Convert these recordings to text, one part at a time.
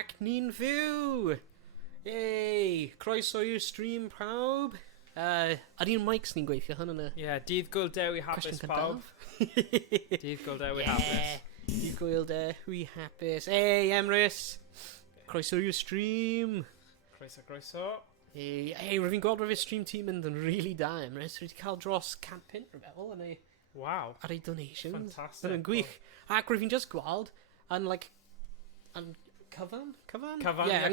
ac ni'n fyw! Yay! Croeso i'r stream pawb. Ar un mics ni'n gweithio hwn yn y... Ie, dydd gwyldewi hapus pawb. Dydd gwyldewi hapus. Dydd gwyldewi hapus. Hey, Emrys! Croeso i'r stream. Croeso. Hey, rwy'n fi'n gweld rwy'n stream team yn really da, Emrys. Rwy wedi cael dros 100 pint, rwy'n meddwl, yn ei... Wow. Ar ei donations. Fantastic. Yn gwych. Ac rwy'n just gweld, yn like... Yn cyfan? Yn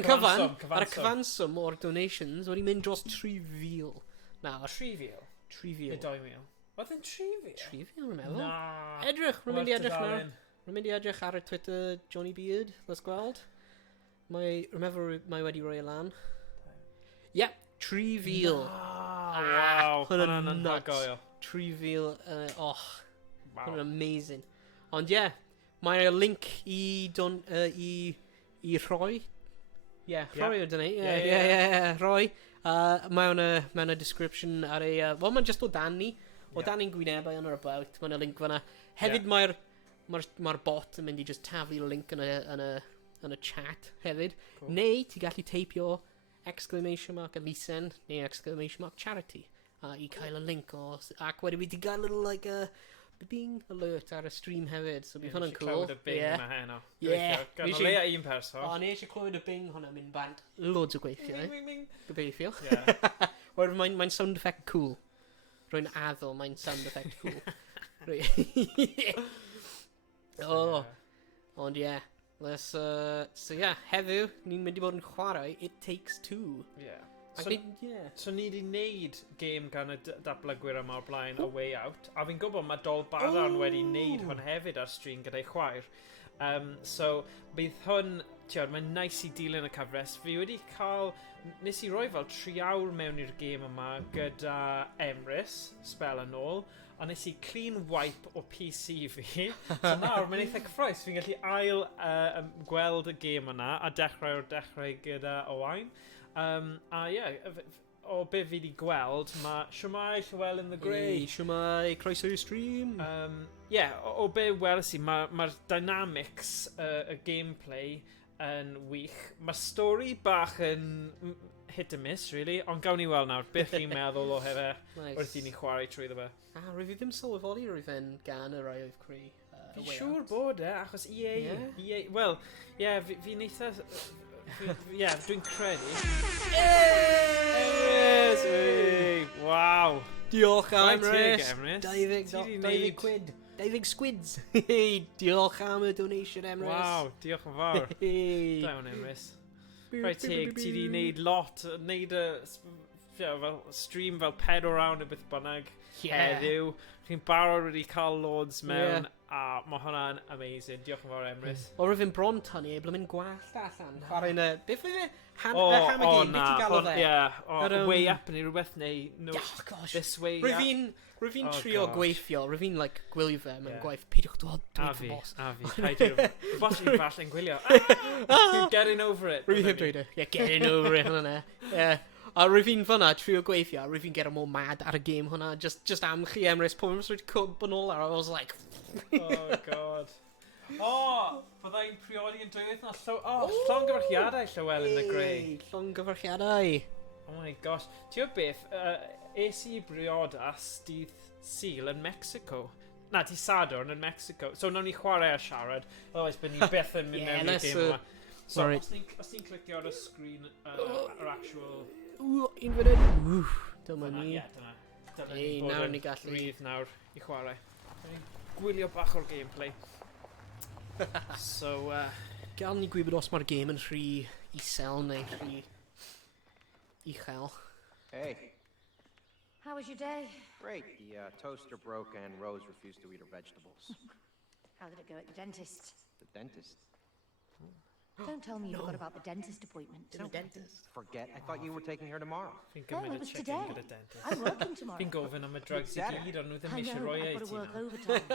cyfan. Ar y cyfanswm o'r donations, wedi mynd dros 3,000. Na, 3,000? 3,000. Neu 2,000? Oedd yn 3,000? 3,000, rwy'n meddwl. Na. Edrych, rwy'n mynd i edrych na. Rwy'n mynd i edrych ar y Twitter Johnny Beard, let's gweld. Mae wedi rhoi y lan. Yep, 3,000. Wow, hwnna'n anhygoel. 3,000, Wow. hwnna'n amazing. Ond ie, mae'r link i rhoi. Rhoi ydyn ni. Rhoi. Mae'n y description ar ei... Wel, mae'n just o dan ni. O dan ni'n gwynebau yn yr about. Mae'n y link fyna. Hefyd mae'r bot yn mynd i just taflu'r link yn y chat hefyd. Cool. Neu ti gallu teipio exclamation mark elusen neu exclamation mark charity i cael y link ac wedi wedi gael little like a bing alert ar y stream hefyd, so bydd hwnna'n cool. Clywed y bing yna heno. Gan o leia un person. O, ni eisiau clywed y bing hwnna mynd bant loads o gweithio. Gobeithio. Mae'n sound effect cool. Rwy'n addo, mae'n sound effect cool. Ond ie. Heddiw, ni'n mynd i bod yn chwarae It Takes Two. So ni wedi neud game gan y dablygwyr yma o'r blaen, A Way Out, a fi'n gwybod mae Dol Baran wedi neud hwn hefyd ar stream gyda'i chwaer. So bydd hwn, mae'n nice i dilyn y cyfres. Fi wedi cael, nes i roi fel 3 awr mewn i'r game yma gyda Emrys, spel yn ôl, a nes i clean wipe o PC fi. So nawr, mae'n eitha cyffroes. Fi'n gallu ail gweld y game yna a dechrau gyda Owain. O be fi wedi gweld, mae Siwmai, Llywelyn the Grey. Siwmai, croeso i'r stream. O be weles i, mae'r dynamics y gameplay yn wych. Mae'r stori bach yn hit and miss, really, ond gawn ni weld nawr. Beth i'n meddwl o hefo wrth i ni chwarae trwy ddo fe. Rwy fi ddim sylweddoli rwy'n fe'n gan y rai oedd creu. Fi'n siŵr bod achos EA. Wel, fi'n eitha... dwi'n credu. Emrys! Waw! Diolch am Emrys! 20 quid. 20 squids! Diolch am y donation, Emrys! Waw, diolch yn fawr. Dawn, Emrys. Rhaid teg, ti wedi neud lot, neud stream fel 4 round y beth bynnag heddiw. Chi'n barod wedi cael loads mewn, a mae hwnna'n amazing. Diolch yn fawr, Emrys. O rwy'n bron tynnu, eble mynd gwallt allan. Chwarae'n y... Beth oedd e? Hammer game, beth ti'n gael o fe? Way up neu rhywbeth neu... This way up. Rwy fi'n trio gweithio, rwy fi'n gwylio fe mewn gwaith. Peidiwch dweud y bos. A fi. Y bos fi'n falle'n gwylio. Getting over it. Rwy fi'n dweud e. Getting over it, hwnna. A rwy fi'n fyna trio gweithio, rwy fi'n get more mad ar y game hwnna. Just am chi Emrys, pob ymwys wedi cwb yn ôl ar, I was like... Oh god. Byddai'n prioli yn dweud na llongyfarchiadau Llywelyn the Grey. Llongyfarchiadau. Oh my gosh. Ti'n beth, es i briodas dydd Sul yn Mexico. Na, dydd Sadwrn yn Mexico. So nawn ni chwarae a siarad. Otherwise, bydd ni beth yn mynd mewn i'r game yma. So, os ti'n clicio ar y screen, yr actual... Un fydd. Dyma ni. Dyna ni bod yn rhydd nawr i chwarae. Gwylio bach o'r gameplay. So, Gael ni gwybod os mae'r game yn rhy isel neu rhy uchel. Hey. How was your day? Great. The toaster broke and Rose refused to eat her vegetables. How did it go at the dentist? The dentist? Don't tell me you forgot about the dentist appointment. The dentist. Forget? I thought you were taking her tomorrow. No, it was today. I'm working tomorrow. Fi'n gofyn am y drugs i gyd, ond nhw ddim I eisiau know, roi I've ei got to ti work nawr. overtime.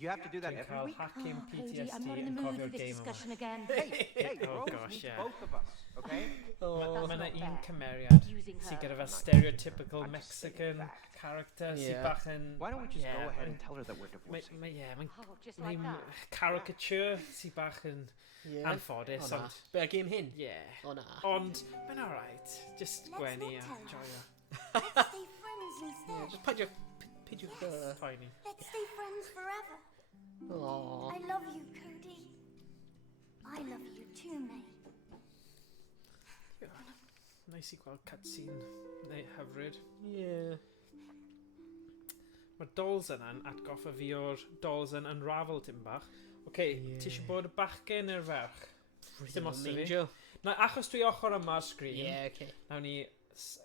You have to do that Dwi'n every cael week? hacking Cody, I'm PTSD not in yn the mood for cofio'r this game yma. discussion again. Hey, Oh, Rose gosh, needs yeah. both of us, okay? Mae yna not un fair. cymeriad Using sy'n her. gyda fe I'm not stereotypical I'm just stating Mexican fact. character sy'n Yeah. bach yn... Why don't we just Yeah, go ahead mae'n- and tell her that we're divorcing? Mae'n Oh, just like that. caricature sy'n bach yn Yeah. anffodus, O na. ond... Be, a game hyn? Yeah. O na. Ond, mae'n alright. Just Let's gwenu a not tell her. joio. Let's stay friends instead. Just peidio... Peidio... Tiny. Let's stay friends forever. Aww. I love you, Cody. I love you too, mate. Nice i gweld cutscene neu hyfryd. Yeah. Mae'r dolls yna'n atgoffa fi o'r dolls yn unravel tym bach. Oce, ti eisiau bod y bachgen neu'r ferch? Dim os fi. Na, achos dwi ochr yma'r sgrin, Yeah, okay. nawn ni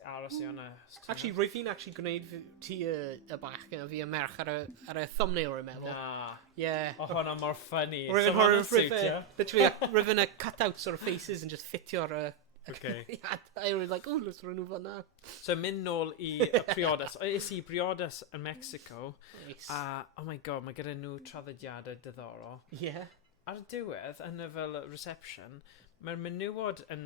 aros i hwnna. Actually, rwy fi'n actually gwneud ti y bach gyda fi y merch ar y thumbnail rwy'n meddwl. Na, Yeah. o hwnna mor funny. Rwy'n ma' hwnna'n horror siwtio. literally rwy'n y cutouts o'r faces and just ffitio'r Okay. I was like, oh, let's run over na. So mynd nôl i y priodas. Is i priodas yn Mexico. Nice. A, oh my god, mae gyda nhw traddodiadau diddorol. Yeah. Ar y diwedd, yn y fel reception, mae'r menywod yn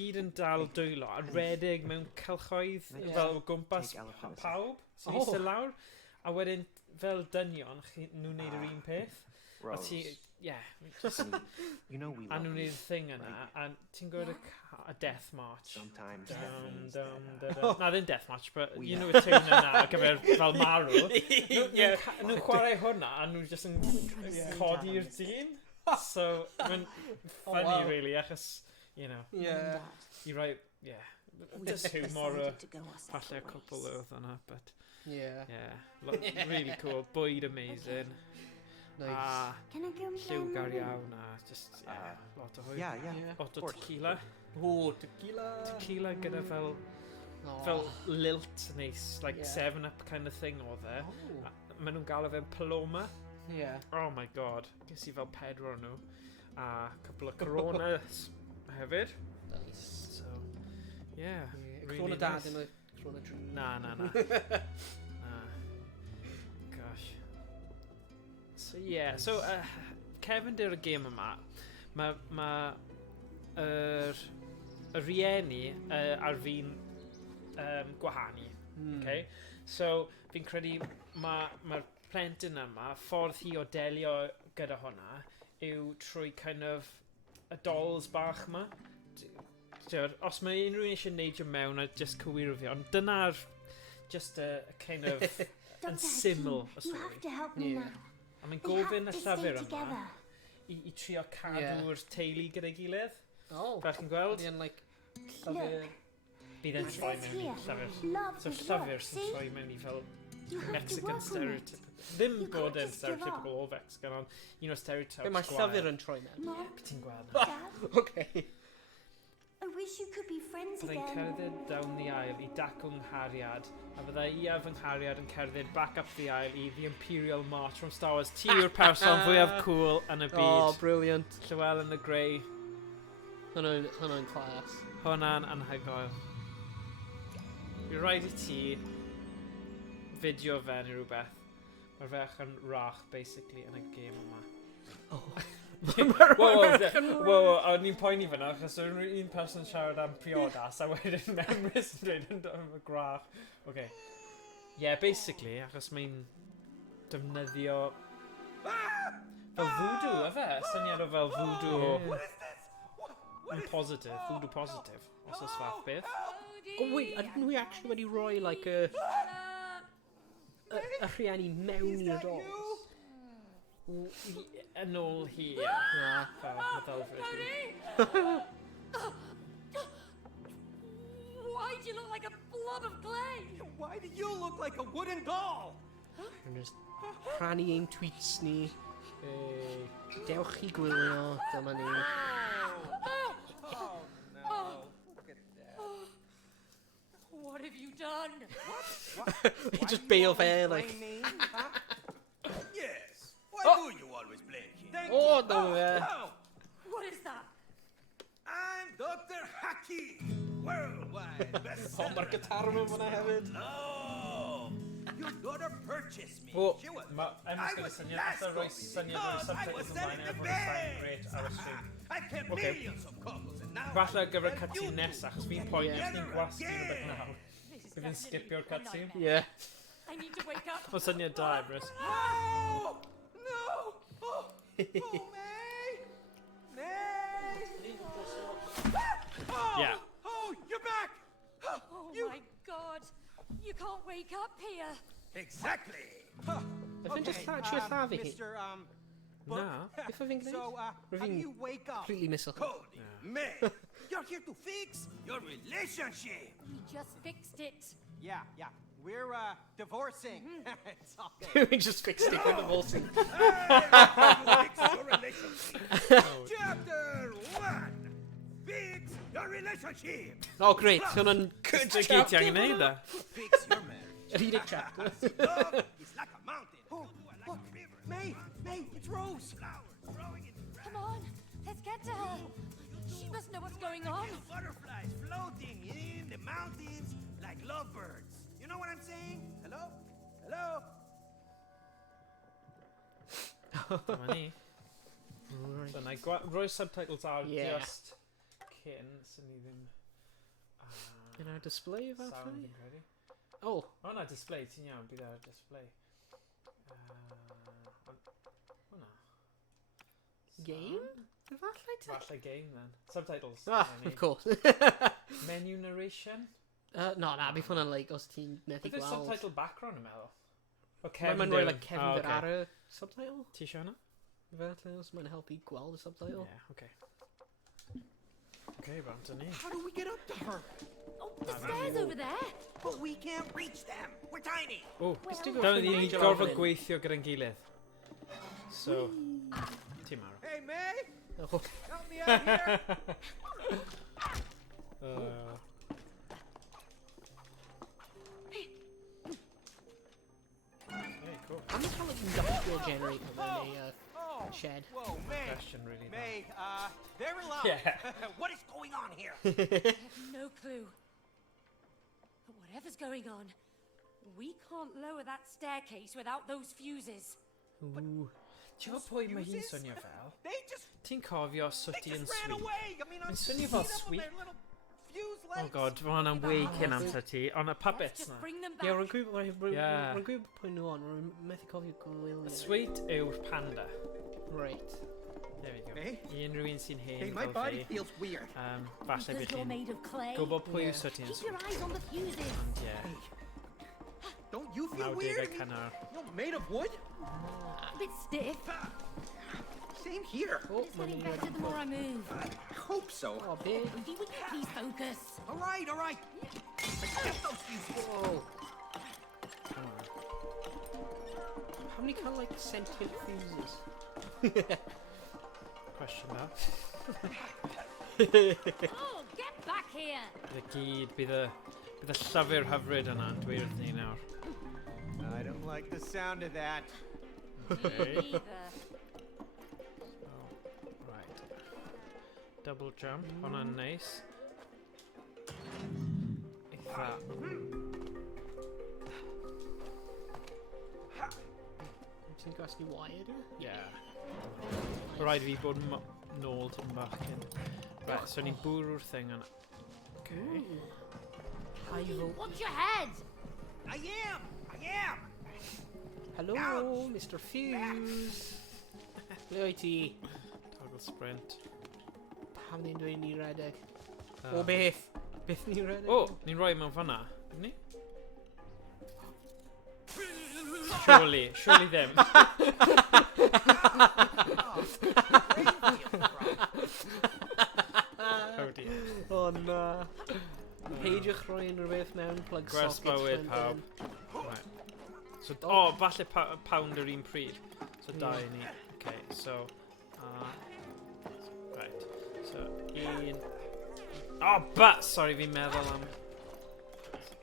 gyd yn dal dwylo, a redig mewn cylchoedd Yeah. fel o gwmpas Take elephant pawb sy'n Oh. eistedd lawr. A wedyn, fel dynion, nhw'n neud yr un peth. A Rose, ti, yeah. you know we A love nhw'n you. neud y thing yna, a ti'n gwybod y death march. Sometimes Dum, that means dum, that, dum. Na, ddim death match, but We you know are. y tune yna ar gyfer fel marw. Yeah. Nhw'n chwarae hwnna, a nhw'n just yn codi'r dyn. So, mae'n funny, wow. really, achos, you know, Yeah. i roi, yeah, just humor falle a cwpl oedd hwnna, but, Yeah. yeah, really cool, bwyd amazing, Nice. a Can I go and lliwgar iawn, a just, yeah, lot o hwyl. yeah. Lot o course. tequila, Oh, tequila. tequila gyda fel Oh. lilt neis, like Yeah. 7-up kind of thing oedd e. Oh. Maen nhw'n galw fe'n Paloma. Yeah. Oh my god. Ges i fel 4 o nhw. A couple o Coronas hefyd. Nice. So, yeah. Really Crôn y dad nice. yn y crôn y trwy. Na. Na. Gosh. So, yeah. So, Kevin dy'r y gêm yma. Mae y rieni ar fi'n gwahanu. Okay? So, fi'n credu mae'r plentyn yma, ffordd hi o delio gyda hwnna yw trwy kind of y dolls bach yma. Os mae unrhyw un eisiau neidio mewn a just cywiro fi, ond dyna'r just a kind of yn syml y You have stori. to help me Yeah. now. A mae'n We gofyn y have to stay llyfr yma together. i trio cadw'r Yeah. teulu gyda'i gilydd. Oh. Fel chi'n gweld? Yn like... Llyfr... Bydd e'n It troi says mewn i here, llyfr. love So is llyfr work, sy'n see? troi mewn i fel You have to Mexican work on it. stereotypical. Ddim You bod can't yn just give up. stereotypical o Mexican, ond un o stereotypes Be mae llyfr yn troi mewn? Mom, Be ti'n gweld na? Dad, Okay. I wish you could be friends Byddai'n again. cerdded down the aisle i dacw nghariad, a byddai iaf yng nghariad yn cerdded back up the aisle i the Imperial March from Star Wars. Ti yw'r person fwyaf cool yn y Oh, byd. brilliant. Llywel yn y greu, Hwna'n class. hwnna'n anhygoel. Dwi'n rhaid i ti fideo fe neu rhywbeth. Mae'r ferch yn rach, basically, yn y gêm yma. Wow, a ni'n poeni fyna, achos o'n un person siarad am priodas, a wedyn memories yn dweud yn grach. Okay. Yeah, basically, achos mae'n defnyddio fel voodoo, efe? Syniad o fel voodoo yn positif, voodoo positif, os oes fath beth. Oh wait, ydyn nhw actually wedi rhoi like y rhieni mewn i'r dolls? Yn ôl hi, Na. fel meddylfryd hi. Why do you look like a blob of clay? Why do you look like a wooden doll? Yn just rhannu ein tweets ni. Dewch i gwylio, dyma ni. Oh no! Look at that. What have you done? He just bail fe, like... Yes. Why do you always blame him? Thank Oh, you. no, No. What is that? I'm Dr. Haki, worldwide Oh, bestseller. mae'r gitar yma fyna hefyd. Oh, you My daughter purchased me. O, She was... Emma's going to syniad fatha roi syniad o'r subtitles ymlaen er bod yn sain great ar y stream. I kept Okay. millions of couples and now... Falle gyfer y cutscene nesaf, achos fi'n poeni os ni'n gwasgu rhywbeth nawr. Bydd fi'n skipio'r cutscene. Yeah. I need to wake up. O syniad da, Emrys. No! No! Oh, May! May! Oh! Yeah. Oh, you're back! Oh my God. You can't wake up here. Exactly! If I'm just thatcher Thavi. Mr. Na. If I've English. So, how do Ravine you wake up? completely miss it. Cody, May, you're here to fix your relationship. We just fixed it. Yeah. We're, divorcing. It's all good. We just fixed it with the divorcing. Fix your relationship. Chapter 1. Fix your relationship. Oh, great. Hwna'n good Dy gyd ti angen neud e. Fix your marriage. Yr unig chapter. Love is like a mountain. Oh, look, May, it's Rose. Flowers growing in the Come on, let's get to her. She must know what's going on. butterflies floating in the mountains like lovebirds. You know what I'm saying? Hello? Hello? Dyma ni. So, na i roi subtitles ar Yeah. just cyn, so ni ddim... In our display of sound that yn credu. Oh, O na, display, ti'n iawn, bydd ar display. Hwna. game? Falle te? Falle game, then. Subtitles. Ah, dyna ni. of course. Menu narration. No, bydd hwnna'n like, os ti'n methu Bydd y gweld. subtitle background yn meddwl. O Mae'n rhoi like Kevin okay. Ferrara subtitle. Ti isio hwnna? Felly, os mae'n helpu gweld y subtitle. Yeah, okay. Okay, Bant, ni. How do we get up to her? Oh, the stairs over there. But we can't reach them. We're tiny. O, Well, dyna ni Angel gorfod Owain. gweithio gyda'n gilydd. So, ti marw. Hey, May, Oh, help me out here. Okay, cool. I'm just like industrial generator in a Oh, shed. whoa, May. Question really. May, very loud. Yeah. What is going on here? I have no clue. But whatever's going on, we can't lower that staircase without those fuses. Ooh. Ti'n gwybod pwy mae hi'n Fuses? swnio fel? They just Ti'n cofio They Sooty yn just ran Sweet? away. I mean, I'm Mae'n swnio seeing fel them with Sweet. their little fuse Oh legs. god, mae hwnna'n way cyn amser ti. Ond y Let's puppets just na. bring them back. Yeah, rwy'n gwybod Yeah. pwy nhw on. Rwy'n methu cofio gwylio. Sweet yw'r panda. Right. There we go. Hey? Unrhyw un sy'n hen Hey, my fel body fi. feels weird. Falle Because bydd you're hi'n made of clay. gwybod pwy yw Yeah. Sooty yn Keep your Sweet. eyes on the fuses. Ond ie, Don't you feel 90au weird? cynnar. You're made of wood? A bit stiff. Same here. Oh, It's getting better the more I move. I hope so. Oh, big. Rudy, would you please focus? All right, all right. Let's get those fuses. Whoa. How many kind of like sentient fuses? Question da. Oh, get back here! Bydd y gyd, bydd y llyfr hyfryd yna'n dweud wrth ni nawr. I don't like the sound of that. Okay. Either. Oh, right. Double jump, hwnna'n neis. Eitha... Ti'n gwasgu wired? Yeah. Rhaid fi bod nôl tym bach cyn. Right, so ni'n bwrw'r thing yna. Okay. High volt. Watch your head! I am. Hello, Ouch. Mr. Fuse. Ble o'i ti? Toggle sprint. Pam ni'n dweud ni redeg? Uh, O beth? Beth ni redeg? O, ni'n rhoi mewn fanna. Ni? Surely ddim. Oh dear. O na. Peidiwch roi'n rhywbeth mewn plug Gwers sockets. bywyd fan pawb. hyn. Right. So, oh, falle pound yr un pryd. So, da i ni. Okay, so... right. So, un... Oh, but! Sorry, fi'n meddwl am...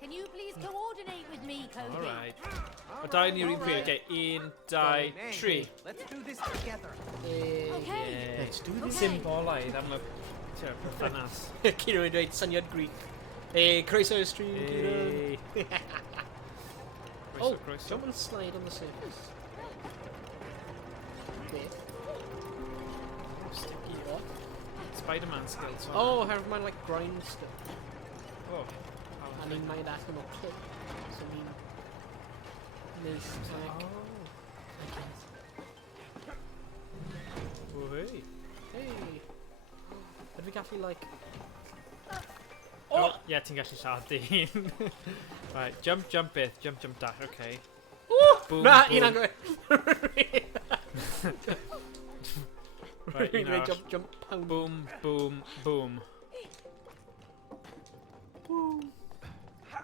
Can you please coordinate with me, Cody? Alright. O, da i ni yr un pryd. Okay, un, dau, tri. Let's do this together. Okay. Let's do this. Symbolaidd am y... Ti'o, perthynas. Ciro yn dweud syniad Greek. Croeso i'r stream, Ciro. Oh, croeso. jump and slide on the surface. Beth. Sticky off. Spider-Man skills. Oh, have mine like grind stuff. Oh. I mean, mine that's not clip. So I mean, this tag. Oh, hey. Hey. But we gallu like. Oh! Yeah, ti'n gallu lladd dyn. Right, jump, beth. Jump, dash, okay. Boom, Nah, boom. you're not going. Right, jump, pound. Boom, boom, boom.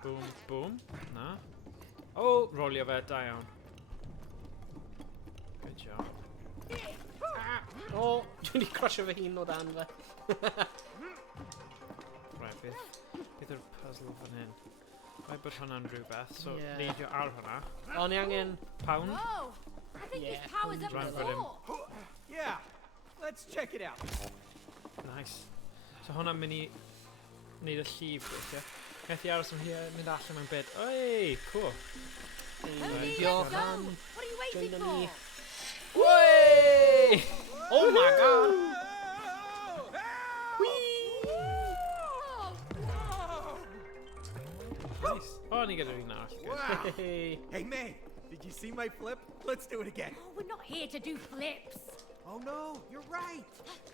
Boom, boom. Na. Oh, rolio fe, da iawn. Good job. Oh, dwi'n i crusio fy hun o dan fe. Right, beth yw'r puzzle fan hyn? Rhaid bod hwnna'n rhywbeth, so Yeah. neidio ar hwnna. O, ni angen... Pound. Whoa! I think Yeah, this power's up Run the for him. floor. Yeah, let's check it out. Nice. So hwnna'n mynd i wneud y llif beth, ie? Gaeth i aros am hi mynd allan mewn bed. Oi, cool. Cody, Diolch let's go. am What are you waiting joining me. for? Way! Oh my god! Nice. Oh, ni gyda un arall. Good. Wow. Hey. Hey, May, did you see my flip? Let's do it again. Oh, we're not here to do flips. Oh no, you're right.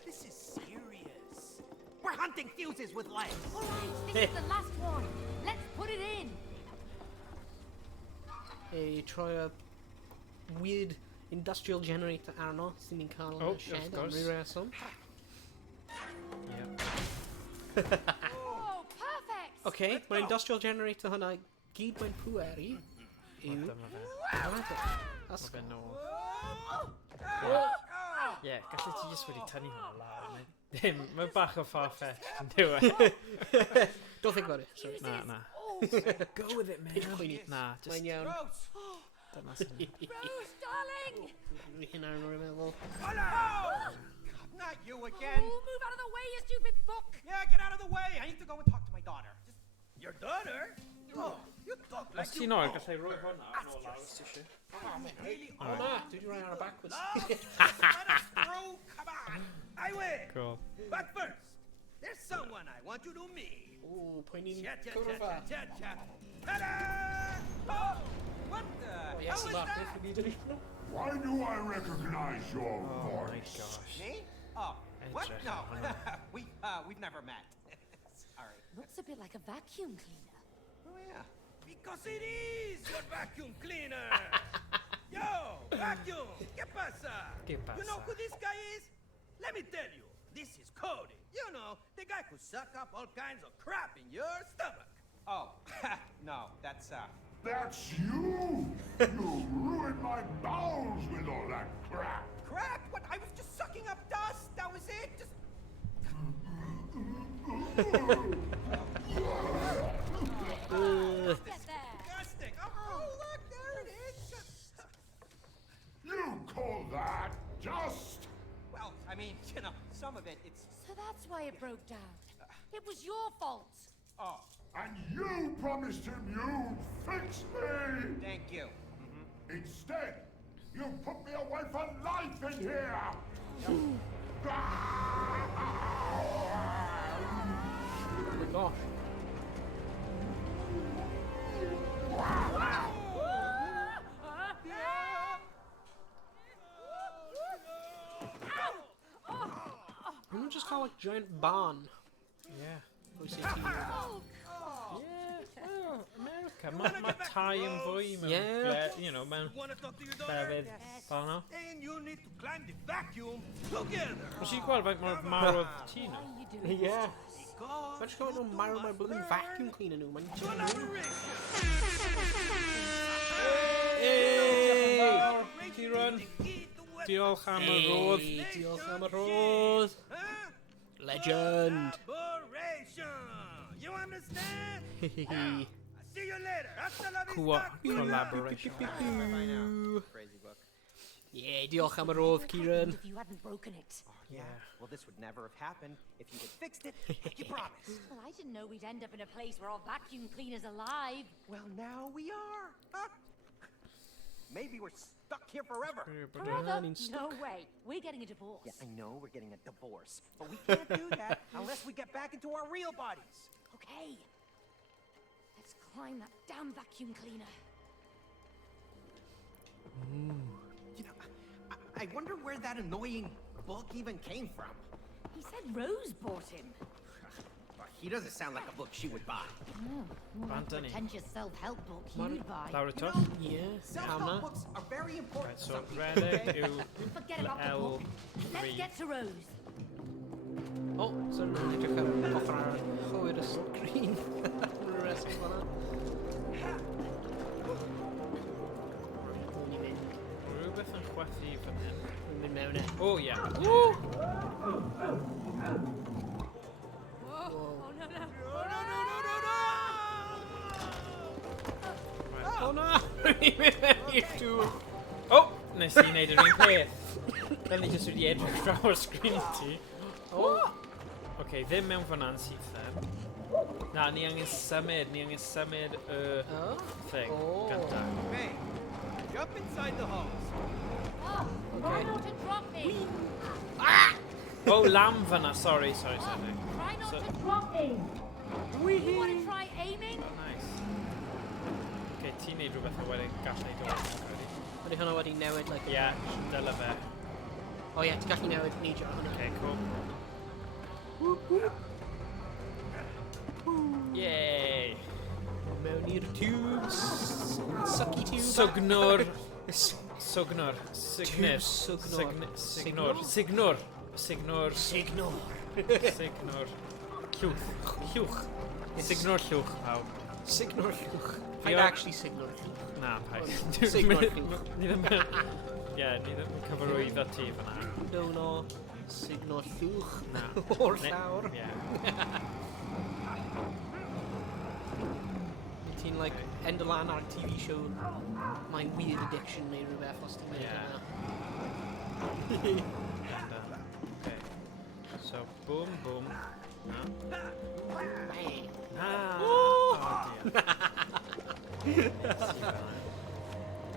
This is serious. We're hunting fuses with lights. All right, this is the last one. Let's put it in. Hey, try a weird industrial generator arno sy'n ni'n cael yn Oh, y shed of am course. ryw reswm. Yep. Oh, perfect. Okay, mae'r industrial generator hwnna gyd mae'n pŵeri yw... Dyma fe. That's Mae fe nôl. Oh. Ie, gallu ti jyst wedi tynnu hwnna lawr. Dim, mae'n bach o far-fetched yn dywe. Don't think about it, sorry. Na. Go with it, man. Na, just... Mae'n iawn. Rose! Dyma sy'n... Rose, darling. Hyn ar o'r meddwl. Hello! Not you again. Oh, move out of the way, you stupid book. Yeah, get out of the way. I need to go and talk to my daughter. Your daughter? Oh, you talk like Os you ti'n oer, know. gallai roi hwnna yn ôl lawr os ti eisiau. Really? O na, dwi wedi rhoi ar y backwards. Let us through. Come on. I will. Cool. But first, there's someone I want you to meet. O, pwy ni'n Cha cha cwrdd cha â? cha cha. Ta-da! Oh, what the? O, How yes, was yma, that? beth ydw i nhw? Why do I recognize your Oh my voice? gosh. Me? Oh, what? Edrych No, ar hwnna. we've never met. Sorry. Looks a bit like a vacuum cleaner. Oh yeah. Because it is your vacuum cleaner. Yo, vacuum. ¿Qué pasa? ¿Qué You know pasa? who this guy is? Let me tell you. This is Cody. You know, the guy who suck up all kinds of crap in your stomach. Oh, no, that's That's you! You ruined my bowels with all that crap! crap. What? I was just sucking up dust. That was it. Just. Get there. Disgusting. Oh, look, there it is. You call that just? Well, I mean, you know, some of it, it's. So that's why it broke down. It was your fault. Oh, And you promised him you'd fix me! thank you. Instead, you put me away for life in here! Oh my gosh. Can we just call it giant barn? Yeah. Pwy sy'n ti? Oh, Yeah, well, America. Mae tai yn fwy mewn... Yeah. You know, mewn Wanna talk to your daughter? llefydd fel yno. And you need to climb the vacuum together. Os i'n gweld faint mor marwdd ti why nhw? are you doing Yeah. Because Mae'n just gwybod nhw'n marw mae'r blwyddyn vacuum cleaner nhw. Mae'n collaboration. Hey! Kieran, diolch am y rodd. Hey, diolch am y rodd. Huh? Legend. Collaboration. You understand? I Hehehe. see you later. Hasta la vista. Collaboration. Crazy book. Yeah, diolch am y rodd, Kieran. if you hadn't broken it? Yeah. Well, this would never have happened if you had fixed it like you promised. Well, I didn't know we'd end up in a place where all vacuum cleaners alive. Well, now we are. Huh? Maybe we're stuck here forever. Forever? No way. We're getting a divorce. Yeah, I know we're getting a divorce, but we can't do that unless we get back into our real bodies. Okay. Let's climb that damn vacuum cleaner. You know, I wonder where that annoying book even came from. He said Rose bought him. Well, he doesn't sound like a book she would buy. More like Anthony. pretentious self-help book you'd buy. Lawr y twll. Yeah, Self-help Hannah. books are very important. Right, so to some people, rhedeg okay? yw Forget about the book. Let's L3. get to Rose. O, so rwy'n edrych ar ochr ar chwyr y sgrin. Rwy'n reswm fan'na. Rwy'n mynd. Rhywbeth yn chwethu fan hyn. Rwy'n mynd mewn e. O, ie. Whoa! Oh no no! O na! Rwy'n mynd mewn i'r dŵr. O! Nes i wneud yr un peth. Fel ni jyst wedi edrych draw ar sgrin ti. O! Oce, ddim mewn fan'na'n syth then. Na, ni angen symud y thing Oh. gynta. Hey, jump inside the halls. Oh, try not to drop me. O, lamb fan'na, sorry. Try not So- to drop me. You want to try aiming? O, nice. Oce, ti'n neud rhywbeth o wedyn gall neud o wedyn. Wedi hwnna wedi newid, like... Ie, dyla fe. O ie, ti'n gallu newid neidio hwnna. Oce, cool. Yay! Mewn i'r tubes. Sucky tube. Sugnwr. Signwr. Llwch. Signwr llwch, pawb. Signor llwch. Fi I'd o- actually signor llwch. Na, paid. Signwr llwch. Ni ddim yn... Ie, ni ddim yn cyfarwyddo ti fyna. No. Signor llwch. Na. O'r llawr. Ie. Ti'n, like, end o lan ar TV show My Weird Addiction neu rhywbeth os ti'n mynd Ie. yna. Okay. So, boom. Na. Bang. Na. Oh, dear.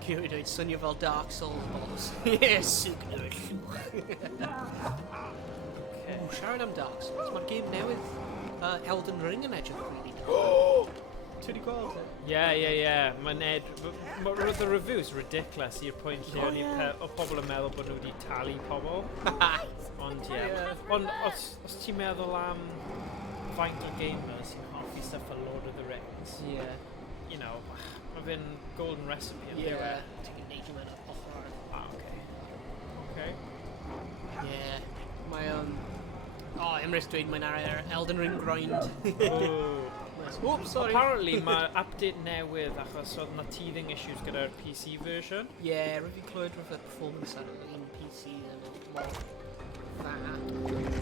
Cywir dweud swnio fel Dark Souls boss. Ie, signor llwch. Okay. Siarad am Dark Souls, mae'r game newydd Elden Ring yn edrych really. Ti wedi gweld e? Ie. Roedd y reviews ridiculous i'r pwynt lle o pobl yn meddwl bod nhw wedi talu pobl. Ond ie. Ond os ti'n meddwl am faint o gamers sy'n hoffi stuff fel Lord of the Rings, Ie. you know, mae fe'n golden recipe yn ddiwe. Ti'n gallu neud i mewn ochr ar. Okay. Ie. Mae Emrys dweud mae'n ar Elden Ring grind. Oops, sorry. Apparently mae update newydd achos oedd na teething issues gyda'r PC version. Yeah, rwy'n clywed rwy'n performance ar un PC yn mor dda.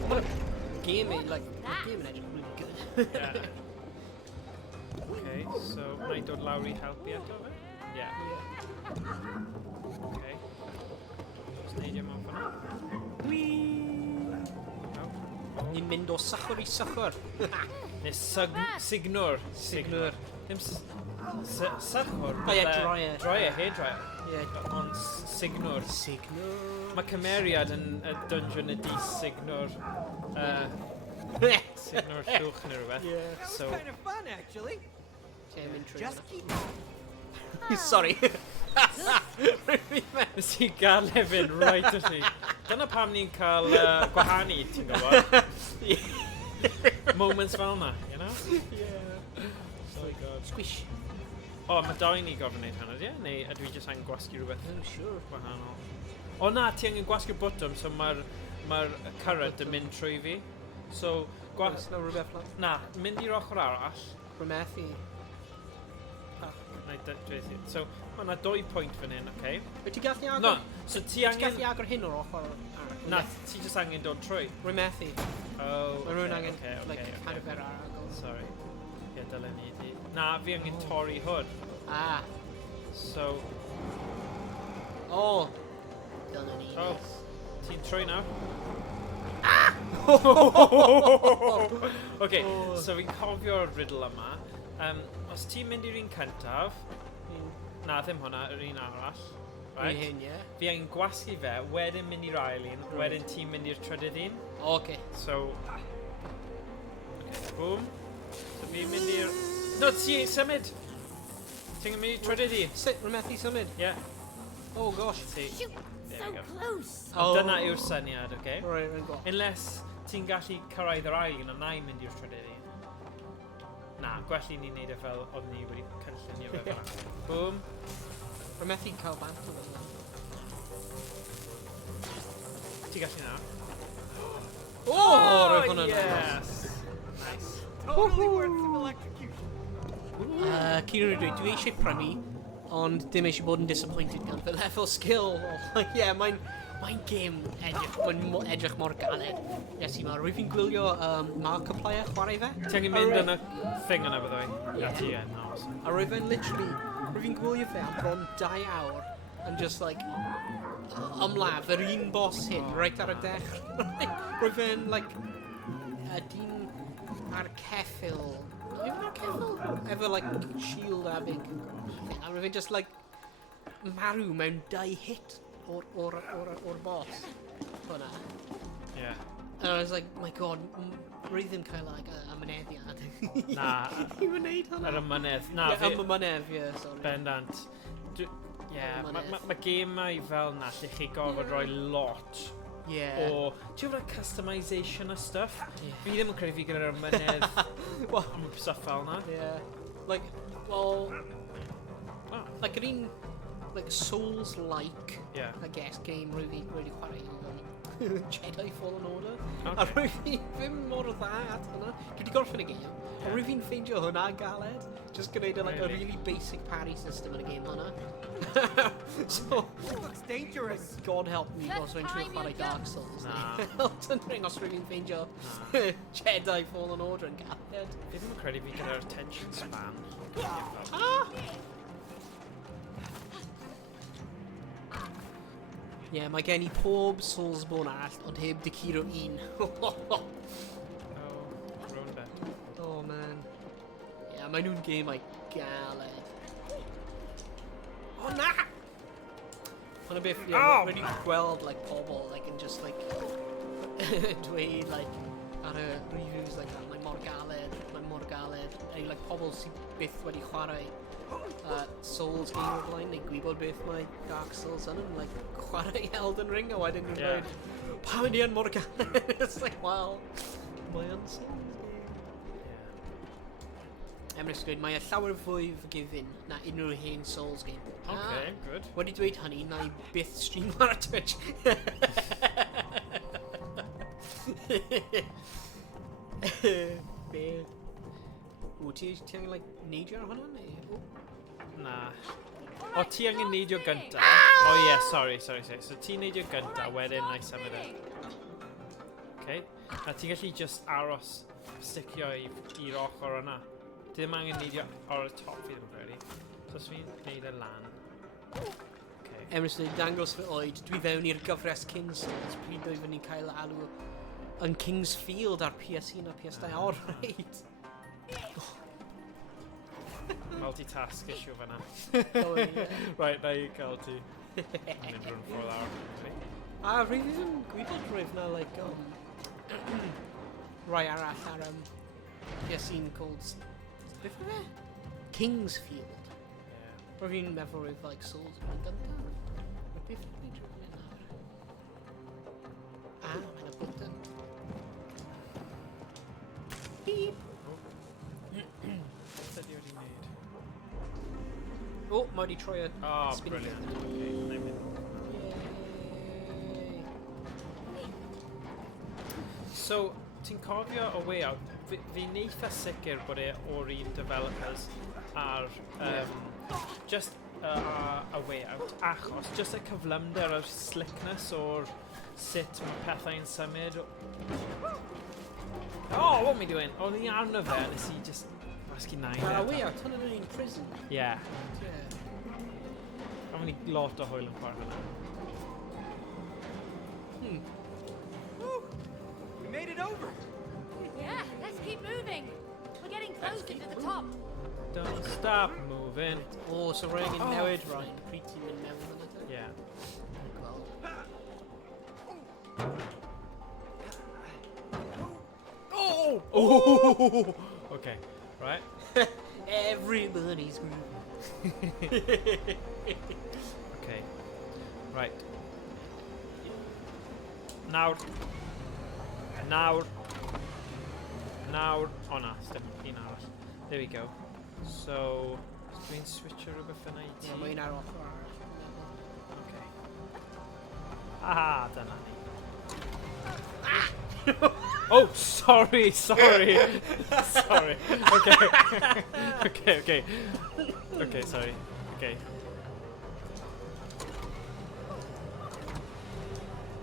Mae'r game yn edrych really good. Yeah. Okay, so na I dod lawr I helpu eto fe? Yeah. Okay. Just neidio mewn fan'na. Ni'n mynd o sachwr I sachwr. Neu signwr. Ddim sachwr. O ie, dryer. Dryer, hairdryer. Ie. Ond signwr. Mae cymeriad yn y dungeon ydi signwr. Signwr llwch neu rhywbeth. Yeah. So, Kind of fun, actually. Ti'n mynd trwy. Just keep on. Sorry. nes I gael hefyd right o chi. Dyna pam ni'n cael gwahanu, ti'n gwybod? Moments fel yna, you know? Yeah. Oh my god. Squish. O, mae dau ni gofyn wneud hynny, ie? Neu ydw I jyst angen gwasgu rhywbeth Sure. gwahanol? O na, ti angen gwasgu'r bwtwm, so mae'r current yn mynd trwy fi. So, Oes na rhywbeth lan? na, mynd i'r ochr arall. Rwy'n methu. Na I dweud. So, mae yna 2 pwynt fan hyn, oce? Wyt ti gallu agor? No, so ti Wyt ti angen... gallu agor hyn o'r ochr arall? Na, ti jyst angen dod trwy. Rwy'n methu. Oh, Mae rhywun angen, okay. kind of ar agor. Sorry. Ie, dylen ni di. Na, fi angen torri hwn. Ah. So, O. Dyna ni. oh, ti'n trwy nawr? Okay, so fi'n cofio'r riddle yma. Os ti'n mynd i'r un cyntaf, Na, ddim hwnna, yr un arall. Right? Hyn, ie. Fi angen gwasgu fe, wedyn mynd i'r ail un, wedyn ti'n mynd i'r trydydd un. Oce. So... Okay, boom. So fi'n mynd i'r... No, ti symud! Ti'n mynd i'r trydydd un. Sut, rwy'n methu symud? Ie. Oh gosh. Ti. Shoot, There so we go. close. Ond dyna yw'r syniad, oce? Right, rwy'n go. Unless ti'n gallu cyrraedd yr ail un, a na i'n mynd i'r trydydd un. Na, gwell i ni'n neud e fel oedd ni wedi cynllunio fe fel. Boom. Rwy'n methu cael bant o fe. Ti'n gallu na? Oh, rwy'n hwnna. Yes! Nice. Totally worth some electrocution. Kieran yn dweud, dwi eisiau prynu, ond dim eisiau bod yn disappointed gan fy level skill. Ie, mae'n game edrych mor galed. Yes, i ma, rwy fi'n gwylio Markiplier chwarae fe. Ti'n angen mynd yn y thing yna byddai? Ie, ti yn, no. A rwy fe'n literally, rwy fi'n gwylio fe am bron 2 awr, and just like, ymlaf, yr un boss hyn, right ar y dechr. Rwy fe'n, like, dyn ar ceffil. Efo, like, shield a big thing. A rwy fe'n just, like, marw mewn 2 hit o'r boss. Hwna. Yeah. And I was like, my god, rwy ddim cael, like, ymyneddiad. Na. I'n wneud hwnna? Ar y mynedd. Na, Ie, am y mynedd, ie, sorry. Bendant. Ie, mae gemau fel na lle chi gorfod rhoi lot Ie. o... Ti'n gwybod customisation a stuff? Fi ddim yn credu fi gyda'r mynedd am stuff fel na. Ie. Like, well... Like, yr un... Like, Souls-like, Yeah. I guess, game really chwarae Jedi Fallen Order. A Okay. rwy fi ddim mor dda at hwnna. Dwi wedi gorffen y game. A rwy fi'n ffeindio hwnna galed. Just gwneud like, a Really? really basic parry system yn y game hwnna. So, Looks dangerous. God help me Let's os rwy'n time trwy chwarae your Dark jump. Souls. Na. Elton Ring os rwy fi'n ffeindio Jedi Fallen Order yn galed. Fi ddim yn credu fi gyda'r attention span. Ie, mae gen I pob Soulsborne all, ond heb dy curo un. Oh, round bit. Oh man. Ie, mae nhw'n gemau galed. Oh na! Hwna beth, ie, wedi gweld, like, pobl, like, yn just, like, dweud, like, ar y reviews, like, mae mor galed, neu, like, pobl sy'n byth wedi chwarae Souls game o'r blaen, neu gwybod beth mae Dark Souls yn, like, chwarae Elden Ring, a wedyn nhw'n dweud, pa mynd i yn mor galed? It's like, well, mae yn Souls game. Emrys dweud, mae e llawer fwy forgiving na unrhyw hen Souls game. Okay, good. Wedi dweud hynny, na I byth stream ar y Twitch. Be? O, ti angen, like, neidio ar hwnna, neu? Na. O, ti angen neidio gynta. O ie, sorry. So ti'n neidio gynta, wedyn na I symud e. Okay. A ti'n gallu just aros, sticio i'r ochr yna. Ti ddim angen neidio ar y top fi ddim credu. So os fi'n neud e lan. Okay. Emrys dweud, dangos fy oed, dwi fewn i'r gyfres cyn Souls, pryd oeddwn ni'n cael alw yn King's Field ar PS1 a PS2. O, reit. Multitask issue fanna. Oh, yeah. Right, na I cael ti. Mynd rhywun ffwrdd awr. A rwy ddim gwybod rwyf na, like, rai arall ar PS1 called... Beth yw fe? King's Field. Rwy fi'n meddwl rwyf, like, Souls yn gyntaf. Rwy beth yw'n mynd rwy'n nawr? Mae'n y bwtyn. Beep! Beth ydi wedi wneud? O, mae wedi troi y Oh, spinning brilliant. wheel. Okay, na i mynd. Yay. So, ti'n cofio A Way Out? Fi'n eitha sicr bod e o'r un developers ar just A Way Out, achos just y cyflymder o'r slickness o'r sut mae pethau'n symud. Oh, what am I doing? O'n i arno fe, nes I just wasgu nain. A Way Out, hwn yn un prison. Yeah. Yeah. Am ni lot o hwyl yn chwarae yna. We made it over. Yeah, let's keep moving. We're getting closer to the top. Don't stop moving. O, so rhaid yn newid rhaid. Pryd ti'n mynd mewn yn y Yeah. Oh! Oh! Okay, right. Everybody's grooving. Okay, right. Nawr. Nawr. Nawr. O na, step un arall. There we go. So, dwi'n switcho rhywbeth fyna i ti. Mae'n ar ochr. Okay. Aha, dyna ni. Oh, sorry. Sorry. Okay. Okay, sorry. Okay.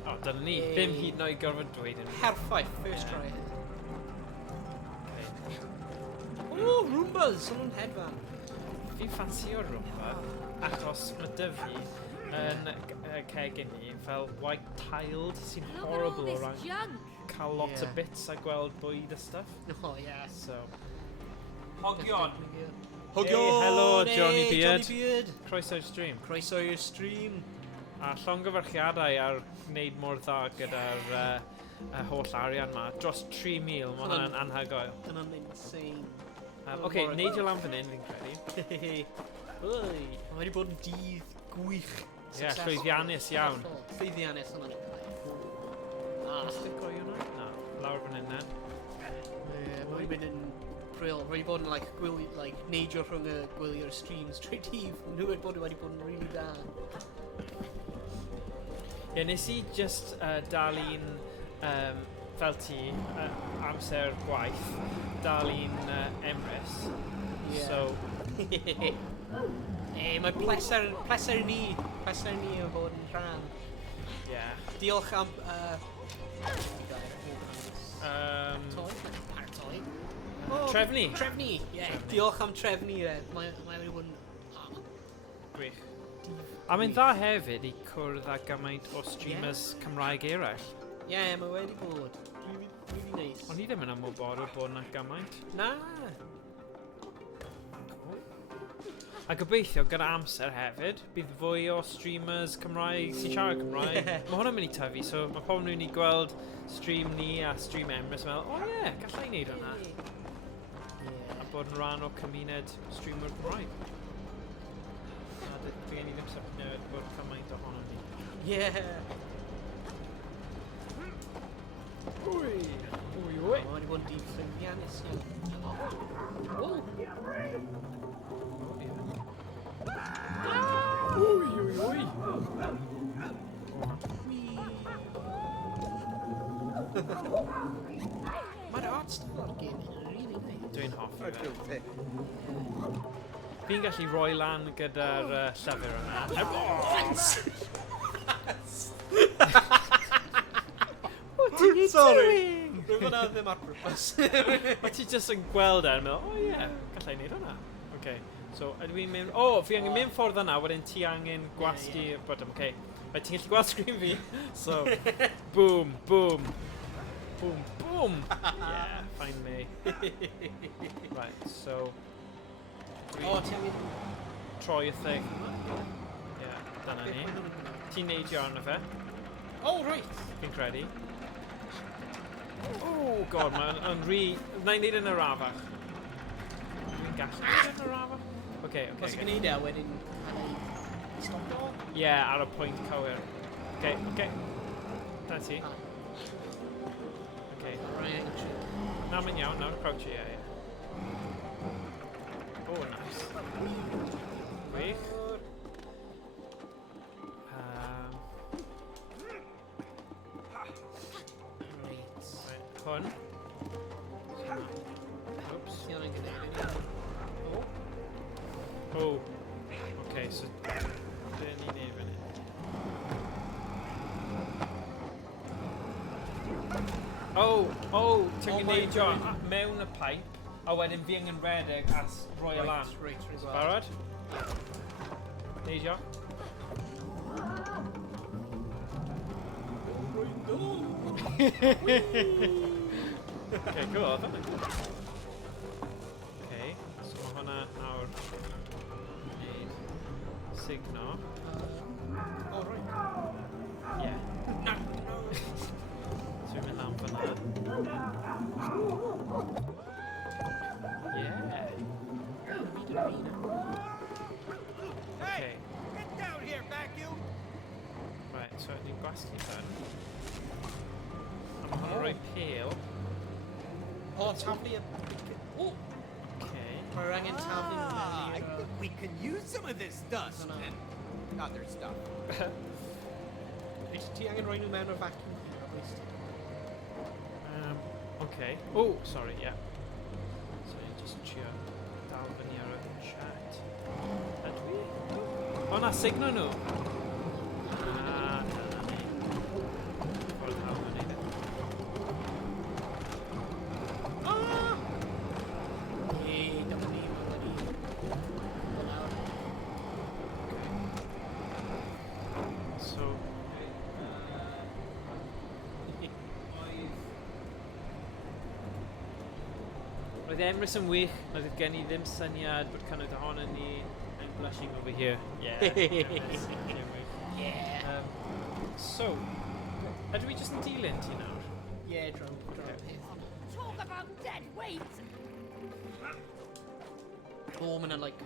Oh, dyna ni. Ddim hyd yn oed gorfod dweud yn. Perffaith, first try. Okay. O, Roombas, o'n hedfan. Fi'n ffansio Roomba, achos mae dy fi yn cegin ni fel white tiled sy'n Look at all horrible o this ran junk. cael lot o Yeah. bits a gweld bwyd a stuff. Oh, yes. So. Hogion! Hogion! Hey, hello, Johnny Hey, Beard. Johnny Beard. Croeso'r stream. Croeso i'r stream. A llongyfarchiadau ar gwneud mor dda gyda'r holl arian ma. Dros 3,000, mae hwnna'n anhygoel. Dyna'n insane. Okay, neidio lan fan hyn, fi'n credu. Oi, mae wedi bod yn dydd gwych. Ie, llwyddiannus iawn. Llwyddiannus hwnna'n cael. Ystod goi hwnna? Na, lawr fan hyn, Mae wedi bod yn brill. Mae wedi bod yn neidio rhwng y gwylio'r streams trwy dydd. Nhw wedi bod yn really da. Ie, nes I just dal un fel ti amser gwaith, dal un Emrys. So... Mae pleser ni o fod yn rhan. Yeah. Diolch am... Trefnu. Trefnu, ie. Diolch am trefnu, ie. Mae wedi bod yn... Gwych. A mae'n dda hefyd I cwrdd â gymaint o streamers Cymraeg eraill. Ie, mae wedi bod. Really nice. Ond I ddim yn ymwybodol bod yna gymaint. Na. A gobeithio gyda amser hefyd, bydd fwy o streamers Cymraeg sy'n siarad Cymraeg. Mae hwnna'n mynd I tyfu, so mae pobl nhw'n I gweld stream ni a stream Emrys fel, o ie, gallai wneud hwnna. A bod yn rhan o cymuned streamer Cymraeg. A dwi'n I ddim syniad bod cymaint ohono ni. Ie. Wy! Mae wedi bod yn dydd llwyddiannus iawn. O! Wy! Mae'r art style o'r game yn really nice. Dwi'n hoffi fe. Fi'n gallu roi lan gyda'r llyfr yna. What are you doing? Rwy'n hwnna ddim ar purpose. O ti jyst yn gweld e'n meddwl, o ie, gallai wneud hwnna. Okay. So, ydw i'n mynd... O, fi angen mynd ffordd yna, wedyn ti angen gwasgu y bottom. Okay. Right, ti'n gallu gweld screen fi. So, boom, boom. Boom, boom. Yeah, find me. Right, so... O, ti angen... Troi y thing. Yeah, dyna ni. Ti'n neidio arno fe. Oh, right. Fi'n credu. Oh, god, mae'n rhi... Na I wneud yn yr arafach. Dwi'n gallu wneud yn yr arafach? Okay. Os ydych chi'n neud e, wedyn... Stop o? Yeah, ar y pwynt cywir. Okay. Dyna ti. Okay. Na, mae'n iawn, nawr crouch ie. Oh, nice. Gwych. Hwn. Oops. Oh. Okay, so... Be ni'n neud fan hyn? Oh, ti'n gyneidio mewn y pipe, a wedyn fi angen redeg a roi y lan. Right. Barod? Neidio. Okay, cool, oedd hwnna. Okay, so mae hwnna Signo. Oh, right. Yeah. So we're mynd lan fyna. Yeah. Okay. Get down here, vacuum! Right, so ni'n gwasgu fan. A mae hwn rhoi pêl. O, taflu y... O! Okay. Mae'r angen taflu nhw I mewn i'r... think we can use some of this dust No, no. and other stuff. Ti angen rhoi nhw mewn o'r vacuum cleaner, at least. Okay. Oh, sorry, yeah. So ni'n just trio dal fyny ar y chat. Ydw i? O, na, signo nhw! Ah, na ni. Ffordd hawdd yn neud e. Dyma ni, dyma ni. So... Roedd Emrys yn wych, na fydd gen i ddim syniad bod cynnwyd ohono ni I'm blushing over here. Yeah. Emrys, yn wych. Yeah. So, ydw i just yn dilyn ti nawr? Yeah, drone peth. Talk about dead weight! O, mae yna, like...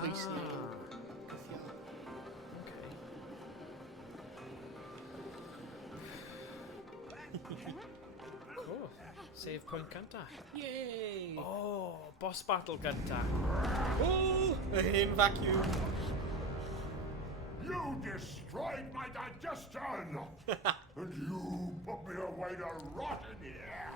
Pwys ni. Oh, save point gynta. Yay! Oh, boss battle gynta. Oh! Yn vacuum. You destroyed my digestion! And you put me away to rot in here!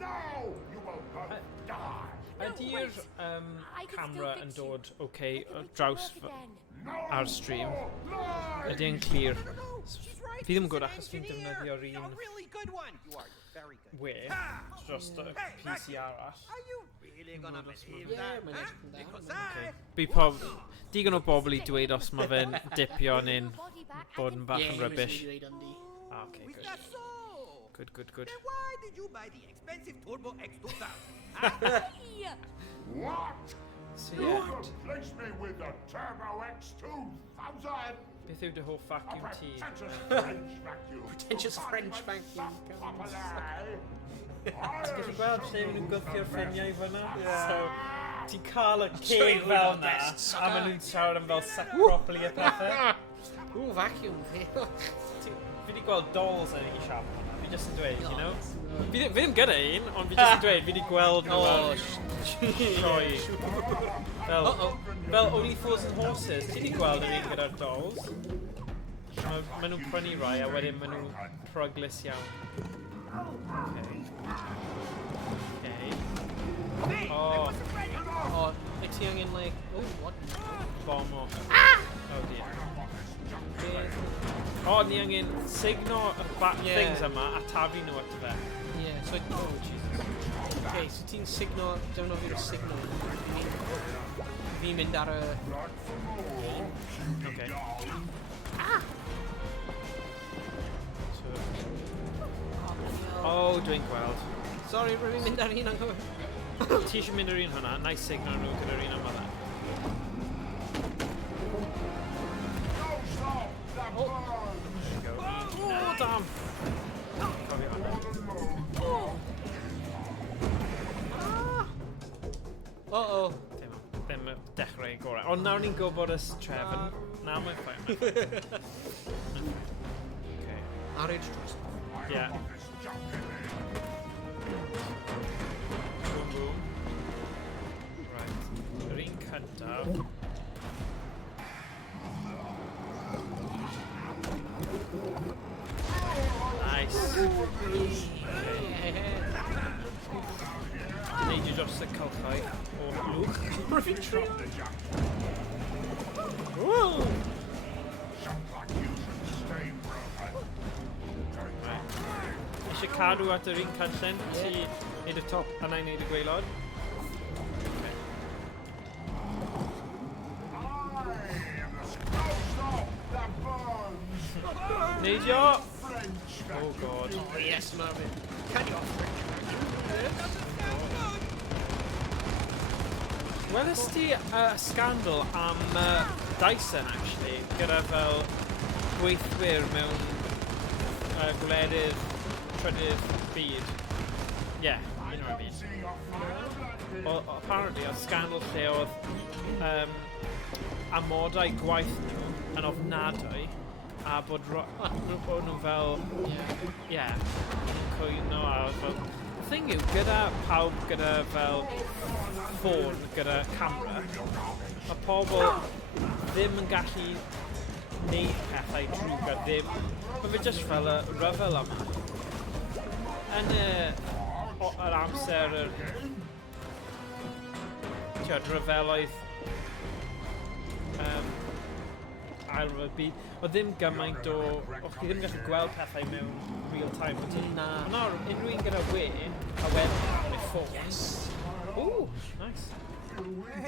Now you will both die! Ydy'r I can camera still yn fix you. dod okay I can make draws it work again. No ar stream? more lies! Ydy yn clir? She's right. Fi ddim yn he's gwybod an achos fi'n engineer. defnyddio'r A un really good one. You are. You're very good. we dros y PC arall. Are you really gonna believe Yeah, that? mae'n Huh? edrych yn dda. Because Okay. I... By digon o bobl i dweud os mae fe'n dipio yn Body back, I bod can yn bach yn rubbish. Yeah, Okay, Is good. that so? Good, good, good. Then why did you buy the expensive Turbo X2000? Hey! What? So You yeah, replaced me with the Turbo X2000! beth yw dy hoff A vacuum ti? pretentious French vacuum! Pretentious French vacuum. Ti'n gallu gweld lle maen nhw'n gwthio'r ffiniau fyna? Yeah. So, ti'n cael y Trwy ceg fel hwnna, na, desk a maen nhw'n siarad am fel suck properly a pethau. Ooh, vacuum. Fi wedi gweld dolls yn ei siap hwnna, fi jyst yn dweud, you know? Fi ddim gyda un, ond fi jyst yn dweud, fi wedi gweld nhw Oh, troi. Fel Only Fools and Horses, ti wedi gweld yr un gyda'r dolls? Maen nhw'n prynu rai, a wedyn maen nhw'n pryglis iawn. Okay. Okay. Oh, Oh, like ti angen, like... Oh, what? bomb o. Oh dear. Oh, ni angen signo y things yma a tafu nhw at y fe. Yeah, so... Oh, Jesus. Okay, so ti'n signo... Defnyddio'r signo. Fi'n mynd ar y... Okay. So... Oh, dwi'n gweld. Sorry, rwy'n mynd ar un anghywir. Ti eisiau mynd ar un hwnna, nice signo nhw gyda'r un yma dda. Oh, damn! Cofio hwnna. Uh-oh. Ddim y dechrau gorau. Ond nawr ni'n gwybod ys trefn. Na, mae'n ffain. Okay. Ar eich dros. Yeah. Boom, boom. Right. Yr un cyntaf. Nice. Neidio dros y calchau o lwch. Rwy'n trio. Woo! Eisiau cadw at yr un cynllun, ti neud y top a na i neud y gwaelod. Neidio! Oh god. Oh, yes, Marvin. Can you off? Welys ti scandal am Dyson, actually, gyda fel gweithwyr mewn gwledydd trydydd byd. Yeah, you know what I mean. Well, apparently, oedd scandal lle oedd amodau gwaith nhw yn ofnadwy a bod nhw fel... Yeah, cwyno a fel... The thing yw, gyda pawb gyda fel ffôn, gyda camera, mae pobl ddim yn gallu neud pethau drwg a ddim. Mae fe jyst fel y ryfel yma. Yn yr amser ryfeloedd ailrwydd byd, o ddim gymaint o... o'ch chi ddim gallu gweld pethau mewn real time. Na, unrhyw un gyda we, a wedyn neu ffôn. Yes! Ooh, nice.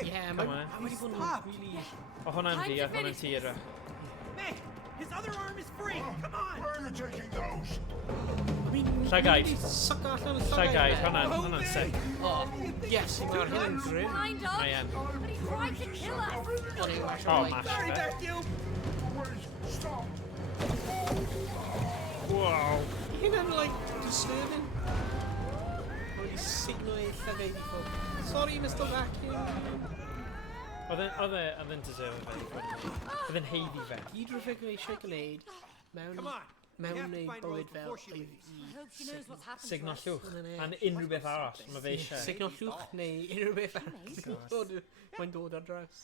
Yeah, mae wedi bod yn really... O hwnna'n fi, a hwnna'n tira. Hey, his other arm is free. Come on. Where are you taking those? Llagaid. Suck allan y Llagaid, hwnna'n sick. Oh, yes, mae'r hyn yn grim. Kind of. I am. But he tried to kill us. Oh, mash Sorry, it. Matthew. Wait, stop! Wow. Hyn yn, like, disturbing. Wedi signo ei llagaid i ffwrdd. Sorry, Mr. Vacuum. Oedd e'n deserve fe. Oedd e'n heiddi fe. Gyd rhywbeth eisiau gwneud mewn ei bywyd fel I hope she knows what's happened Signal to us. llwch. A'n unrhyw beth arall mae fe eisiau. Signal llwch neu unrhyw beth arall. Mae'n dod ar draws.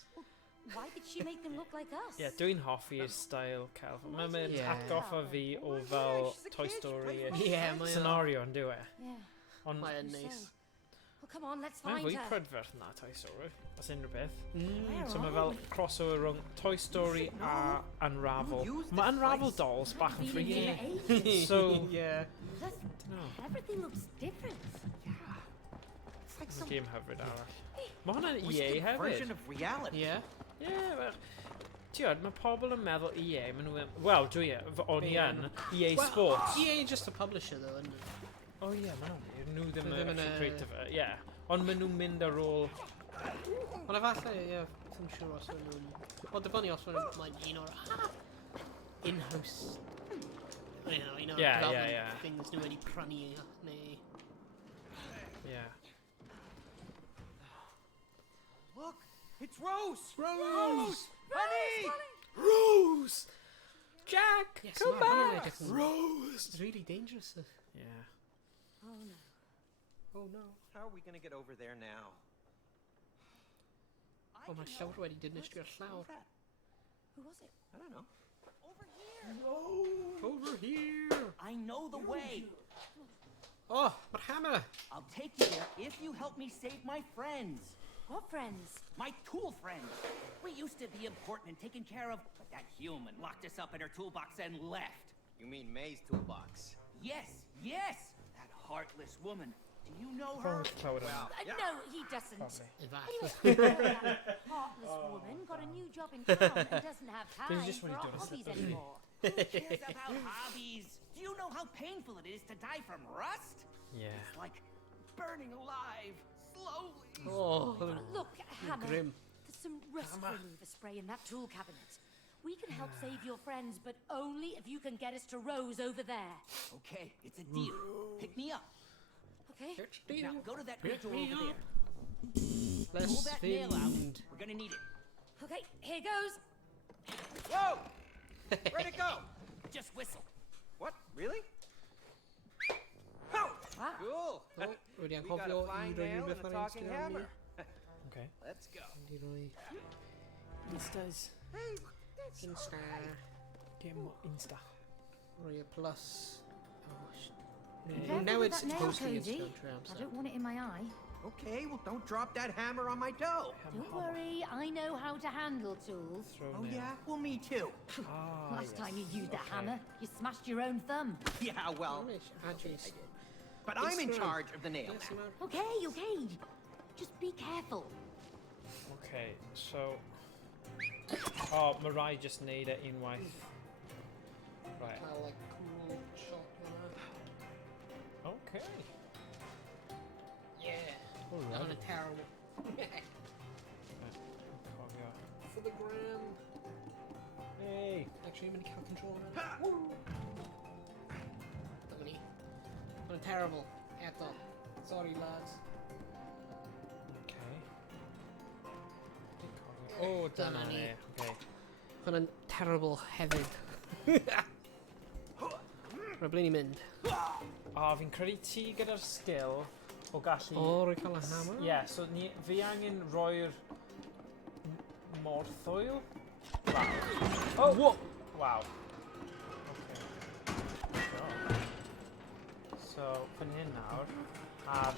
Why did she make them look like us? Ie, dwi'n hoffi'r style celf. Mae'n atgoffa fi o fel Toy Story-ish scenario yn dyw e. Yeah. Ond Mae'n neis. Well, come on, let's mae'n find fwy her. prydferth na Toy Story, os unrhyw beth. Where So mae are fel we? crossover rhwng Toy Story a Unravel. Mae Unravel dolls bach yn Been in here freaky. ages. So, Yeah. Everything looks different. It's like some game hyfryd arall. Mae hwnna'n EA twisted version hefyd. of reality. Yeah. Ie, wel... Tiod, mae pobl yn meddwl EA, maen nhw yn... Wel, dwi o'n i yn EA Sports. EA just a publisher though, isn't it? O ie, maen nhw'n wir. Nhw ddim Nhw ddim yn yn, creative fe, ie. Ond maen nhw'n mynd ar ôl... Ond efallai, ie, ddim siŵr os maen nhw'n... Wel, dibynnu os maen nhw'n un o'r in-house... un o'r development things nhw wedi prynu, neu... Ie. Look, it's Rose. Rose! Honey! Rose! Jack! Yes, Come back! Rose! It's really dangerous. Ie. Oh no. Oh no. How are we gonna get over there now? Oh, mae llawr wedi dinistio'r llawr. Who was it? I don't know. Over here! I know the way. Oh, mae'r hammer! I'll take you there if you help me save my friends. What friends? My tool friends. We used to be important and taken care of, but that human locked us up in her toolbox and left. You mean May's toolbox? Yes, yes! That heartless woman. Do you know her? Clywed hwnna. No, he doesn't. Efallai. That heartless woman got a new job in town and doesn't have time just for when our you do it, hobbies slip anymore. Who cares about hobbies? Do you know how painful it is to die from rust? Ie. It's like burning alive, slowly. Oh, Look, Hammer, grim. there's some rust remover spray in that tool cabinet. We can help save your friends, but only if you can get us to Rose over there. Okay, it's a deal. Pick me up. Okay? Now go to that big door over there. Pull Let's that nail out. find... We're gonna need it. Okay, here goes. Whoa! Where'd it go? Just whistle. What? Really? Oh! Wow. Cool. Oh, wedi We got anghofio a flying i roi nail rhywbeth and a ar talking Instagram hammer. ni. Okay. Let's go. Wedi roi Instas. Insta, Game Insta. roi y plus. Oh, Careful now with it's that nail, supposed to be Cody. Instagram, I don't want it in my eye. Okay, well don't drop that hammer on my toe. Don't worry, I know how to handle tools. Oh yeah? Well, me too. Last time you used a hammer, you smashed your own thumb. Yeah, well, Adjust. but I'm in It's charge of the nail. Yes, amount. Okay, okay. Just be careful. Okay, so... Oh, mae rai just neud e unwaith. Right. Cael, like, cool shot yna. Okay. Yeah. Alright. Not a terrible. for the gram. Hey. Actually, I'm going to cael control of it. Dyma ni. Mae'n terrible. Eto. Sorry, lads. Okay. Oh, dyna ni. Okay. Mae'n terrible hefyd. Rhaid ble ni'n mynd? Fi'n credu ti gyda'r skill o gallu... Rwy'n cael y hammer? Yeah, so fi angen roi'r morthwyl. Wow. Oh! Whoa. Wow. Okay. So, fan hyn nawr.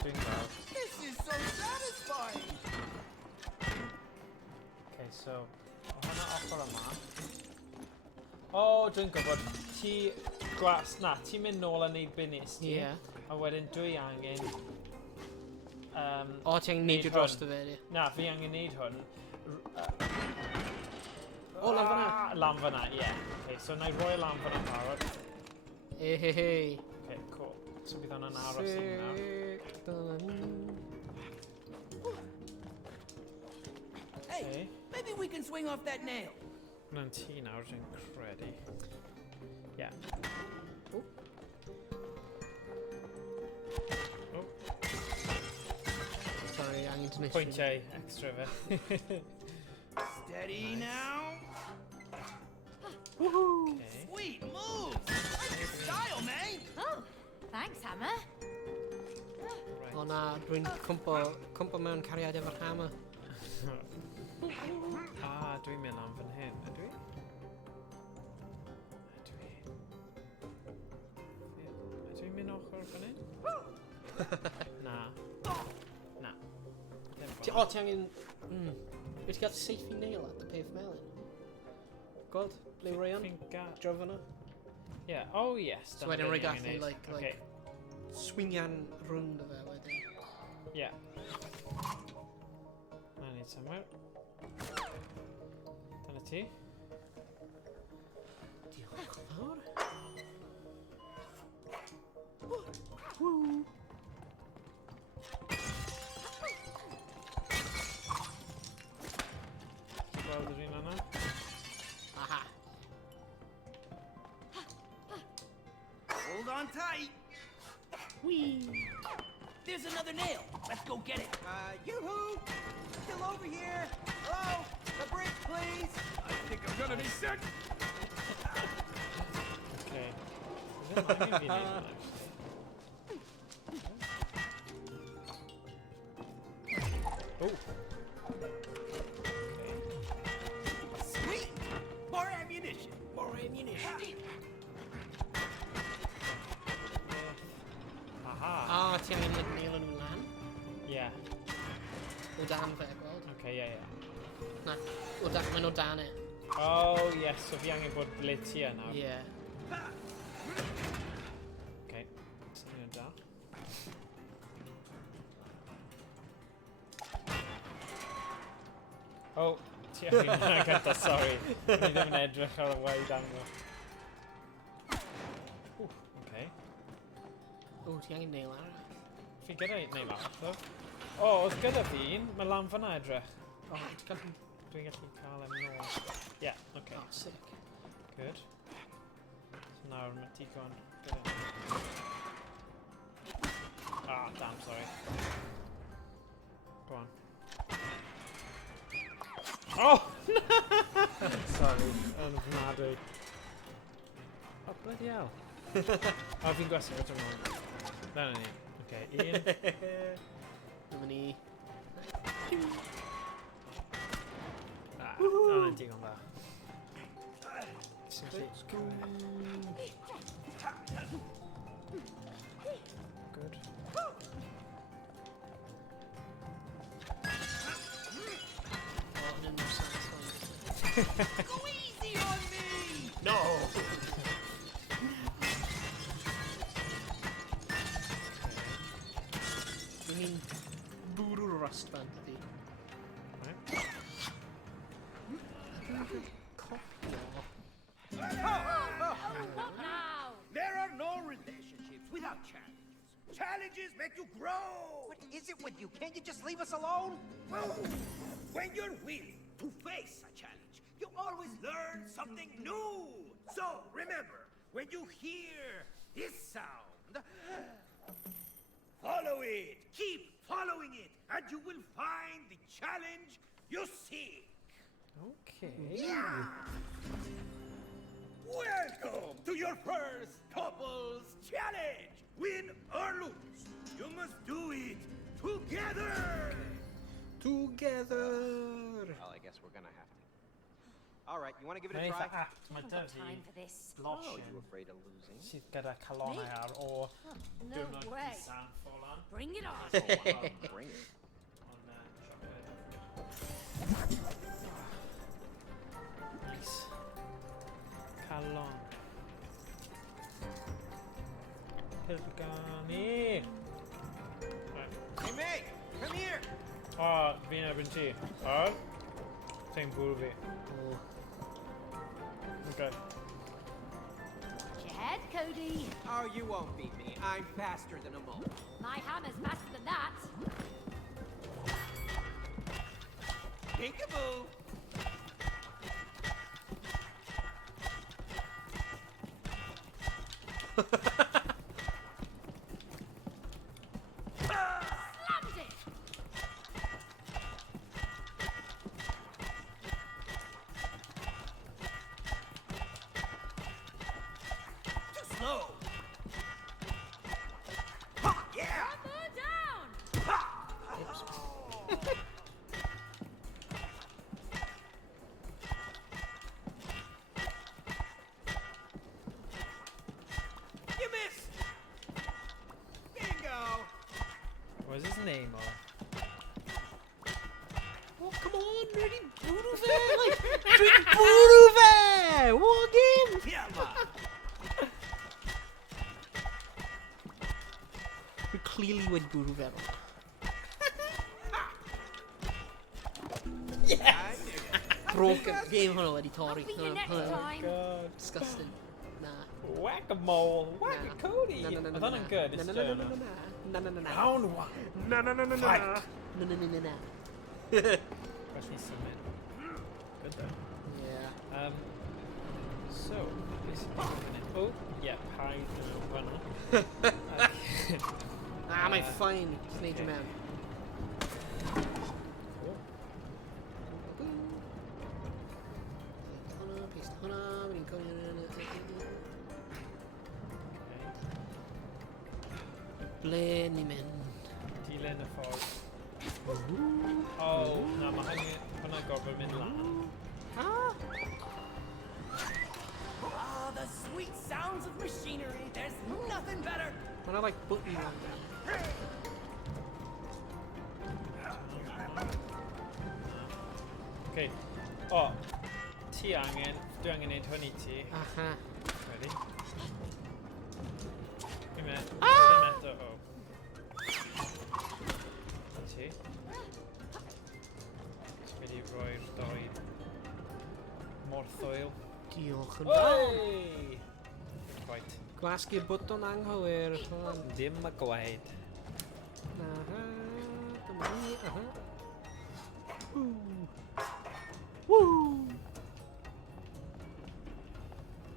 Dwi'n gweld. This is so satisfying! Okay, so, hwnna ochr yma. Dwi'n gwybod. Ti mynd nôl a neud be nes ti. Ie. A wedyn dwi angen... Ti angen neidio dros dy fe, ie. Na, fi angen neud hwn. Lan fan'na? Lan fan'na, ie. Okay, so na I roi lan fan'na barod. Hey. Okay, cool. So bydd hwnna'n aros i nawr. Hey, maybe we can swing off that nail. Hwnna'n ti nawr, dwi'n credu. Yeah. Oh. Sorry, angen to miss Pwyntiau extra fe. Steady now. Woohoo! Okay. Sweet moves. Like your style, man. Oh, thanks, Hammer. Right. O na, dwi'n cwmpo mewn cariad efo'r hammer. Dwi'n mynd am fan hyn, ydw i? Ydw i'n mynd ochr fan hyn? Na. Ti angen... Wyt ti gael safety nail at the peth melyn? Gweld? Le Ryan? Draw fan'na? Yeah, oh yes. So wedyn roi gallu, Okay. like, swingian rwng dy fe wedyn. Yeah. I need somewhere. Dyna ti. Diolch yn fawr. Gweld yr un yna? Aha. Hold on tight. Whee! There's another nail. Let's go get it. Yoo-hoo! Still over here. Hello? The bridge, please. I think I'm gonna be sick. Okay. Is it my video actually? Oh. Sweet. More ammunition. More ammunition. Aha. Ti angen i'r nail yn lan? Yeah. O dan fe, gweld? Okay, yeah. Na, mae'n o dan e. Oh, yes. So fi angen bod ble ti yna. Ie. Okay. Sy'n yna da. Oh, ti angen yna gyda, sorry. Ni ddim yn edrych ar y waed am nhw. Okay. Ti angen nail arall. Fi gyda neil arall, ddo. Oedd gyda fi un, mae lan fan'na edrych. Ti'n gallu... Dwi'n gallu cael em nôl. Yeah, okay. Sick. Good. So nawr mae digon. Damn, sorry. Go on. Oh! Sorry, yn ofnadwy. Oh, bloody hell. Fi'n gwestiwn gyda'r mwyn. Na ni. Okay, un. Dyma ni. Na'n digon da. Let's go. Good. Go easy on me. No! Dwi'n bwrw'r rust band di. There are no relationships without challenges. Challenges make you grow. What is it with you? Can't you just leave us alone? Well, when you're willing to face a challenge. You always learn something new. So remember, when you hear this sound, follow it. Keep following it, and you will find the challenge you seek. Okay. Yeah. Welcome to your first couples challenge. Win or lose, you must do it together. Together. Well, I guess we're gonna have to. All right, you want to give it a Neu try? eitha at mae I've dy got fi time for this. Oh, lotion you afraid of losing? sydd gyda calonau ar o No diwrnod way. isan ffolan. Bring it on. Bring it. Ond nice. Calon. Hilgani. Hey, May, come here. O, fi'n erbyn ti. O? Ti'n bwrw fi. Okay. Watch your head, Cody. Oh, you won't beat me. I'm faster than a mole. My hammer's faster than that. Peekaboo. Slammed it. Too slow. Ha, yeah. Hammer down. You missed. Bingo. What's his name, o? Oh, come on, ready? Bwrw fe! Like, dwi'n bwrw fe! What game? Fiamma. We clearly wedi bwrw fe. Broken. Game hwnna wedi torri. I'll be you next time. God. Disgusting. Nah. Whack-a-mole. Whack-a-Cody. No, no, no, no, Oedd hwnna'n good, no, it's no, no, no, Jonah. no, no, no, no, no. Round one. No, no, no, no, no. Fight. No, no, no, no, no. Felly symud. Good though. Yeah. So, basically, oh, yeah, paid fanna. Ah, mae'n fine. Just neud i mewn. Hwnna, paste hwnna, wedyn cofio hwnna. Ble ni mynd? Dilyn y ffordd. O, na, mae hwnna'n gorfod mynd lan. Ah! Ah, the sweet sounds of machinery. There's nothing better. Hwnna, like, button one. Okay. O, dwi angen neud hwn i ti. Aha. Ready? Give me. Ah! O. Ti. Mynd i roi'r doi morthwyl. Diolch yn fawr. Oi! Right. Gwasgu'r bwtwn anghywir. Hwn. Dim y gwaed. Aha. Dyma ni. Aha. Woo. Woo.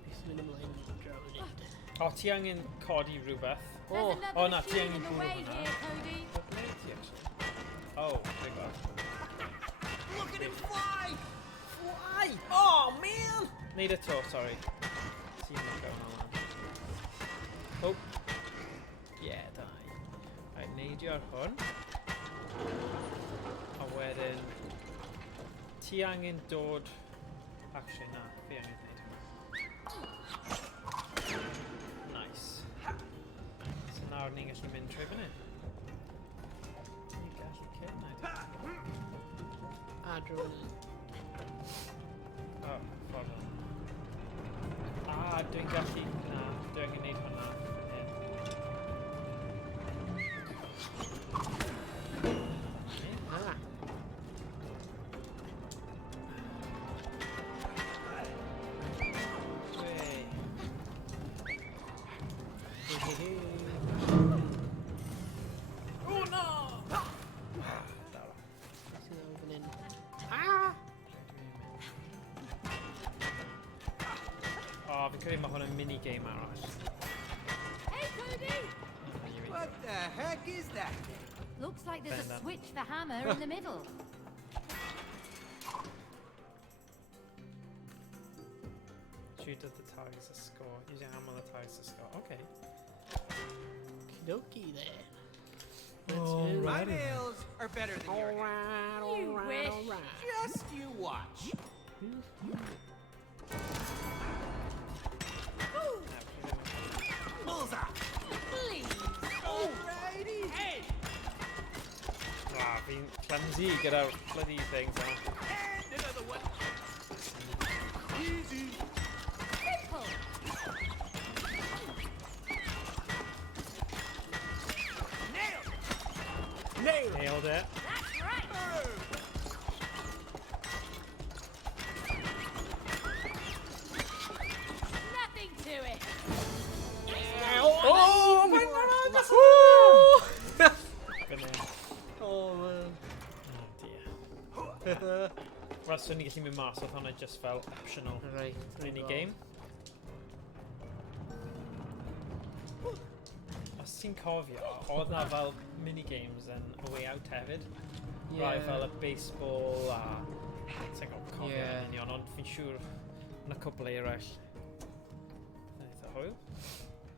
Beth sy'n mynd ymlaen draw yn hyn? O, ti angen codi rhywbeth. There's O, another na, ti machine angen in the bwrw way hwnna. here, Cody. O, ble ti, actually? Oh, big one. Look at him fly! Why? Oh, man! Need a toe, sorry. See what's going on. Oh. Yeah, die. Right, need your hwn. A wedyn... Ti angen dod... Actually, na. Fi angen neud hwn. Nice. So nawr ni'n gallu mynd trwy fyny. Ni'n gallu cyrnaid. A draw yn hyn. Oh, ffordd yna. Dwi'n gallu... Na, dwi'n angen neud hwnna. Fan hyn. Ah. Wey. Oh no! Sy'n awr fan hyn. Ah! fi'n credu mae hwn yn mini-game arall. Hey, Cody! What the heck is that thing? Looks like there's a Bend switch for hammer in the middle. Shoot at the targets to score. Using hammer on the targets to score. Okay. Okie then. My nails are better than yours. You wish. Just you watch. Bullseye. Please. Alrighty. Hey. Fi'n clumsy gyda'r bloody things yma. And another one. Easy. Simple. Nailed it. That's right. Nothing to it. Oh my god! Good name. Oh man. Oh dear. Wel, so ni gallu mynd mas, oedd hwnna just fel optional Right. mini-game. Os ti'n cofio, oedd na fel mini-games yn A Way Out hefyd. Rai fel y baseball a... Ti'n cofio yn union, ond fi'n siŵr na cwbl eraill. Yn eitha hwyl.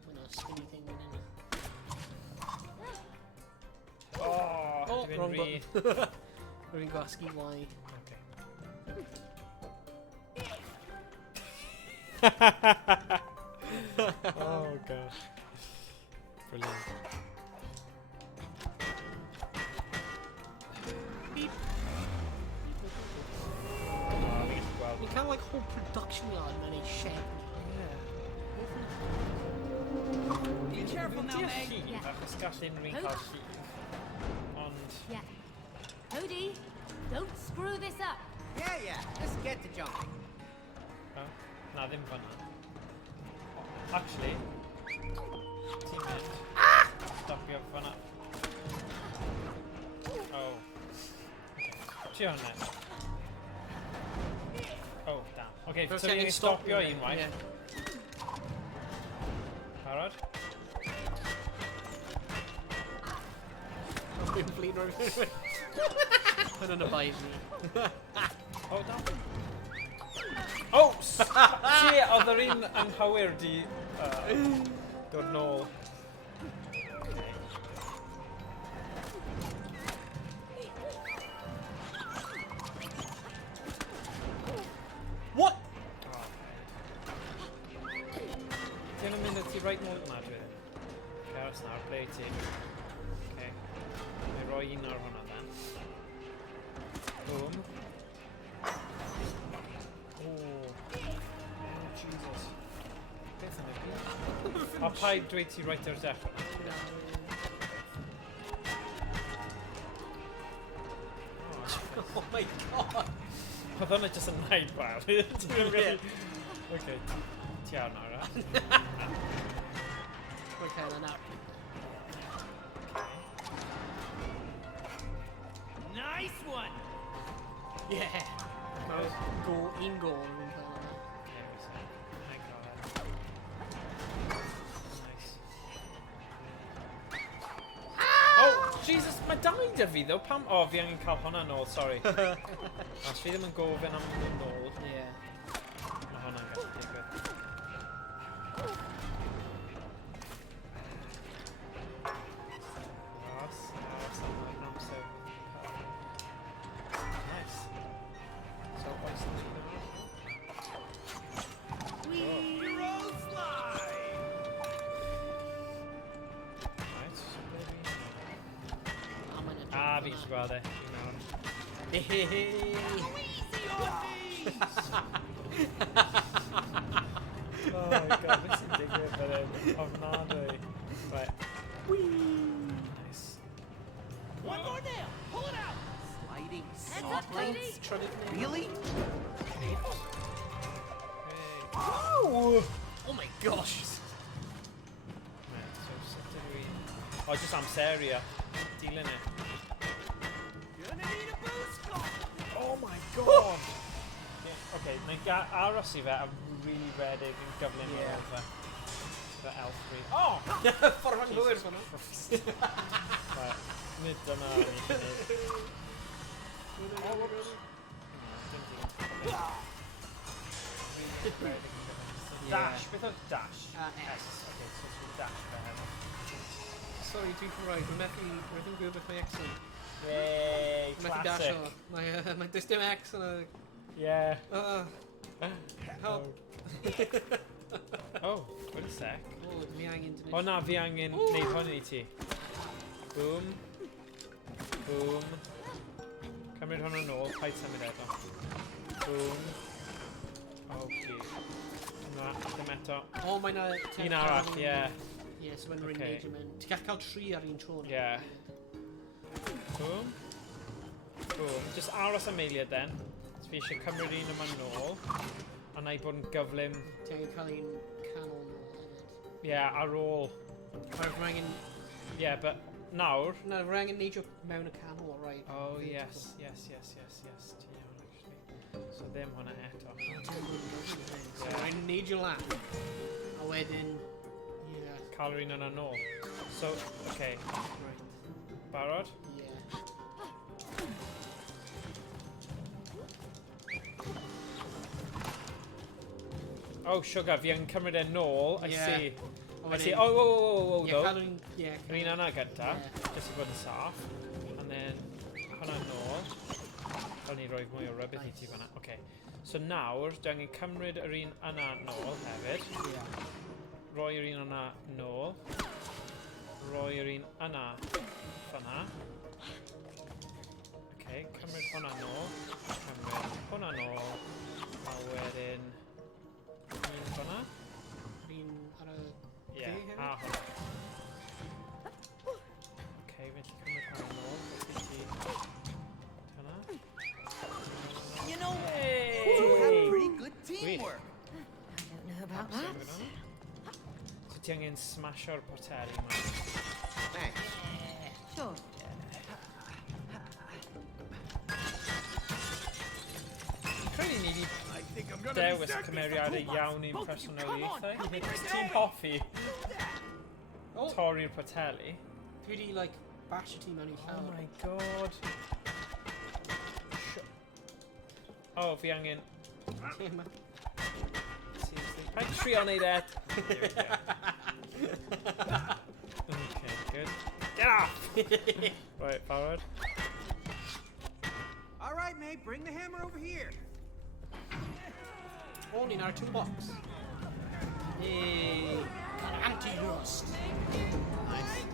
Mae'n skinny thing yn enni. Oh, wrong rhi... button. Rwy'n gwasgu Y. Oh gosh. Brilliant. Beep. Well, You kind of like whole production yard mewn ei shed. Be careful now, Meg. Yeah. achos gall unrhyw cael llif. Ond... Yeah. Cody, don't screw this up. Yeah. Let's get to jumping. Oh, na, ddim fanna. Actually... Ti'n mynd. Stopio fanna. Oh. Ti hwnna? Oh, damn. Okay, so ni'n stopio unwaith. Barod? Dwi'n flin o'r Hwn yn y baid ni. Oh, damn. Oh! Shit, oedd yr un anghywir di dod nôl. What? Ti'n mynd at ti right nôl yma, dwi ddim. Caros nawr, ble i ti? Okay. Mae roi un o'r hwnna then. Boom. Oh, Jesus. Beth yn y byd? A paid dweud ti right o'r dechrau. Oh my god. Oedd hwnna jyst yn naid bar. Okay, ti ar nawr, a? Okay, then out. Nice one. Yeah. Goal, in goal. Oh, Jesus, mae dau dy fi ddo. Pam... O, fi angen cael hwnna nôl, sorry. Os fi ddim yn gofyn am hwnna nôl. Yeah. Mae hwnna'n gallu digwydd. Am amser. Nice. So, oes yn ti nawr? Hero slide. Right, so ble fi? I'm gonna Ah, fi eisiau gweld e. Fi nawr. Oh my god, beth sy'n digwydd fan hyn? Ofnadwy. Right. Nice. One more nail. Pull it out. Sliding Heads up, Cody. softly. Really? Hey. Oh my gosh. Right, so sut ydw i... O, jyst amseria. Dilyn e. Gonna need a boost. Oh my god! Okay, Neu aros I fe a really redig yn gyflym Ie. ar ôl fe. The elf breed. Oh! Ffordd rhan hwyr fan nhw. Right. Nid dyna ni eisiau gwneud. Dash, beth oedd dash? S. Okay, so it's dash fe heno. Sorry, dwi'n Cymraeg. Dwi'n methu gwybod beth mae X yn. Yay, classic. Mae does dim X yn y... Yeah. Help. Oh, wait a sec. Fi angen... O na, fi angen neud hwn I ti. Boom. Boom. Cymryd hwn yn ôl, paid symud eto. Boom. Okay. Na, dim eto. O, mae na... Un arall, ie. Ie, so mae'n ring-age yn mynd. Ti'n gallu cael 3 ar un tro. Ie. Boom. Boom. Just aros am eiliad den. So fi eisiau cymryd un yma nôl. A na I bod yn gyflym. Ti'n angen cael un canol nôl hefyd. Ie, ar ôl. Mae angen... Ie, but nawr. Na, mae angen neidio mewn y canol, right? Oh, yes. Ti iawn, actually. So ddim hwnna eto. So mae'n neidio lan. A wedyn... Ie. Cael yr un yna nôl. So, okay. Right. Barod? Ie. Oh, sugar, fi yn cymryd e nôl. I Yeah. see. A I see. wedyn- Oh, whoa, Ie, though. cael un... Ie, Yr un yna gynta. Ie. Just I bod yn saff. And then, hwnna nôl. O'n i roi mwy o rybydd I ti fanna. Okay. So nawr, dwi angen cymryd yr un yna nôl hefyd. Ie. Roi yr un yna nôl. Roi yr un yna fanna. Okay, cymryd hwnna nôl. Cymryd hwnna nôl. A wedyn... Un fanna. Un ar y... Ie, hefyd? a hwnna. Okay, felly cymryd hwnna nôl. Felly hwnna. You know, Hey! you have pretty good teamwork. I don't know about that. So ti angen smasho'r poteri yma. Thanks. Sure. Credu ni di dewis cymeriadau iawn i'n personoliaethau. Ti'n hoffi Oh, torri'r poteli? dwi di, like, basio ti mewn I Oh llawr. my god. Oh, fi angen... Seriously? Paid trio neud et. There we go. Okay, good. Get off! Right, barod. All right, mate, bring the hammer over here. All in our toolbox. Yay! Anti-rust. Nice.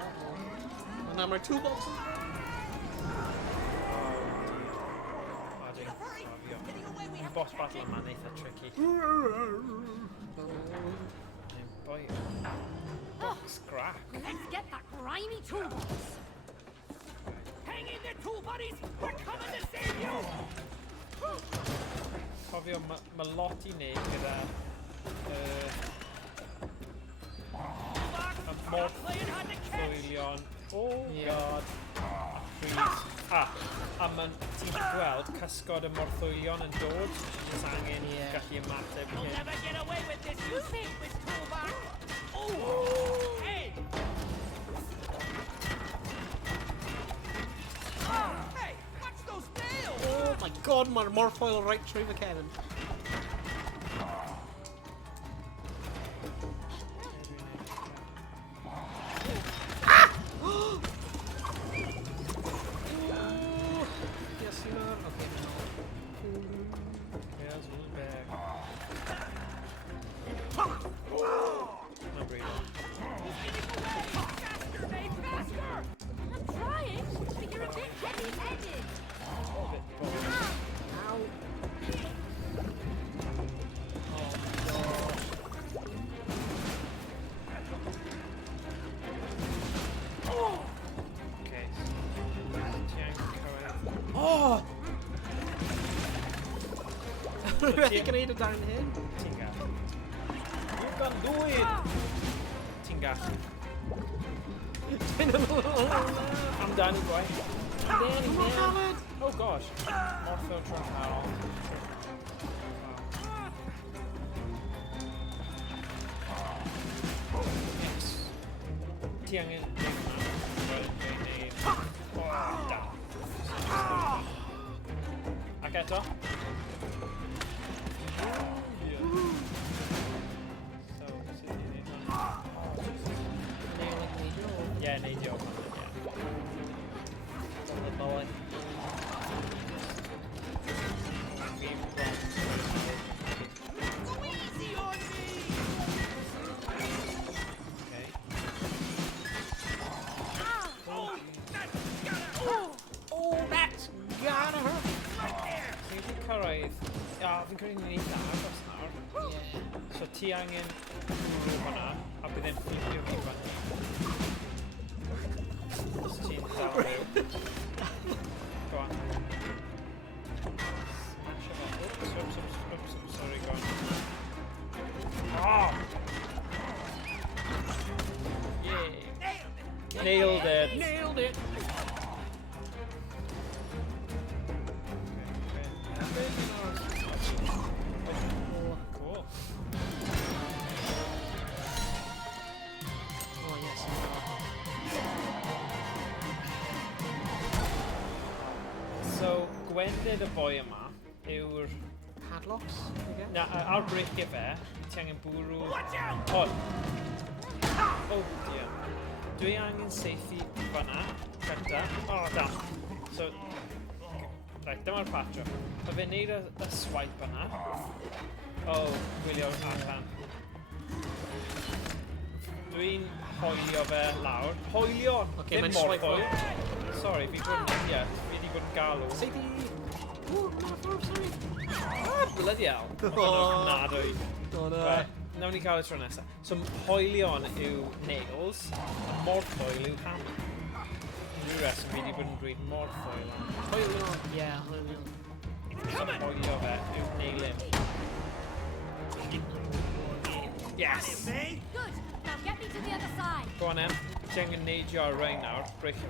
Uh-oh. And now my toolbox is Adding. Oh, boss battle yma'n eitha tricky. Boy. Scrap. Let's get that grimy toolbox. Hang in there, tool buddies. We're coming to save you. Cofio, mae lot I wneud gyda y morthwylion. Oh god. Freeze. A ti'n gweld cysgod y morthwylion yn dod. Jyst angen gallu ymateb I hyn. Never get away with this, you stupid toolbox. Oh, hey. Hey, watch those nails. Oh my god, mae'r morphoil right trwy fy cefn. Yes, you are. Okay, Yes, he's back. Not really. Faster, babe, faster. I'm trying, but you're a bit heavy-headed. A bit boring. Ow. Okay. Tiang cyrraedd. Oh! Ti'n gwneud y dan hyn? Ti'n gallu. You can do it! Ti'n gallu. Amdani, boy. Danny, man. Oh gosh. Morpho Truncaral. ti angen ac eto. Ie, neidio. Fi'n credu ni'n eitha agos nawr. So ti angen bwrw hwnna, a bydd e'n fflipio fi fan hyn. Os ti'n dal fyw. Go on. Oops, sorry, go on. Oh! Yay! Nailed it! Nailed it! Cool. Oh, yes. So, gwendid y boi yma yw'r... Padlocks? Na, ar bric e fe, ti angen bwrw... Oh, dear. Dwi angen seithi fanna, gynta. Oh, damn. So, right, dyma'r patro. Ma fe'n neud y swipe yna. Oh, gwylio allan. Dwi'n hoelio fe lawr. Hoelion! Okay, Ddim mae'n mor swipe hwyl. Sorry, fi wedi bod yn galw. Seithi! Oh, no, sorry. Bloody hell. Nadwy. Oh, no. Right, nawn ni cael y tro nesaf. So, hoelion yw nails, a morphoil yw hammer. Unrhyw reswm fi wedi bod yn dweud morphoil. Hoelion. Yeah, hoelion. Hoelio fe yw nailin. Yes! Good. Now get me to the other side. Go on, Em. Ti angen neidio ar rein nawr. Break fe.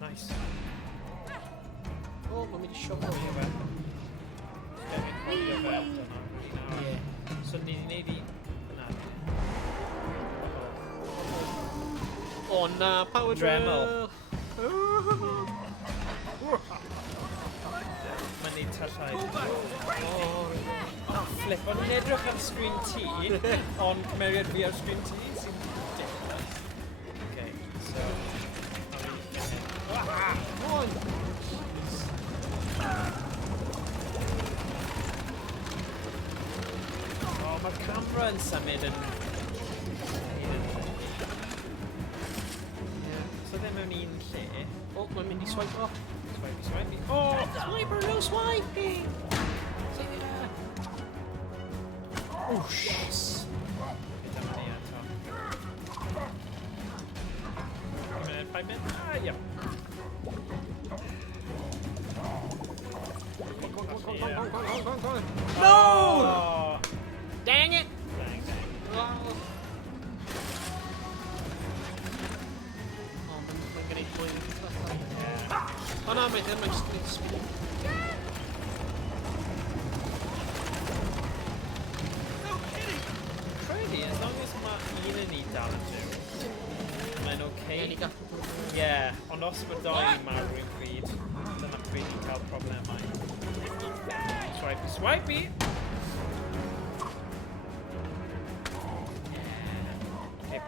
Nice. Oh, mae'n mynd i siop Hoelio fe. Hoelio fe. Yeah. So, ni wedi neud i... Na. Oh, na, power Dremel. drill. Mae'n neud tyllau. Oh, flip. O'n i'n edrych ar screen T, ond cymeriad fi ar screen T sy'n ridiculous. Okay, so... Oh, mae'r camera yn symud yn... So ddim mewn un lle. Oh, mae'n mynd i swipe off. Swipey. Oh! Swiper, no swiping! Oh, yes! Dyma ni eto. 5 minutes? Ah, yeah. No! Oh! Dang it! Dang. Oh, mae'n gwneud bwyd. O na, mae ddim yn gwneud speed. Really, as long as mae un yn ni dal yn byw, mae'n okay. Yeah, ond os mae dau yn marw rhywun pryd, dyna pryd ni'n cael problemau. Swipey! Okay,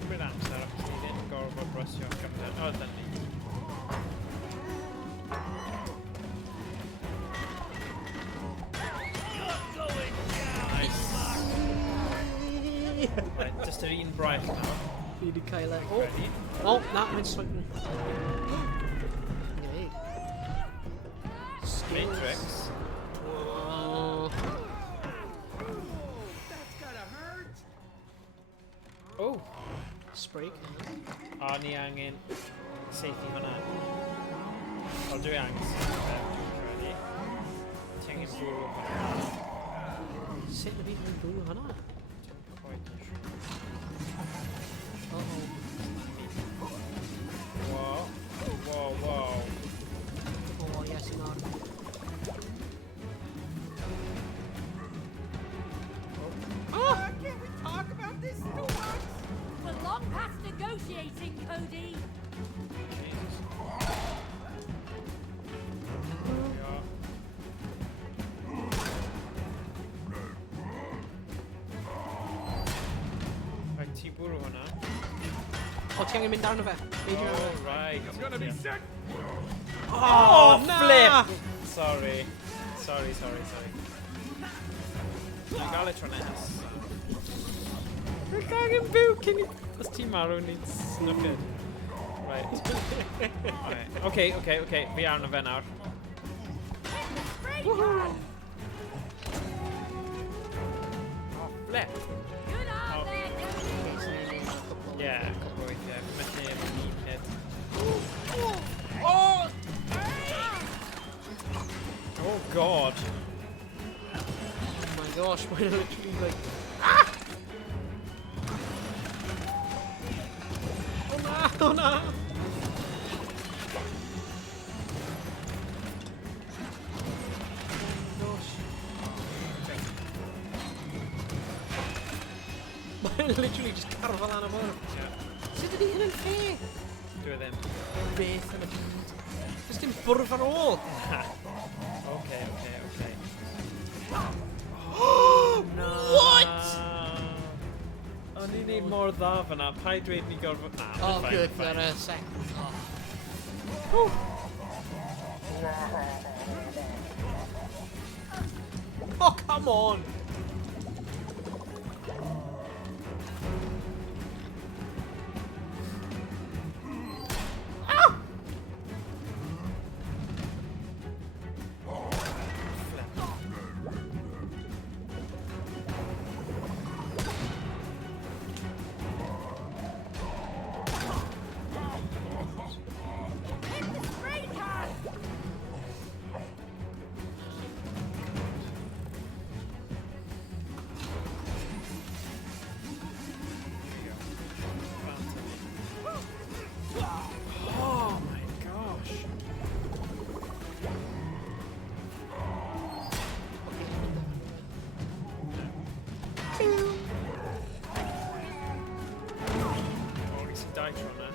cymryd amser ac ni ddim gorfod brysio gyfer... O, dyna ni. Nice. Right, just yr un braich nawr. Fi wedi cael e. Ready? Oh, na, mae'n swiping. Okay. Matrix. Oh. That's gotta hurt. Oh! Spray can. A ni angen seithi hwnna. O, dwi angen seithi fe. Ready? Ti angen bwrw hwnna. Sut mae fi'n bwrw hwnna? Uh-oh. Whoa. Oh, yes, yn ar. bwrw hwnna. O, ti angen mynd darn o fe. Beidio. Oh, right. I'm gonna be sick. Oh, na! flip! Sorry. Sorry. Dwi'n gael e tro nes. Rwy'n angen byw cyn i... Os ti'n marw, ni'n snwffyd. Right. Okay. Fi arno fe nawr. Woohoo! Oh, flip! Yeah, couple of weithiau. Methu efo ni hyd. Oh! Oh god. Oh my gosh, mae'n literally like... Oh na! Mae'n literally just carfo lan o ffordd. Sut ydi hyn yn lle? Dwi ddim. Beth yn y byd? Just dim bwrf ar ôl. Okay. No. What? O'n i'n neud mor dda fyna. Pa i dweud ni gorfod... Na, Oh, fine, good, fine. for a sec. Oh, come on! Oh my gosh. Oh, nes i dau tro na.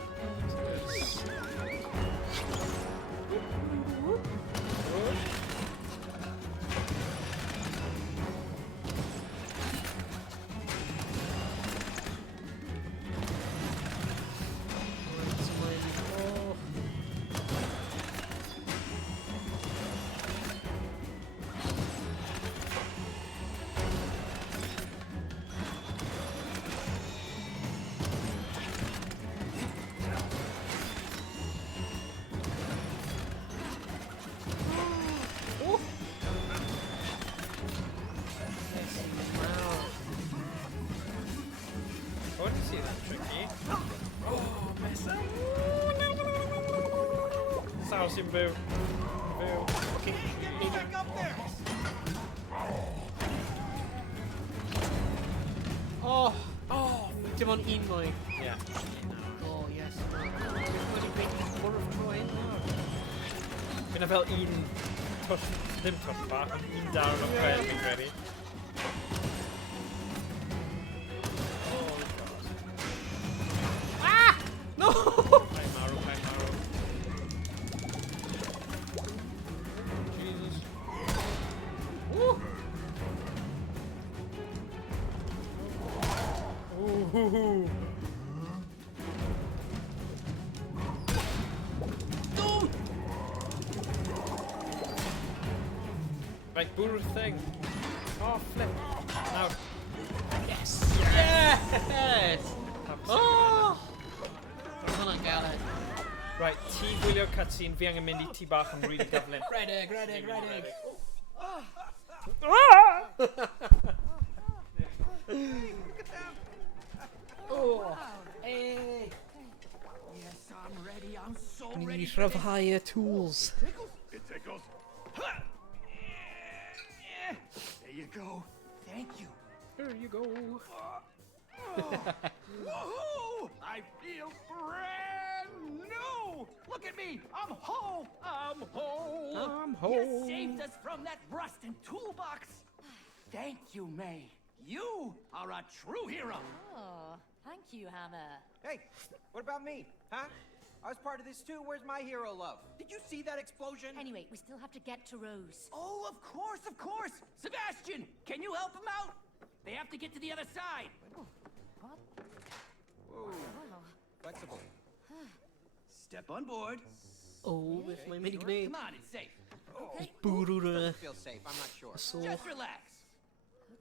Oh, did you see that tricky? Oh, mess up. Saws him, boo. Boo. Okay. Get back up there! Oh, dim ond un mwy. Yeah. Oh, yes. Wedi gwneud bwrf tro hyn. Fy'n na fel un twll, ddim twll bach, ond un darn o cred, fi'n credu. Oh, God. Ah! No! Pa'i marw. Jesus. Woo! Ooh. Right, bwrw'r thing. Oh, flip. Nawr. Yes! Yes! Oh! Roedd hwnna'n galed. Right, ti gwylio cutscene, fi angen mynd i ti bach yn really gyflym. Redig. Oh! Hey! Yes, I'm ready. I'm so Ni ready. rhyfhau y tools. It tickles. There you go. Thank you. Here you go. Woohoo! I feel brand new. Look at me. I'm whole. I'm whole. You saved us from that rusted toolbox. Thank you, May. You are a true hero. Oh, thank you, Hannah. Hey, what about me? Huh? I was part of this too. Where's my hero love? Did you see that explosion? Anyway, we still have to get to Rose. Oh, of course. Sebastian, can you help him out? They have to get to the other side. What? Flexible. Step on board. Oh, beth mae'n mynd i gwneud? Come on, it's safe. Bwrw'r Doesn't feel safe, I'm not sure. so. Just relax.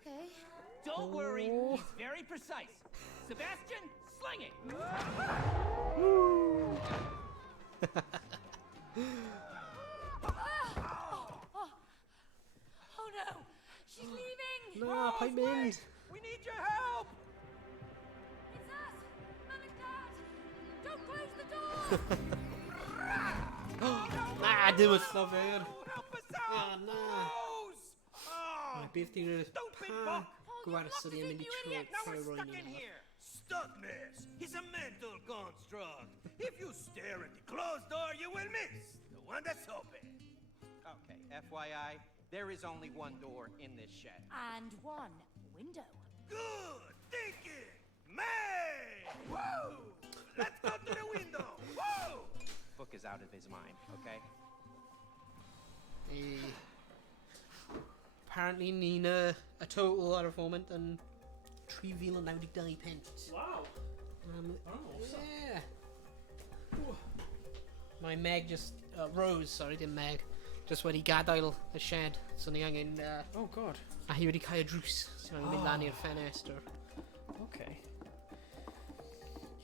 Okay. Don't worry, he's very precise. Sebastian, sling it. Oh no! She's leaving! Na, pa'n mynd? We need your help. It's us! Mum and Dad! Don't close the door! Na, dim yn llafur. Help us out. Ah, na. Rose. Oh, Mae beth di'n rhaid stupid pa buck. gwarsa di yn mynd i Now troi we're roi'n stuck in yna. here. Stuckness is a mental construct. If you stare at the closed door, you will miss the one that's open. Okay, FYI, there is only one door in this shed. And one window. Good thinking, man. Woo! Let's go to the window. Woo! Book is out of his mind, okay? Apparently ni'n a total ar y foment yn 3,092 pence. Wow. Yeah. Mae Meg just... Rose, sorry, dim Meg. Just wedi gadael y shed. So ni angen... Oh god. a hi wedi cael y drws. So ni'n mynd lan i'r ffenestr. Okay.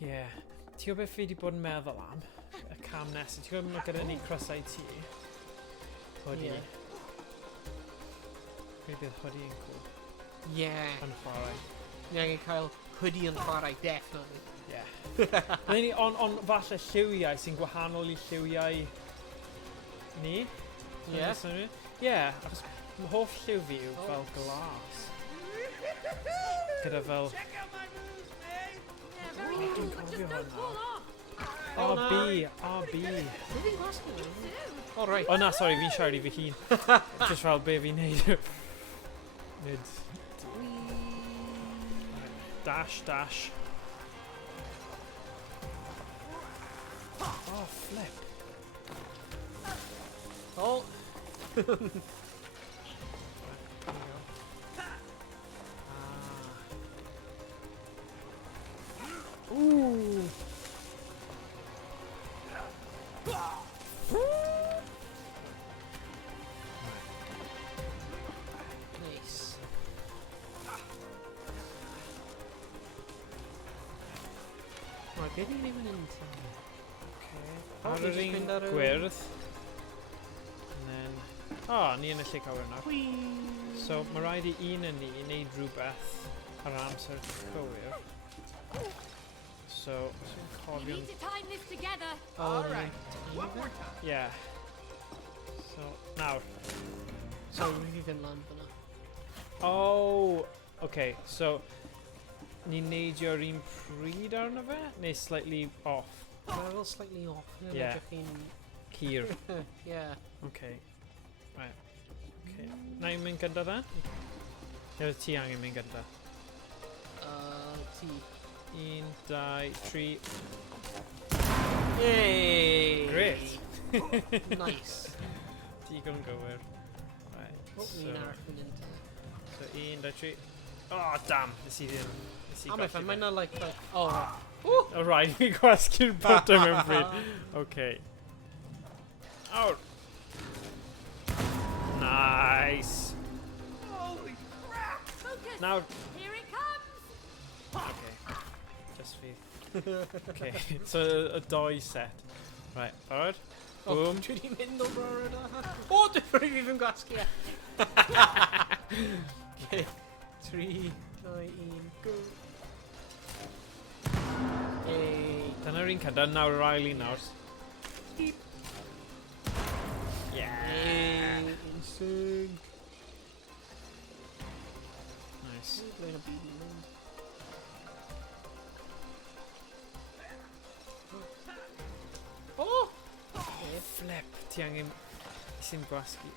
Yeah. Ti'n gwybod beth fi wedi bod yn meddwl am? Y cam nesaf. Ti'n gwybod mae gyda ni crysau ti? Hoodie. Ie. Fi bydd hoodie yn cool. Yeah. Yn chwarae. Ni angen cael hoodie yn chwarae, definitely. Yeah. Ond falle lliwiau sy'n gwahanol i lliwiau ni. Ie. Yeah, achos mae hoff lliw fi yw fel glas. Gyda fel... Check out my moves, man. Yeah, very cool, but just don't fall off! RB, RB. Oh, right. O na, sori, fi'n siarad i fy hun. Just fel be fi'n neud. Nid. Dash, dash. Oh, flip. Oh. Ooh. Nice. Right, beth ni'n mynd into? Ar ni yr jyst un mynd ar y- gwyrdd. And then... Oh, ni yn y lle cywir nawr. So, mae rhaid i un yn ni wneud rhywbeth ar amser cywir. So, os yw'n You cofio'n... need to time this together! All right. One more time. Yeah. So, nawr. So, ni'n fynd lan fyna. Oh, okay. So, ni'n neidio'r un pryd arno fe? Neu slightly off? Mae fel slightly off. Yeah. Cyr. Yeah. Okay. Right. Okay. Na i'n mynd gyda fe? Neu ti angen mynd gyda? Ti. 1, 2, 3. Yay! Great. Nice. Digon gywir. Right. Oh, ni'n arall mynd into. So 1, 2, 3. Oh, damn. Nes i ddim. Nes i A mae golli mae'n fe. like... Oh. Oh, right. Fi gwasgu'r bottom yn bryd. Okay. Out. Nice. Holy crap! Focus! Now. Here it comes! Okay. Just fi. Okay. So a doi set. Right. Alright. Oh, Boom. dwi wedi mynd o bro yna. O, dwi'n fi fy'n gwasgu e. Okay. 3, 2, 1, go. Yay. Dyna'r un cyda. Nawr yr ail un nawr. Yeah. Yay. In sync. Nice. Blwy'n o byd i'n mynd. Oh! Okay. Flip. Ti angen... Sy'n gwasgu.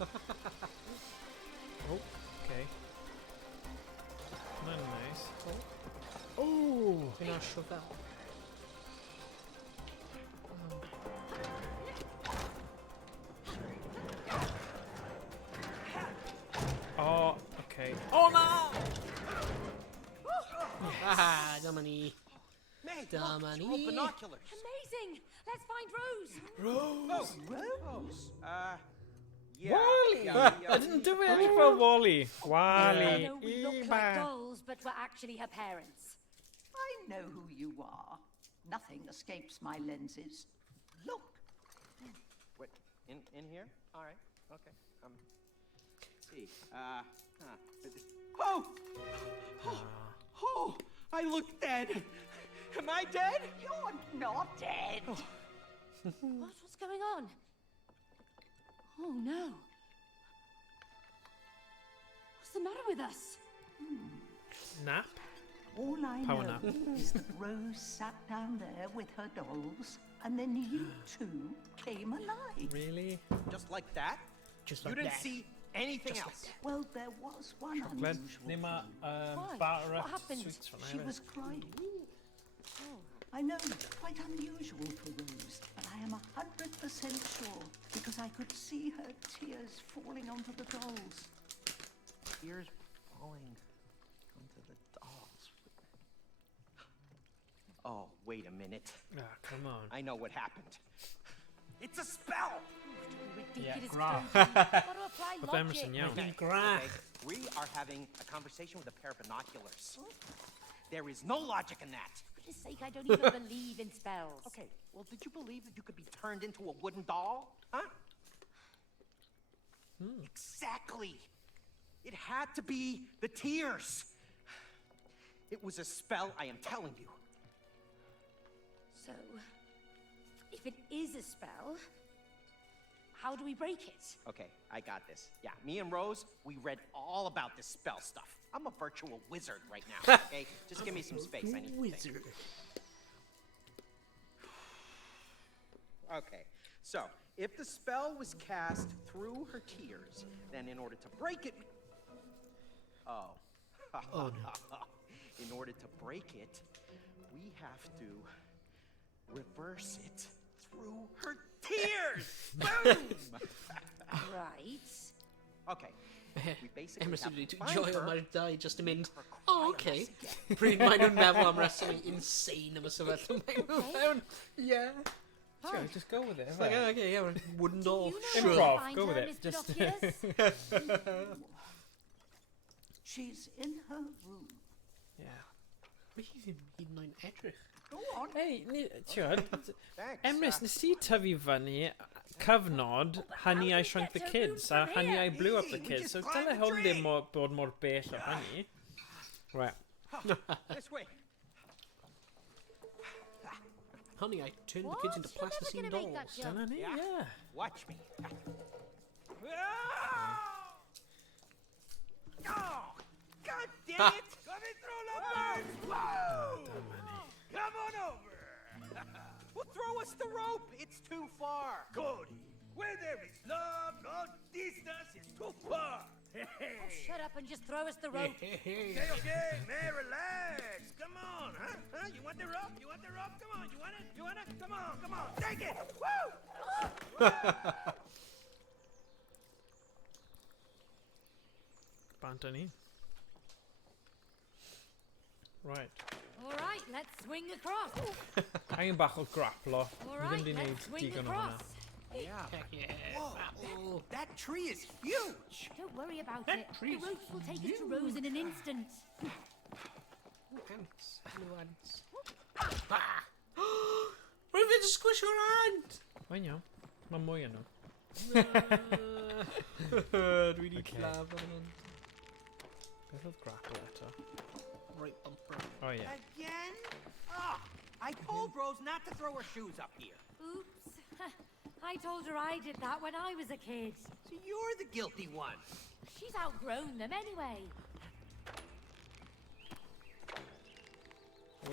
Oh. Okay. Mae'n nice. Oh! Dwi'n asio fel. Oh, okay. Oh no! Ah, dyma ni. May, Da look, man it's all i. binoculars. Amazing! Let's find Rose! Rose! Rose? Yeah. Wally! Yeah, I didn't do it for Wally. Wally. No, we look like dolls, but we're actually her parents. I know who you are. Nothing escapes my lenses. Look. What? In here? All right. Okay. Let's see. Oh! Oh! I look dead. Am I dead? You're not dead. What's going on? Oh no. What's the matter with us? Nap? All I Power know nap. is that Rose sat down there with her dolls, and then you two came alive. Really? Just like that? Just You like didn't that. see anything else? Well, there was one Glenn, unusual ni ma Why? batter What up happened? sweets from She was crying. I know, quite unusual for Rose, but I am 100% sure because I could see her tears falling onto the dolls. Tears falling onto the dolls. Oh, wait a minute. Ah, come on. I know what happened. It's a spell! Ridiculous graph. clothing. Got to apply With logic. Emerson, yeah. Okay, we are having a conversation with a pair of binoculars. There is no logic in that. For goodness sake, I don't even believe in spells. Okay, well, did you believe that you could be turned into a wooden doll? Huh? Exactly. It had to be the tears. It was a spell, I am telling you. So, if it is a spell, how do we break it? Okay, I got this. Yeah, me and Rose, we read all about this spell stuff. I'm a virtual wizard right now, okay? Just give me some space, I need to think. Wizard. Okay, so if the spell was cast through her tears, then in order to break it... Oh. Oh, no. In order to break it, we have to reverse it through her tears! Boom! Right. Okay. We basically Emerson have wedi to to find joio her, mae'r dau just yn mynd, her oh, cry okay. on us again. Pryd maen nhw'n meddwl am wrestling insane am y sefyllfa maen nhw fewn. Yeah. Sure, just go with it. It's like, okay, yeah, we're wooden Do doll. you know Sure. where to Improv, find go with her, it. Mr. Just- Binoculars? She's in her room. Yeah. Mae hi ddim hyd yn oed edrych. Go on. Hey, tiwod, Thanks. Emrys, nes ti tyfu fyny cyfnod Honey I Shrunk the Kids a Honey I Blew Up the Easy, we Kids, just so climbed dyle the hwn tree. ddim bod mor bell o hynny. Right. This way. Honey, I turned the kids into What? You're never plasticine gonna make that dolls. jump. Dyna ni, Yeah. yeah. Watch me. Oh, God damn it! Coming through the birds! Whoa! Come on over! Well, throw us the rope! It's too far! Cody, where there is love, no distance is too far. Shut up and just throw us the rope. Okay, man, relax. Come on, huh? You want the rope? You want the rope? Come on, you want it? You want it? Come on, take it! Woo! Bant ni. Right. All right, let's swing across. Angen bach o graplo. All Ni right, ddim di let's wneud swing digon o across. hwnna. Yeah. Heck yeah. Whoa, that tree is huge! Don't worry about That it. The tree's ropes will take us to Rose in an instant. Ants. Hello, ants. Ah! Rwy'n fynd to squish your ant! Mae'n iawn. Mae mwy yn nhw. Dwi wedi Okay. llaf yn hyn. Beth oedd graplo eto? Right bumper. Oh, yeah. Again? Oh, I told Rose not to throw her shoes up here. Oops. I told her I did that when I was a kid. So you're the guilty one. She's outgrown them anyway.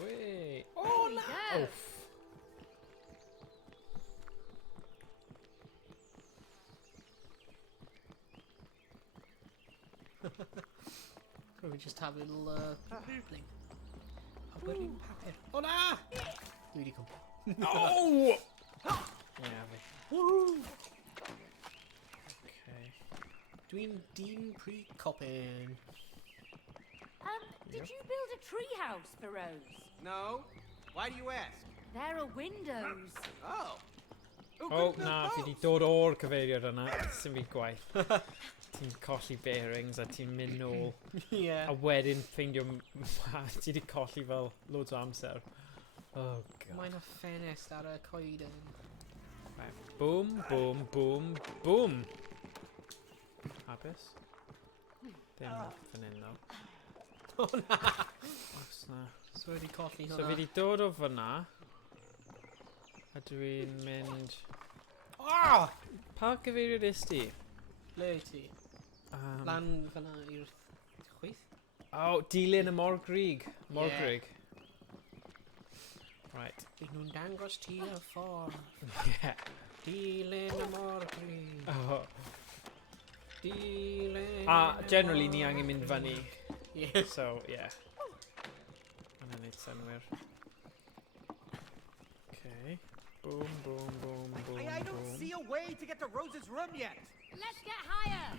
Wait. Oh, no. Oof. Probably just have a little thing. A wedding packet. Oh na! Dwi wedi cwmpa. Oh! Yeah, fi. Woo! Okay. Dwi'n dyn pre-copping. Did you build a tree house for Rose? No. Why do you ask? There are windows. Oh. O, na, fi di dod o'r cyfeiriad yna. Sy'n fi gwaith. Ti'n colli bearings a ti'n mynd nôl. Yeah. A wedyn ffeindio... ti di colli fel loads o amser. Oh, god. Mae'n a ffenest ar y coeden. Right. Boom, boom, boom, boom. Hapus? Dim fan hyn, no. O na! Os na. So wedi colli hwnna. So fi di dod o fyna. A dwi'n mynd... Oh! Pa gyfeiriad is ti? Le ti? Lan fyna i'r chwyth? Oh, dilyn y Morgrig. Morgrig. Right. Dyn nhw'n dangos ti y ffordd. Yeah. Dilyn y Morgrig. Oh. Dilyn... Generally ni angen mynd fyny. Yeah. So, yeah. Yna'n neud synwyr. Okay. Boom, boom, boom, boom, I don't boom. see a way to get to Rose's room yet. Let's get higher.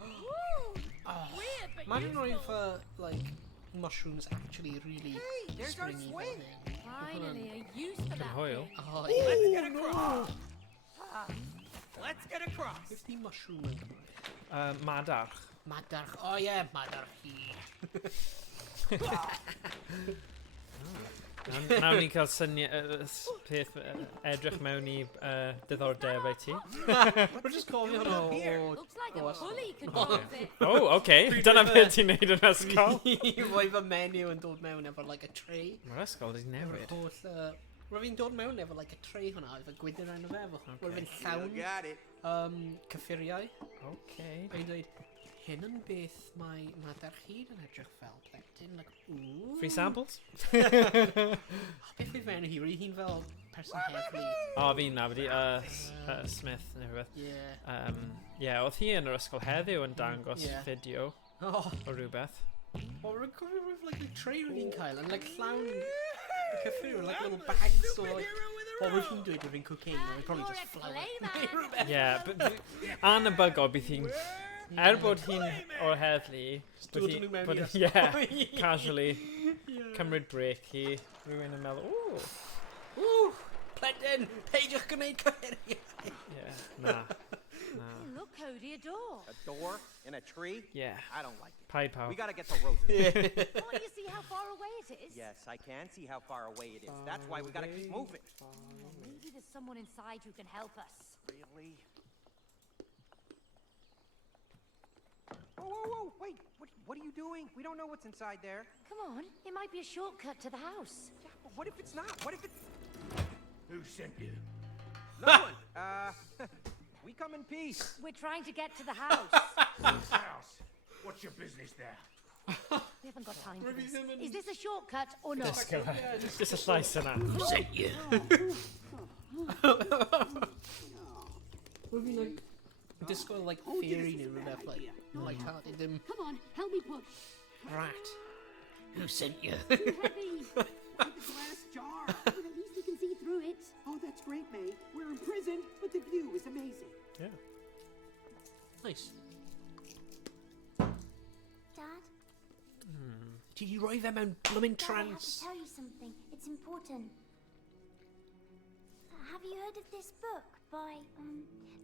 Woo! Weird, but Imagine useful. if, like, mushrooms actually really Hey, there's our springy. swing. Finally, a use for that Hoyle. thing. Oh, Let's yeah. get across. Let's get across. 50 mushroom yn Gymraeg. Madarch. Madarch. Oh, yeah, madarch hi. Nawn ni cael peth edrych mewn I diddordeb I ti. We're just cofio hwnna o... Looks like a bully controls it. Oh, okay. Dyna beth ti'n neud yn ysgol. Rwy'n fy menu yn dod mewn efo, like, a tray. Mae'r ysgol wedi newid. Rwy'n fi'n dod mewn efo, like, a tray hwnna, efo gwydr yn y fe efo. Rwy'n You llawn got it. cyffuriau. Okay. A'n dweud, hyn yn beth mae madarch hyd yn edrych fel plentyn. Like, ooh. Free samples? Beth yw fe'n hi? Rwy'n hi'n fel person heddlu. O, fi'n nabod I. Smith neu rhywbeth. Yeah. Yeah, oedd hi yn yr ysgol heddiw yn dangos fideo Oh. o rhywbeth. Oh, rwy'n cofio rwy'n like a tray rwy'n cael, and like llawn cyffuriau, like little bags o like... O, rwy'n hi'n dweud rwy'n cocaine, rwy'n probably just flour. Yeah, but anebygol bydd hi'n... Er bod hi'n o'r heddlu, casually, cymryd break hi, rhywun yn meddwl, ooh. Ooh, plentyn, peidiwch gwneud cyffuriau. Yeah, nah. Hey, look, Cody, a door. A door in a tree? Yeah. I don't like it. Paid pal. We gotta get to Rose's. Can't you see how far away it is? Yes, I can see how far away it is. That's why we gotta keep moving. Well, maybe there's someone inside who can help us. Really? Whoa, whoa, whoa, wait, what are you doing? We don't know what's inside there. Come on, it might be a shortcut to the house. Yeah, but what if it's not? What if it's... Who sent you? No one. We come in peace. We're trying to get to the house. This house. What's your business there? We haven't got time for this. Is this a shortcut or not? Just a llais yna. Sent you. Rwy'n fi'n like... Disgwyl like theory neu rhywbeth like hearted him. Come on, help me push. Rat. Who sent you? Too heavy. Like a glass jar. But at least we can see through it. Oh, that's great, May. We're imprisoned, but the view is amazing. Yeah. Nice. Dad, Ti di roi fe mewn bloomin' Dad, I have to trance. tell you something. It's important. Have you heard of this book by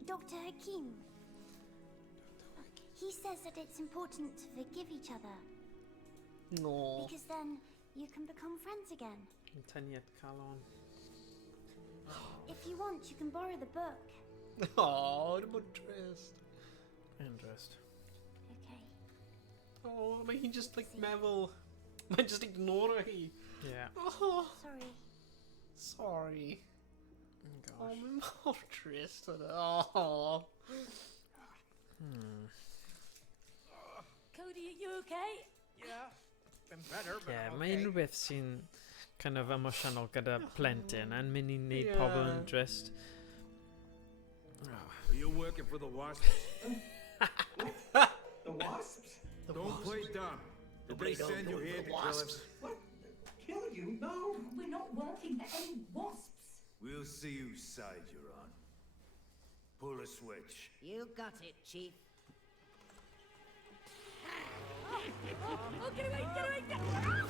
Dr. Hakim? He says that it's important to forgive each other No. because then you can become friends again. Cynteniad calon. If you want, you can borrow the book. Oh, dim ond trist. Interest. Okay. Oh, mae hi'n just like meddwl... Mae'n just ignore hi. Yeah. Oh, Sorry. sorry. Oh, Oh, gosh. mae'n mor trist yna. Oh. Cody, are you okay? Yeah, been better, but Yeah, I'm mae okay. unrhyw beth sy'n kind of emosiynol gyda plentyn yn mynd I wneud Yeah. pobl yn drist. Are you working for the wasps? The wasps? Don't play dumb. Did they send you here to kill us? What? Kill you? No. We're not working for any wasps. We'll see whose side you're on. Pull a switch. You got it, Chief. Oh, get away, get away, get away!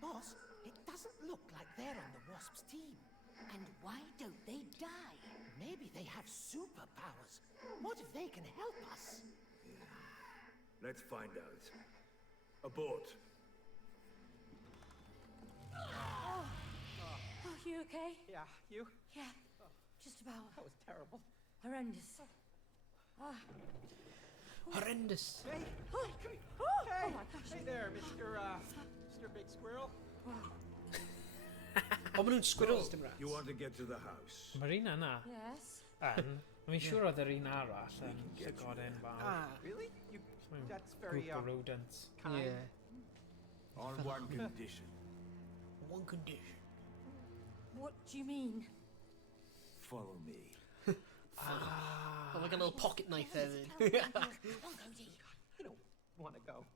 Boss, it doesn't look like they're on the Wasp's team. And why don't they die? Maybe they have superpowers. What if they can help us? Let's find out. Abort. Oh, you okay? Yeah, you? Yeah, just about. That was terrible. Horrendous. Horrendous. Hey, Oh, hey, oh my gosh. hey there, Mr. Big Squirrel. O, maen nhw'n squirrels, dim rats. You want to get to the house? Mae'r un yna Yes. yn... Mi'n siŵr oedd yr un arall yn llygoden fawr. Really? Mae'n That's very, grŵp o rodents. kind. Yeah. On one condition. One condition. What do you mean? Follow me. Oh, like a little pocket knife hefyd. Come on, Cody. I don't want to go.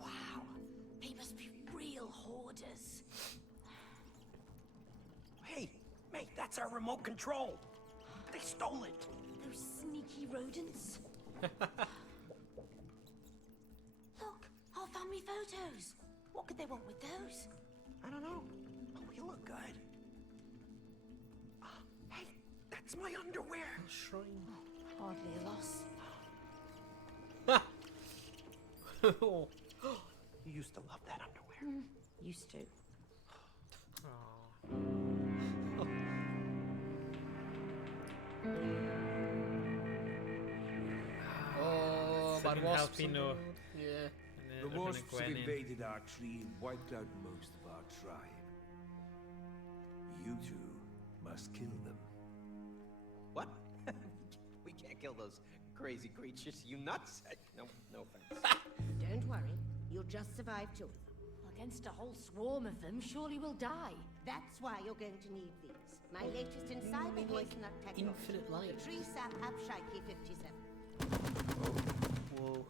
Wow, they must be real hoarders. Hey, mate, that's our remote control. They stole it. Those sneaky rodents. Look, our family photos. What could they want with those? I don't know. Oh, we look good. Hey, that's my underwear. Shrine. Hardly a loss. You used to love that underwear. Used to. Oh, Sydd mae'r yn wasps helpu yn nhw. dod. Yeah. The wasps have invaded our tree and wiped out most of our tribe. You two must kill them. What? We can't kill those crazy creatures. You nuts? No offense. Don't worry, you'll just survive two of them. Against a whole swarm of them, surely we'll die. That's why you're going to need these. My latest in cyber hazelnut technology. Infinite life. The tree sap Abshiki 57. Whoa.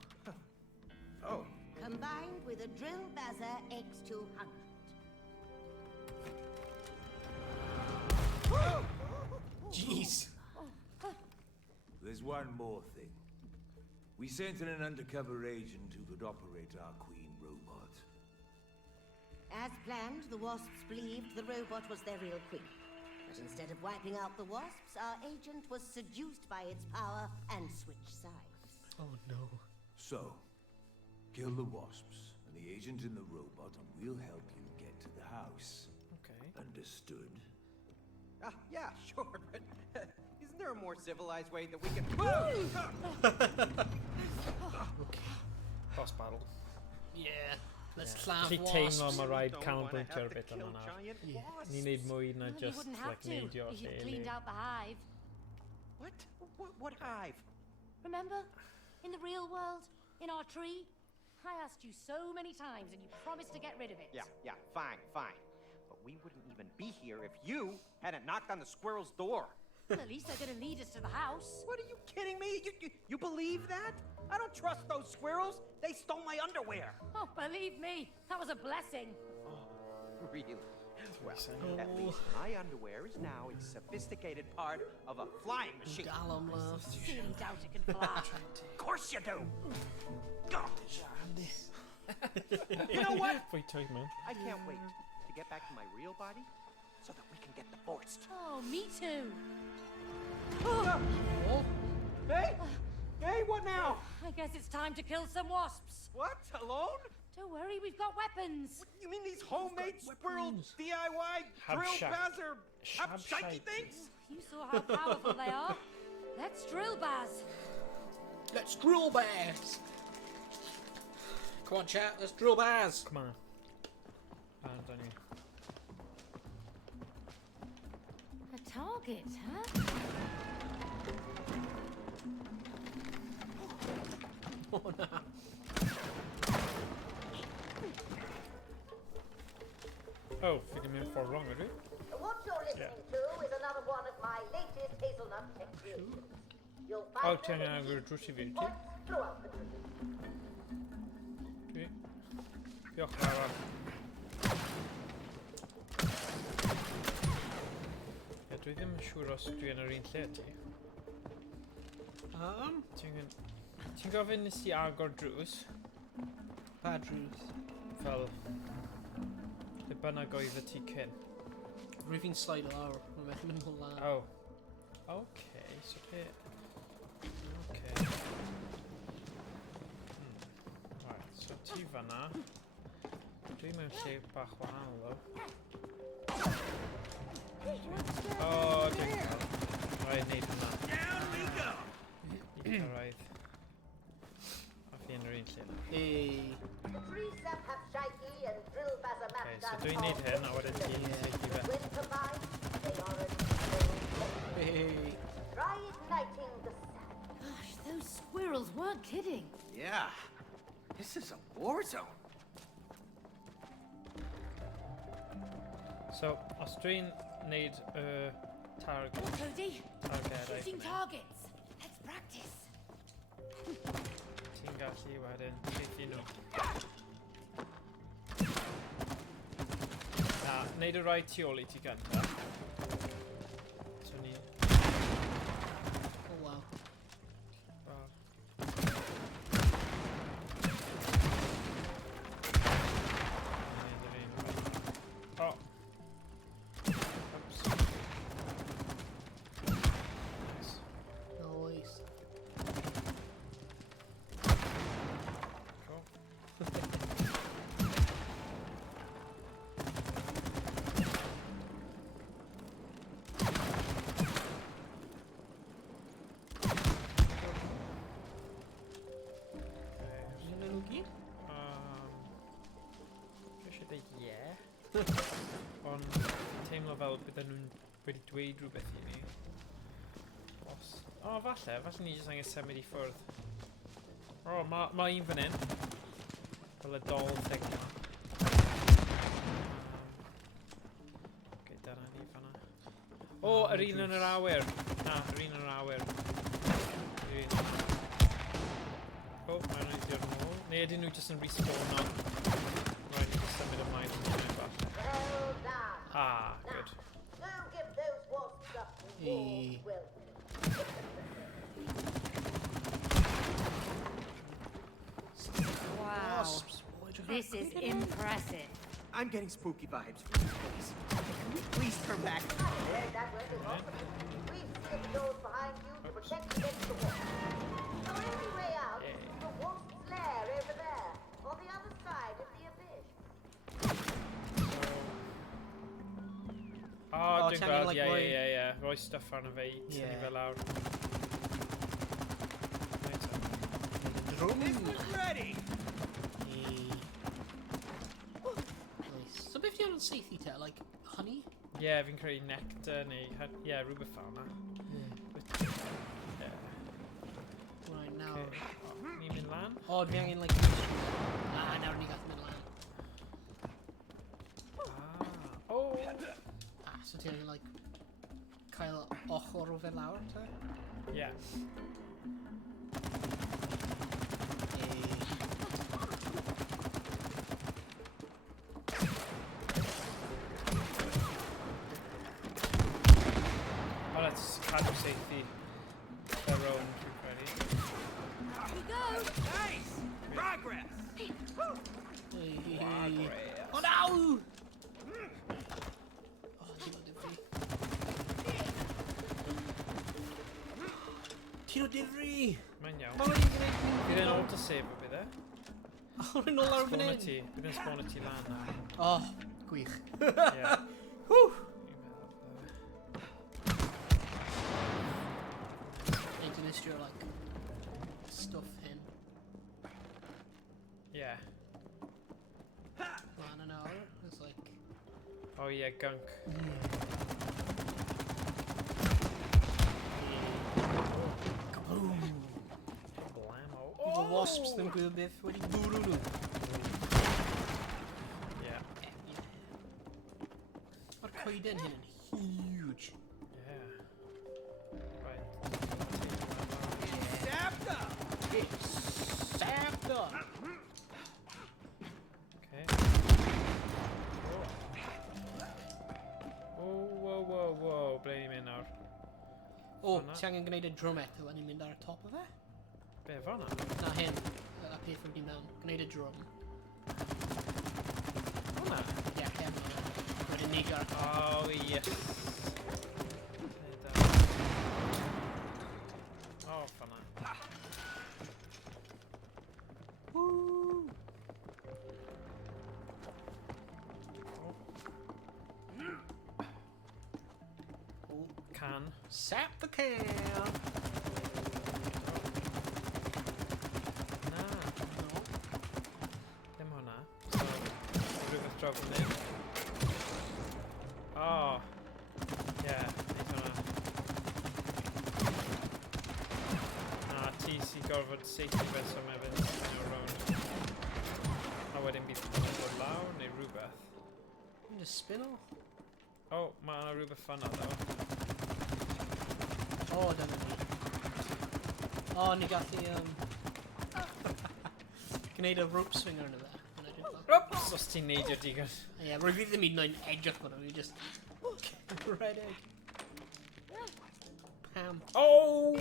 Oh. Combined with a drill bazzer X200. Jeez. There's one more thing. We sent in an undercover agent who could operate our queen robot. As planned, the wasps believed the robot was their real queen. But instead of wiping out the wasps, our agent was seduced by its power and switched sides. Oh no. So, kill the wasps and the agent in the robot and we'll help you get to the house. Okay. Understood? Yeah, sure, but isn't there a more civilized way that we can... Boss battle. Yeah. Let's lladd Felly wasps. teimlo mae rhaid Don't canolbwyntio wanna ar have beth to yna kill nawr. giant wasps. Ni'n neud mwy na Well, you just wouldn't have like to neidio if you'd lle cleaned ni. out the hive. What hive? Remember? In the real world? In our tree? I asked you so many times and you promised to get rid of it. Yeah, fine. But we wouldn't even be here if you hadn't knocked on the squirrel's door. Well, at least they're going to lead us to the house. What, are you kidding me? You believe that? I don't trust those squirrels. They stole my underwear. Oh, believe me, that was a blessing. Really? Well, at least my underwear is now a sophisticated part of a flying machine. Dal am laugh. Sincerely doubt it can fly. Of course you do. You know what? Wait, wait, man. I can't wait to get back to my real body so that we can get divorced. Oh, me too. Hey, what now? I guess it's time to kill some wasps. What? Alone? Don't worry, we've got weapons. You mean these homemade squirrel DIY drill Habshack. bazzer Habshite. shaky things? You saw how powerful they are. Let's drill, Baz. Let's drill bears. Come on, chat. Let's drill bears. Come on. And on you. A target, huh? Oh no. Oh, fi ddim yn ffordd wrong ydw? What you're listening to is another one of my latest hazelnut techniques. You'll O, find ti'n them in agor easy drws I fi, ti? points throughout the tree. Diolch yn fawr. Dwi ddim yn siŵr os dwi yn yr un lle ti. Ti'n gofyn nes i agor drws? Pa drws? Fel... lle bynnag oedd y ti cyn. Rwy'n fi'n slide o lawr. Mae'n methu mynd o lan. Oh. Okay, so pe... Okay. Right, so ti fanna. Dwi mewn lle bach wahanol ddo. Oh, dwi'n cael. Rhaid neud hwnna. Down we go! I cyrraedd. A fi yn yr un lle. Okay, so dwi'n neud hyn, a wedyn ti'n teithi fe. Gosh, those squirrels weren't kidding. Yeah, this is a war zone. So, os dwi'n neud target... Cody, targedau shooting fan hyn, targets. Let's practice. ti'n gallu wedyn teithi nhw. Na, neud y rai tu ôl i ti gynta. So ni... Oh, wow. Well... Oh! Oops. Nice. Nice. Cool. Dwi'n enw gyd? Dwi eisiau dweud ie. Ond teimlo fel bydden nhw'n wedi dweud rhywbeth i ni. Os... O, falle ni jyst angen symud i ffwrdd. O, ma un fan hyn. Fel y dol thing yma. Ok, dyna ni fanna. O, yr un yn yr awyr. Na, yr un yn yr awyr. O, mae'n rhaid i'r nôl. Neu ydyn nhw jyst yn respawn on. Rhaid ni jyst symud ymlaen yn hynny bach. Ah, good. Wow. This is impressive. I'm getting spooky vibes from this place. Can we please turn back? Oh, dwi'n gweld, ie. Rhoi stuff arno fe i tynnu fe lawr. This was ready! Nice. So beth yw'n seithi te? Like, honey? Ie, fi'n creu nectar neu... Ie, rhywbeth fel yna. Right, nawr. Ni'n mynd lan? O, dwi angen, like... nawr ni gath mynd lan. So ti angen, like, cael ochr o fe lawr, te? Ie. O, let's cadw seithi. Their own, dwi'n credu. Here we go. Nice! Progress! Oh, no! Tino difri! Mae'n iawn. Pa wedi gwneud nhw? Bydd e'n autosave o bydd e? O, rwy'n nôl lawr fan hyn? Bydd e'n spawn ti lan na. O, gwych. Ie. Whew! Need to list your, like, stuff hyn. Ie. Lan an hour. It's like... Oh ie, gunk. Efo wasps ddim gwybod beth wedi bwrw nhw. Ie. Mae'r coeden hyn yn huge. Ie. Right. It's sapped up! Okay. Ti angen gwneud y drum eto, a ni'n mynd ar y top o fe? Be, fan'na? Na, hyn. Y peth wedi mewn. Gwneud y drum. Hwna? Ie, hyn. Wedyn neigio ar... Oh, yes. Oh, fan'na. Woo! Can. Sap the can! Na. No. Dim hwnna. So, rhywbeth draw fan hyn. Oh. Yeah, neud hwnna. Ti sy'n gorfod seithi fe so mae fe'n spinio rownd. A wedyn bydd hwnna'n dod lawr neu rhywbeth. Yn just spin o. Oh, mae yna rhywbeth fan'na ddo. O, dyna ni. O, ni gallu... gwneud y rope swinger yna fe. Oops! Os ti'n neidio digon. Ie, rwy fi ddim un o'n edrych bod fi just... Redig. Pam. Oh!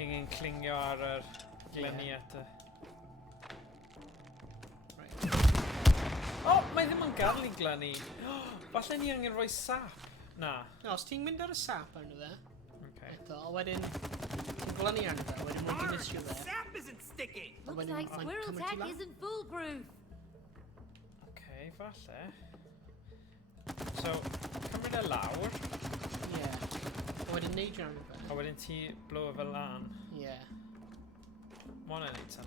Ingen clingio ar yr glenni eto. Oh, mae ddim yn gadel i glenni. Falle ni angen rhoi sap. Na. No, os ti'n mynd ar y sap arno fe, Okay. eto, a wedyn glenni arno fe, wedyn mwyn dynisio fe. Sap isn't sticking. Looks like squirrel tech isn't foolproof. Okay, falle. So, cymryd e lawr. Ie. A wedyn neidio arno fe. A wedyn ti blow fe lan. Ie. Ma' hwnna'n neud sen.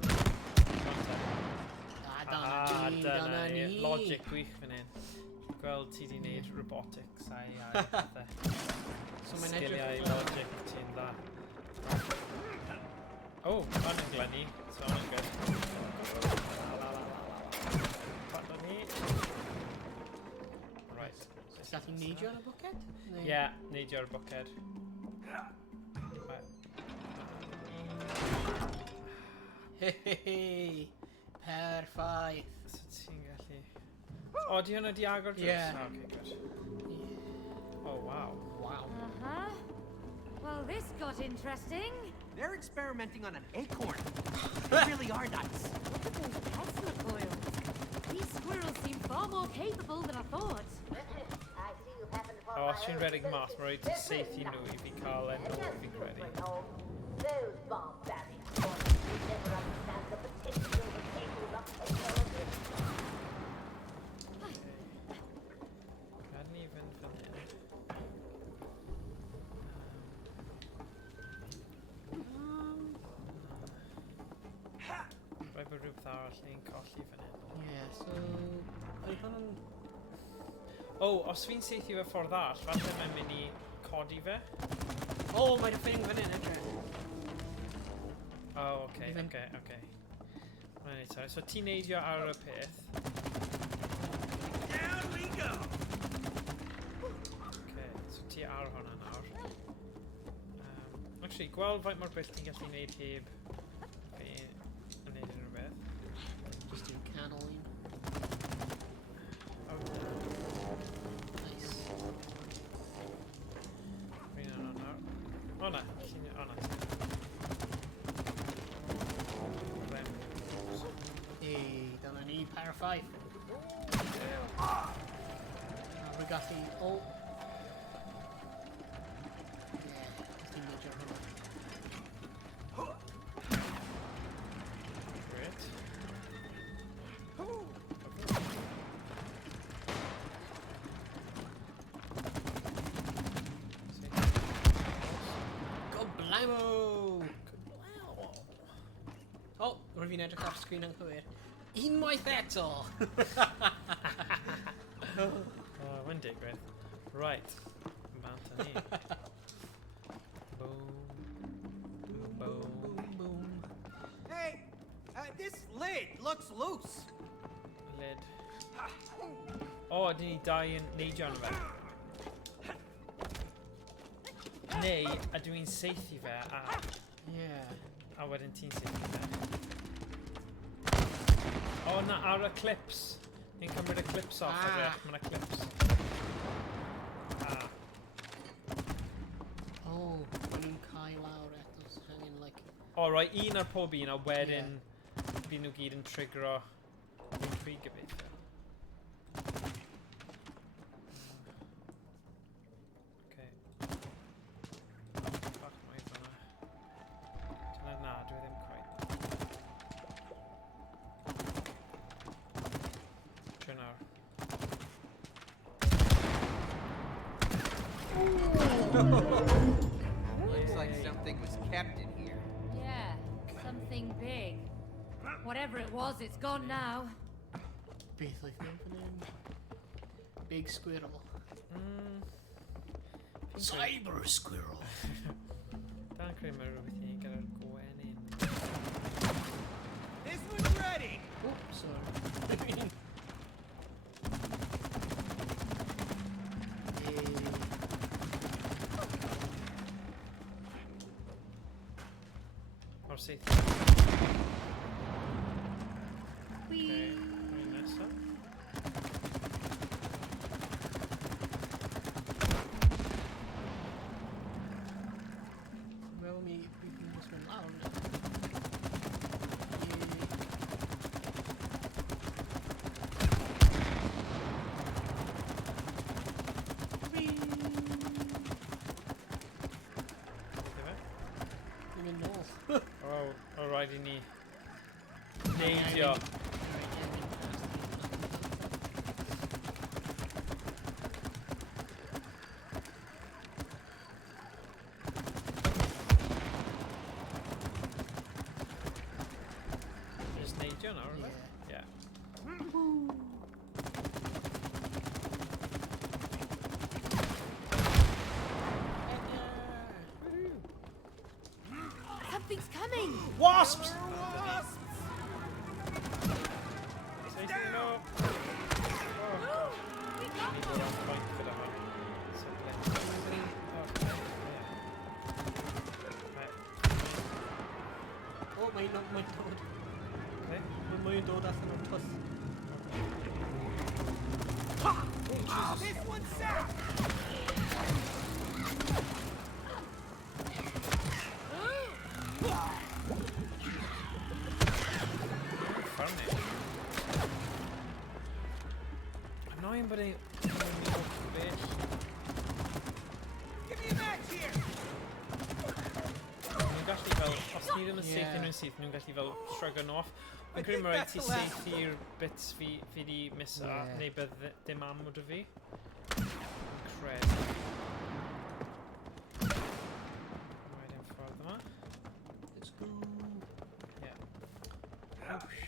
Dyna ni. Logic gwych fan hyn. Gweld ti di neud robotics a'i pethau. So mae'n Sgiliau edrych logic ti'n dda. Oh, hwn yn glenni. So hwn yn good. Patlo ni. Right. Gath i'n neidio ar y bwced? Ie, neidio ar y bwced. Hei, perffaith. So ti'n gallu... O, di hwnna di agor drws? Ie. Okay, good. Oh, wow. Wow. Uh-huh. Well, this got interesting. They're experimenting on an acorn. They really are nuts. Look at those Tesla coils. These squirrels seem far more capable than I thought. O, os ti'n redig mas, mae rhaid i seithi nhw i fi cael enw fi'n credu. Those barbarians never understand the potential of capable of technology. Gad ni fynd fan hyn. Rhaid bod rhywbeth arall ni'n colli fan hyn. Ie, so... Oedd hwn yn... O, os fi'n seithi fe ffordd all, falle mae'n mynd i codi fe. O, mae'r thing fan hyn edrych. O, oce. Mae'n neud sorry. So ti'n neidio ar y peth. Down we go. Okay, so ti ar hwnna nawr. Actually, gweld faint mor bell ti'n gallu neud heb fi yn neud unrhyw beth. Just do canoline. Nice. Fi'n yno nawr. O na, o na. Hey, dyna ni, perffaith. Rwy gallu... O! Ie, ysdi'n neidio ar hwnna. Great. Goblamo! O, rwy fi'n edrych ar sgrin anghywir. Unwaith eto! Oh, mae'n digwydd. Right. Bant ni. Boom. Boom. Boom. Hey, this lid looks loose. Lid. O, ydyn ni dau yn neidio arno fe. Neu, ydw i'n seithi fe a... Ie. A wedyn ti'n seithi fe. O, na, ar y clips. Ni'n cymryd y clips off o fe. Mae yna clips. Oh. Alright, un ar pob un a wedyn byd nhw gyd yn trigro fi gobeithio. Okay. Bach mwy fanna. Dyna na, dwi ddim quite. Try nawr. Looks like something was kept in here. Yeah, something big. Whatever it was, it's gone now. Beth oedd opening? Big squirrel. Cyber squirrel. Dan creu mae rhywbeth i gyda'r gwenyn. This one's ready. Oops, sorry. O'r syth. Whee! Rwy'n nesaf. Wel, mi fi'n just mynd lawr. Fi'n mynd nôl. O rhaid i ni neidio. Just neidio nawr, right? Yeah. Something's coming! Wasps! It's down. Oh, mae'n dod. Mae'n dod allan o'r twll. Oh, this one's set. Annoying, but it... Give me a match here. Nhw'n gallu fel, os ni ddim yn saethu nhw'n syth, nhw'n gallu fel shrug nhw off. Mae'n credu mae rhaid ti saethu'r bits fi di missa, neu bydd dim ammo dy fi. Cred. Rhaid yn ffordd yma. Let's go. Yeah.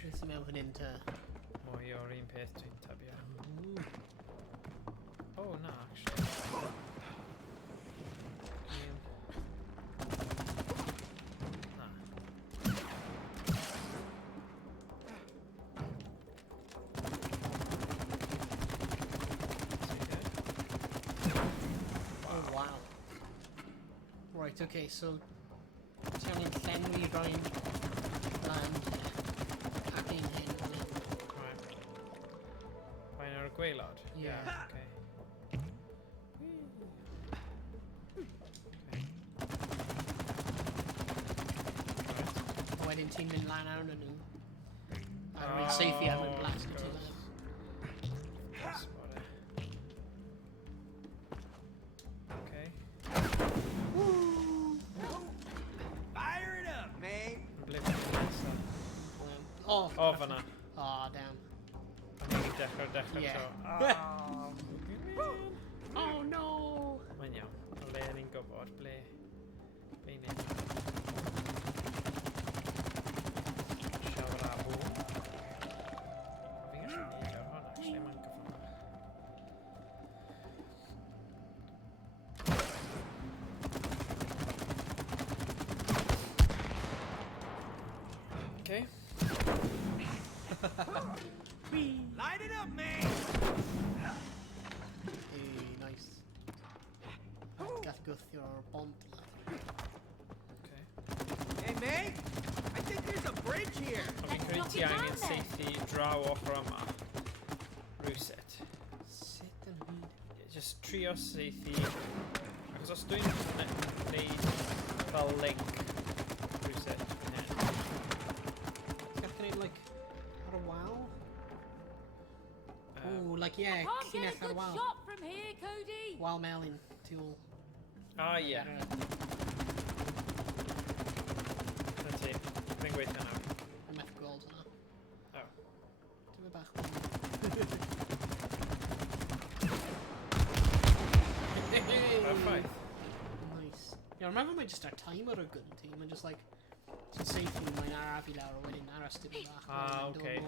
Nes i mewn fan hyn te. Mwy o'r un peth dwi'n tabio. Oh, na, actually. Na. Oh, wow. Right, okay, so... Ti angen llenwi rhain land ac un hyn. Right. Fain ar y gwaelod? Yeah. Okay. Wedyn ti'n mynd lan awn yn nhw. A rwy'n seithi am yn blast ti fel. Okay. Fire it up, man. Oh, fanna. Oh, damn. A ni'n dechrau to. Oh, no! Mae'n iawn. O le ni'n gwybod ble ni'n siawr a bw. Fi'n gallu neud ar hwn, actually, mae'n gyfan. Okay. Light it up, man. Hey, nice. Gath gwthio'r bont. Okay. Hey, man. I think there's a bridge here. Fi'n credu ti angen seithi draw ochr yma. Rwset. Sut yn hyd? Just trio seithi. Achos os dwi'n neud fel link rwset, like, yeah, Can't get a Cyneth ar good wal. shot from here, Cody. Wal melyn, tu ôl. Ah, ie. Na ti. Fi'n gweithio nawr. Yn methu gweld hwnna. Oh. Dwi'n bach. Perffaith. Nice. Yeah, remember mae'n just our timer o gun ti. Mae'n just like, ti'n seithi mae'n araf I lawr o wedyn aros dim bach. Ah, okay.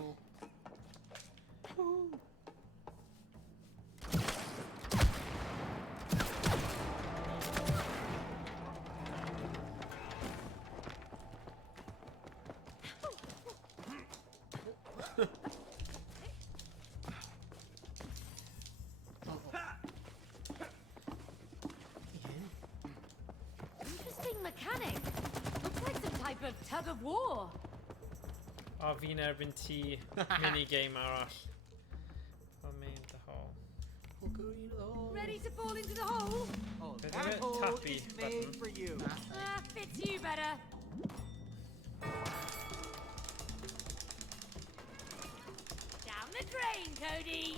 Interesting mechanic. Looks like some type of tug of war. O, fi'n erbyn ti minigame arall. I'll mean the hole. Ready to fall into the hole? Oh, Bit that of a hole tappy is made button. for you. Fits you better. Down the drain, Cody.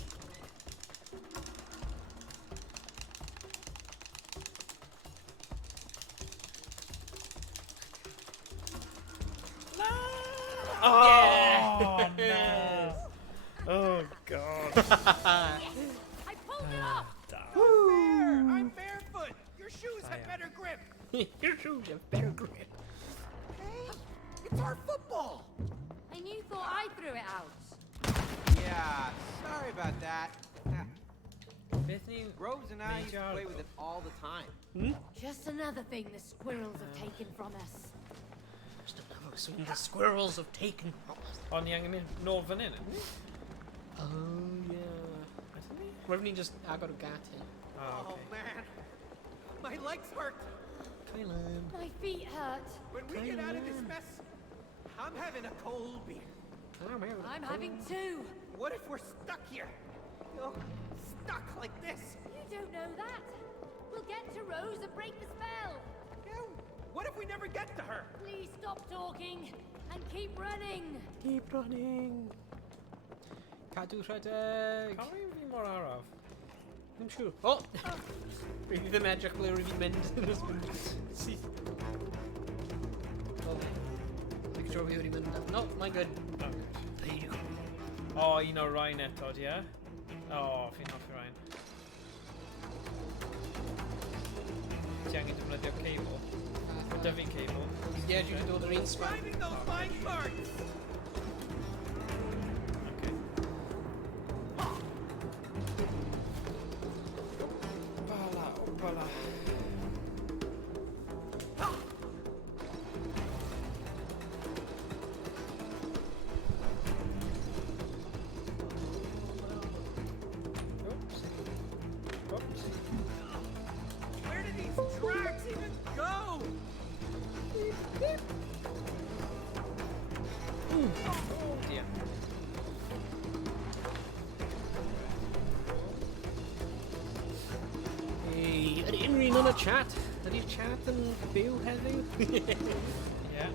Oh, no. Oh, God. I pulled it off. Fair. I'm barefoot. Your shoes have better grip. Your shoes have better grip. Hey, it's our football. And you thought I threw it out. Yeah, sorry about that. Beth ni'n... Rose and I used to play with it all the time. Just another thing the squirrels have taken from us. Just another swing the squirrels have taken from us. O, ni angen mynd nôl fan hyn, ydyn ni? Oh, yeah. Ydyn ni? Rwy'n ni just agor o gat in. Oh, Oh, okay. man. My legs hurt. Thailand. My feet hurt. When we get out of this mess, I'm having a cold beer. I'm having two. What if we're stuck here? You know, stuck like this. You don't know that. We'll get to Rose and break the spell. Yeah, what if we never get to her? Please stop talking and keep running. Keep running. Cadw rhedeg. Pam yw fi mor araf? Ddim siŵr. O! Rydw i ddim edrych ble rydw i'n mynd. Syth. O. Dwi'n siŵr fi wedi mynd. No, mae'n good. Oh, good. There you go. O, un o Ryan eto, di e? O, fi'n hoffi Ryan. Ti angen defnyddio cable. Dy fi'n cable. Ie, dwi wedi dod yr un swan. Driving those fine carts. Okay. Bala, o bala. Oops. Oops. Where did these tracks even go? Oh dear. Hey, ydy unrhyw un yn y chat? Ydy'r chat yn byw heddiw? Yeah.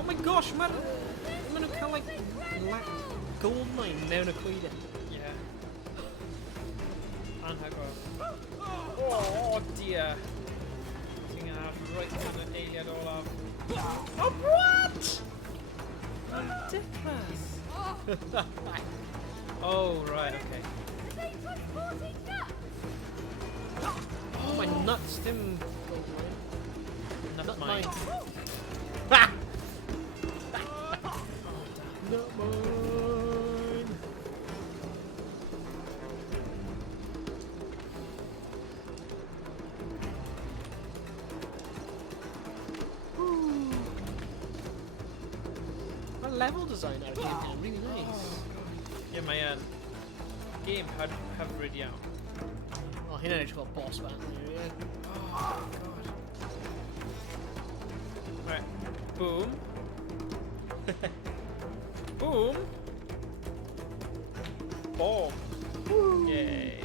Oh my gosh, maen nhw'n cael, like, gold mine mewn y coeden. Yeah. Anhygoel. Oh dear. Ti'n gynnar right yn y eiliad olaf. Oh, what? Ridiculous. Oh, right, okay. Are they transporting nuts? Oh, my nuts, dim gold mine. Nut Nut mine. mine. Ha! Nut mine. Well, level design ar y game hyn, really nice. Yeah, mae yn. Game hyfryd iawn. O, hynna'n edrych fel boss fan. Ie. Oh, God. Right. Boom. Boom. Boom. Yay.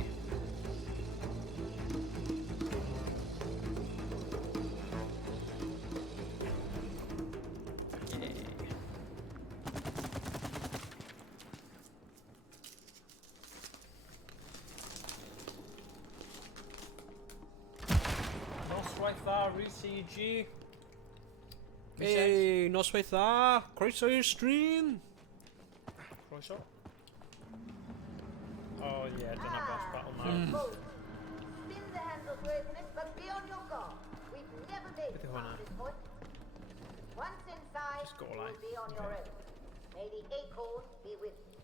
Yay. noswaith dda, CG. Hey, noswaith dda, croeso i'r stream. Croeso. Oh yeah, dyna boss battle now. Spin the handle, Greatness, but be on your guard. We've never made it past this point. Once inside, Just go you'll like. be on your own. May the acorn be with you.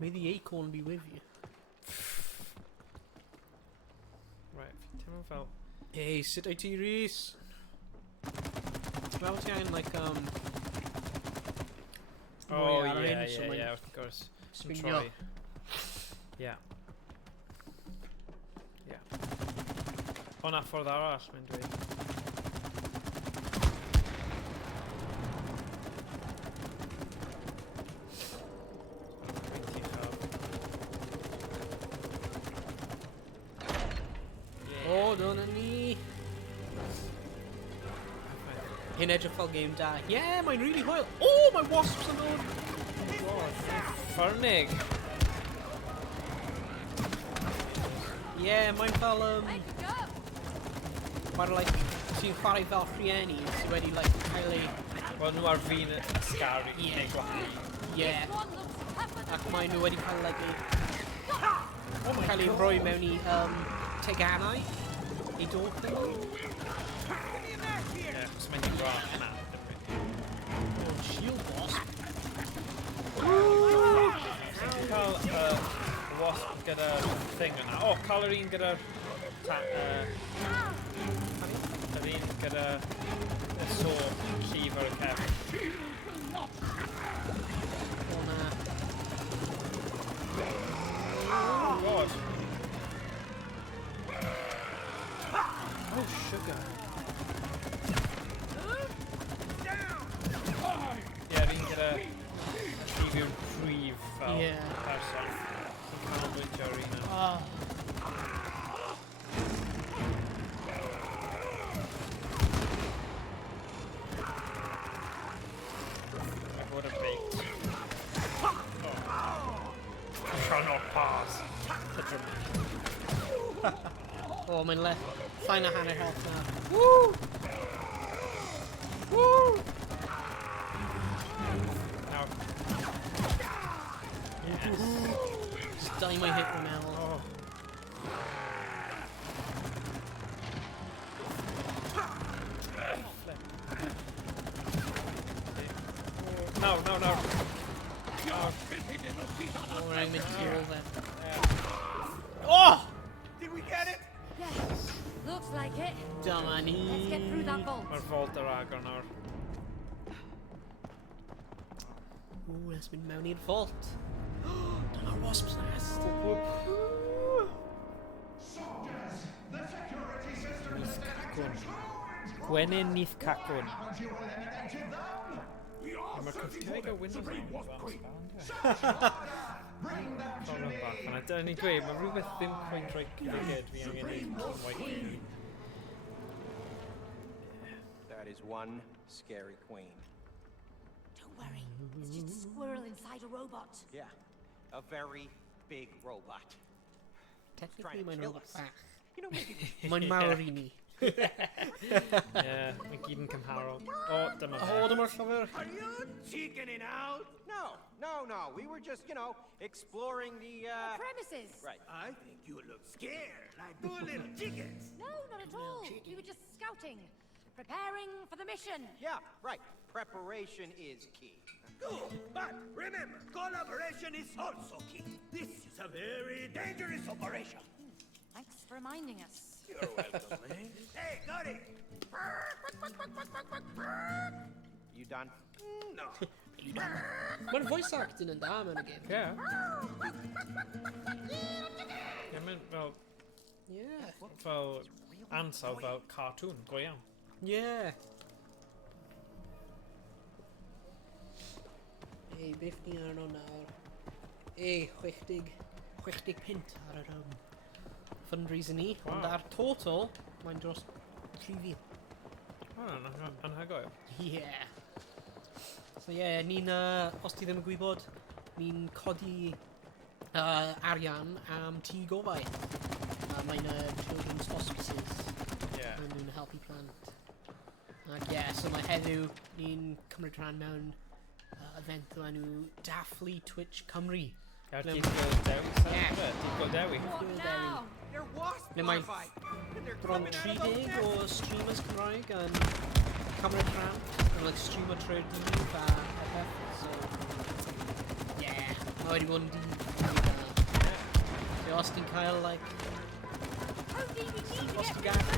May the acorn be with you. Right, Tim fel... Hey, sut wyt ti, Rhys? Fel ti angen, like, Oh, mwy ar hyn, yeah, so yeah, mae'n yeah, of course. Some sbinio. Troy. Yeah. Yeah. Honna ffordd arall, mae'n dweud. O, dyna ni. Hyn edrych fel game da. Yeah, mae'n really hwyl. Oh, mae wasps yn dod. Ffyrnig. Yeah, mae'n fel, Mae'r, like, ti'n chwarae fel rhieni sydd wedi, like, cael ei... Wel, nhw ar fi'n ysgaru. Neu gwahanol. Yeah. Ac mae nhw wedi cael, like, ei... cael ei roi mewn i, teganau. I dolphin. Yeah, cos mae'n i'n gwaith yna. Oh, shield wasp. Ti'n cael wasp gyda thing yna. O, cael yr un gyda'r... yr un gyda y sword llif ar y cefn. O, na. Oh, God. Oh, sugar. Ie, yr un gyda llif yw'r prif fel person. Ti'n canolbwyntio ar un yna. I would have baked. I shall not pass. Oh, mae'n le. Llain a hanner health na. Woo! Woo! Now. Yes. Just die my hit one now. Oh. No, no, no. Oh, Oh, we're aiming material then. Oh! Did we get it? Yes, looks like it. Dyma ni. Let's get through that vault. Mae'r vault ar agor nawr. Ooh, let's mynd mewn i'r vault. Dyna'r wasp's nest. Nith cacwn. Gwenyn Nith cacwn. Mae'r cyffurig o Windows yn problem bach. Yna, dyna ni'n dweud, mae rhywbeth ddim cwynt rhoi cyfuged fi angen ei cymwaith. That is one scary queen. Don't worry, it's just a squirrel inside a robot. Yeah, a very big robot. Technically, mae'n robot bach. You know, maybe Mae'n mawr i ni. Yeah, mae gyd yn cymharol. O, dyma fe. O, dyma'r llyfr. Are you chickening out? No. We were just, exploring the Premises. Right. I think you look scared, like two little chickens. No, not at all. We were just scouting, preparing for the mission. Yeah, right. Preparation is key. Good, but remember, collaboration is also key. This is a very dangerous operation. Thanks for reminding us. You're welcome, man. Hey, got it. You done? No. Mae'r voice acting yn da mewn y game. Yeah. Yeah, mae'n fel... Yeah. Fel ansawdd fel cartoon, go iawn. Yeah. Ei, beth ni arno nawr? Ei, 60 pint ar yr fundraiser ni. Wow. Ond ar total, mae'n dros 3,000. O, anhygoel. Yeah. So yeah, ni'n, os ti ddim yn gwybod, ni'n codi arian am tŷ gofau. Mae'n children's hospices. so mae heddiw ni'n cymryd rhan mewn event o'r enw Dathlu Twitch Cymru. Digwyddiad dewi. Digwyddiad dewi. They're wasp Ne mae larvae. bron 30 o streamers Cymraeg yn cymryd rhan yn like streamer trwy'r dydd a peth. So, yeah, mae wedi bod yn dydd. So os ti'n cael like os ti'n gallu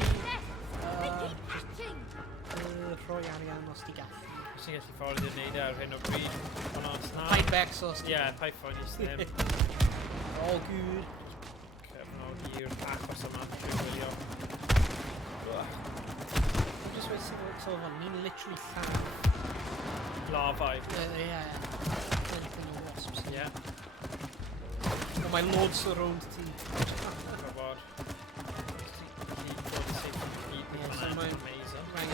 rhoi arian os ti'n gallu. Os ti'n gallu ffordd i'n neud ar hyn o bryd. Ond os na... Paid becs os ti'n... Ie, paid ffordd i'n ddim. All good. Cefnog i'r achos yma. Rhywbwylio. Just wedi sylfan, ni'n literally lladd. Larvae. Yeah. Plenty o wasps. Yeah. Ond mae loads around ti. Gwybod. So mae'n amazing. Rhaid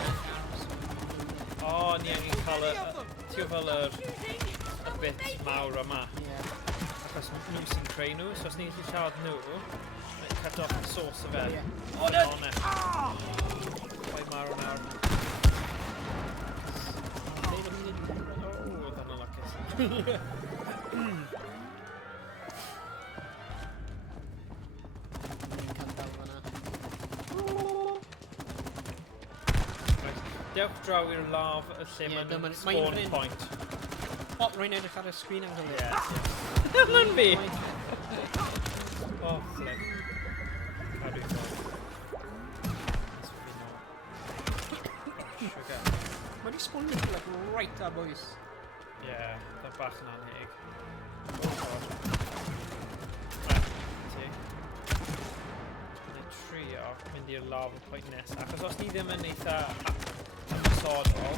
O, ni angen cael ti'n fel y bit mawr yma. Achos nhw sy'n creu nhw, so os ni'n gallu lladd nhw, cut off the sauce o fel. O, ne! Rhaid mawr o nawr. O, dda'n lwcus. Dewch draw i'r laf y lle mae'n spawn point. O, rwy'n edrych ar y sgrin am hynny. Ie. Mae'n fi! O, Flint. How do you go? Sugar. Mae di spawn mynd like right ar bwys. Ie, that's bach yn anheg. Oh god. Right, ti. Mae'n trio mynd i'r lava point nesaf. Achos os ni ddim yn eitha ymwysodol,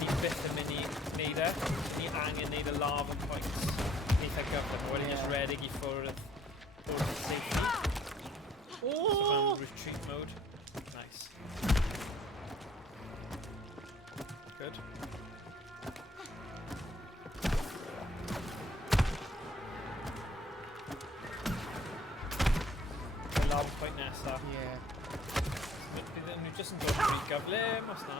ni byth yn mynd i wneud e. Ni angen wneud y lava points eitha gyflym. Wedyn just redig i ffwrdd o'r safety. So fe'n retreat mode. Nice. Good. Y lava point nesaf. Bydd nhw jyst yn dod yn rhy gyflym os na.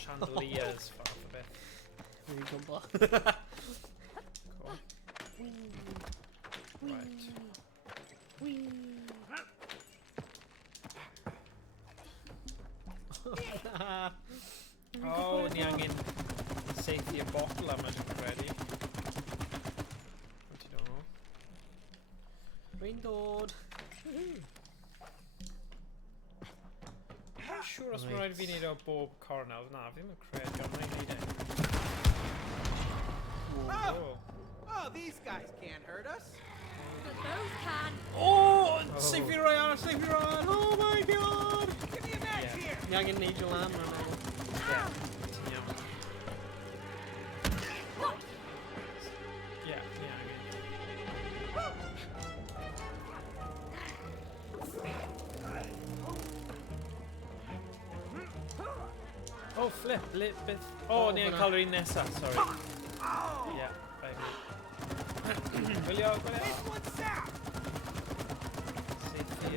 Chandeliers fath o beth. Really jumbo. Cool. Right. Oh, ni angen safety a bottle am ydych credu. What do you know? Rwy'n dod. I'm sure os mae'n rhaid fi wneud o bob cornel. Na, fi ddim yn credu ond mae'n wneud e. Oh, these guys can't hurt us. But those can. Oh, safety Ryan, safety Ryan. Oh my god. Give me a match here. Ni angen neud o lan rhan o. Yeah, ni angen. Oh, flip, beth. Oh, ni angen cael yr un nesa, sorry. Yeah, baby. Gwylio. Safety,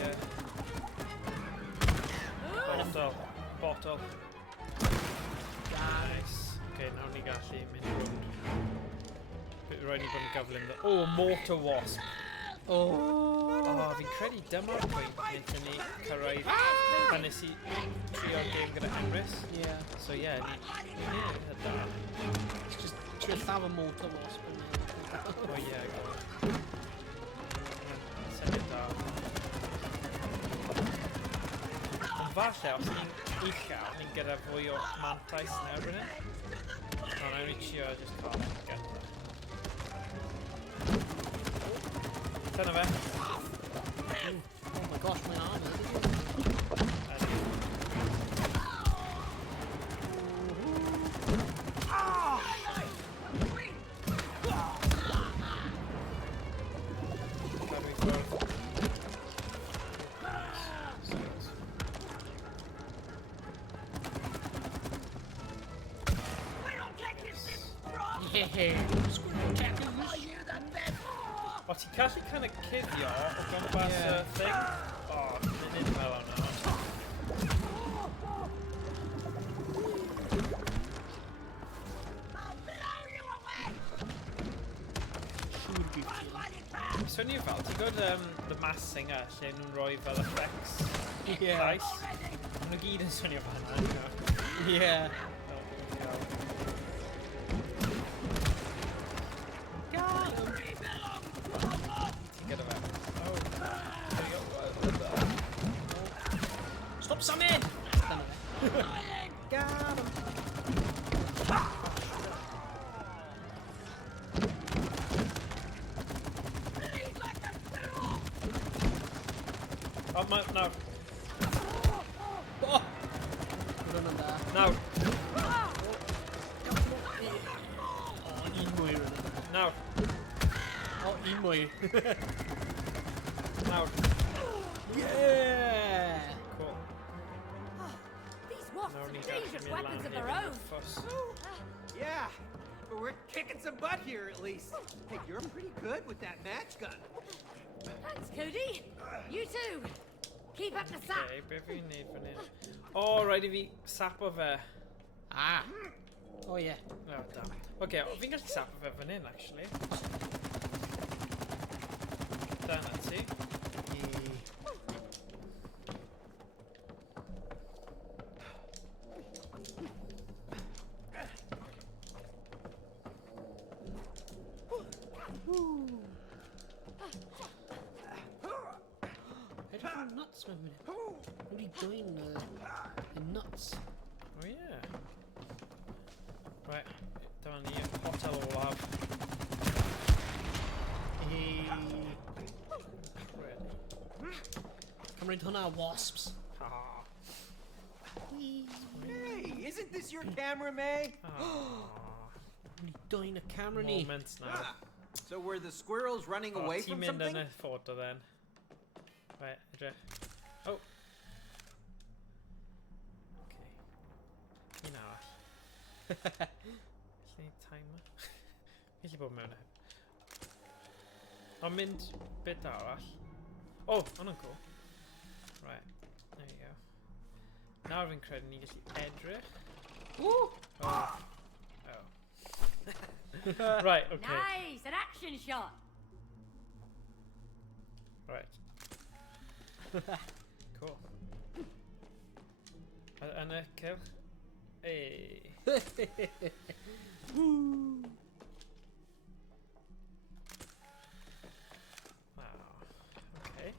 Bottle. Nice. Okay, nawr ni gallu mynd rwnd. Rhaid ni bod yn gyflym. Oh, mortar wasp. Oh, fi'n credu dyma'r pwynt wnaethon ni cyrraedd pan nes i trio'r game gyda Emrys. So yeah, ni hynny da. It's just trio llaw y mortar wasp. Oh yeah, go. Sefyd da. Ond falle, os ni'n uchel, ni'n gyda fwy o mantais na erbyn hyn. No, na'n ni trio just cael gyda. Dyna fe. Oh my gosh, mae'n arm. O, ti'n gallu kind of cuddio o gwmpas y thing? O, dwi'n un fel hwnna. Swnio fel, ti'n gwybod The Masked Singer lle nhw'n rhoi fel effects llais? Nhw gyd yn swnio fel hynna. Ie. Ti'n gyda fe? Stop summoning! Got him! Oh, nawr. Oh! Nawr. Un mwy. Nawr. O, un mwy. Nawr. Yeah! Cool. These wasps are dangerous weapons of their own. Yeah, but we're kicking some butt here at least. Hey, you're pretty good with that match gun. Thanks, Cody. You too. Keep up the sap. Okay, beth fi'n neud fan hyn? O, rhaid I fi sapo fe. Ah. Oh, yeah. Oh, damn. Okay, fi'n gallu sapo fe fan hyn, actually. Dyna ti. Nuts, man. What are you doing? The nuts. Oh yeah. Right, dyma ni hotel olaf. Cymryd hwnna, wasps. Hey, isn't this your camera, May? What are you doing? A camera ni? Moments now. So were the squirrels running away from Ti'n mynd something? yn y photo then. Right, edrych. Oh. Okay. Un arall. Lle timer? Felly bod mewn e. Ond mynd bit arall. Oh, hwnna'n cool. Right, there you go. Nawr fi'n credu ni gallu edrych. Ooh! Oh. Right, okay. Nice, an action shot. Right. Cool. And a kill. Hey. Woo! Wow. Okay.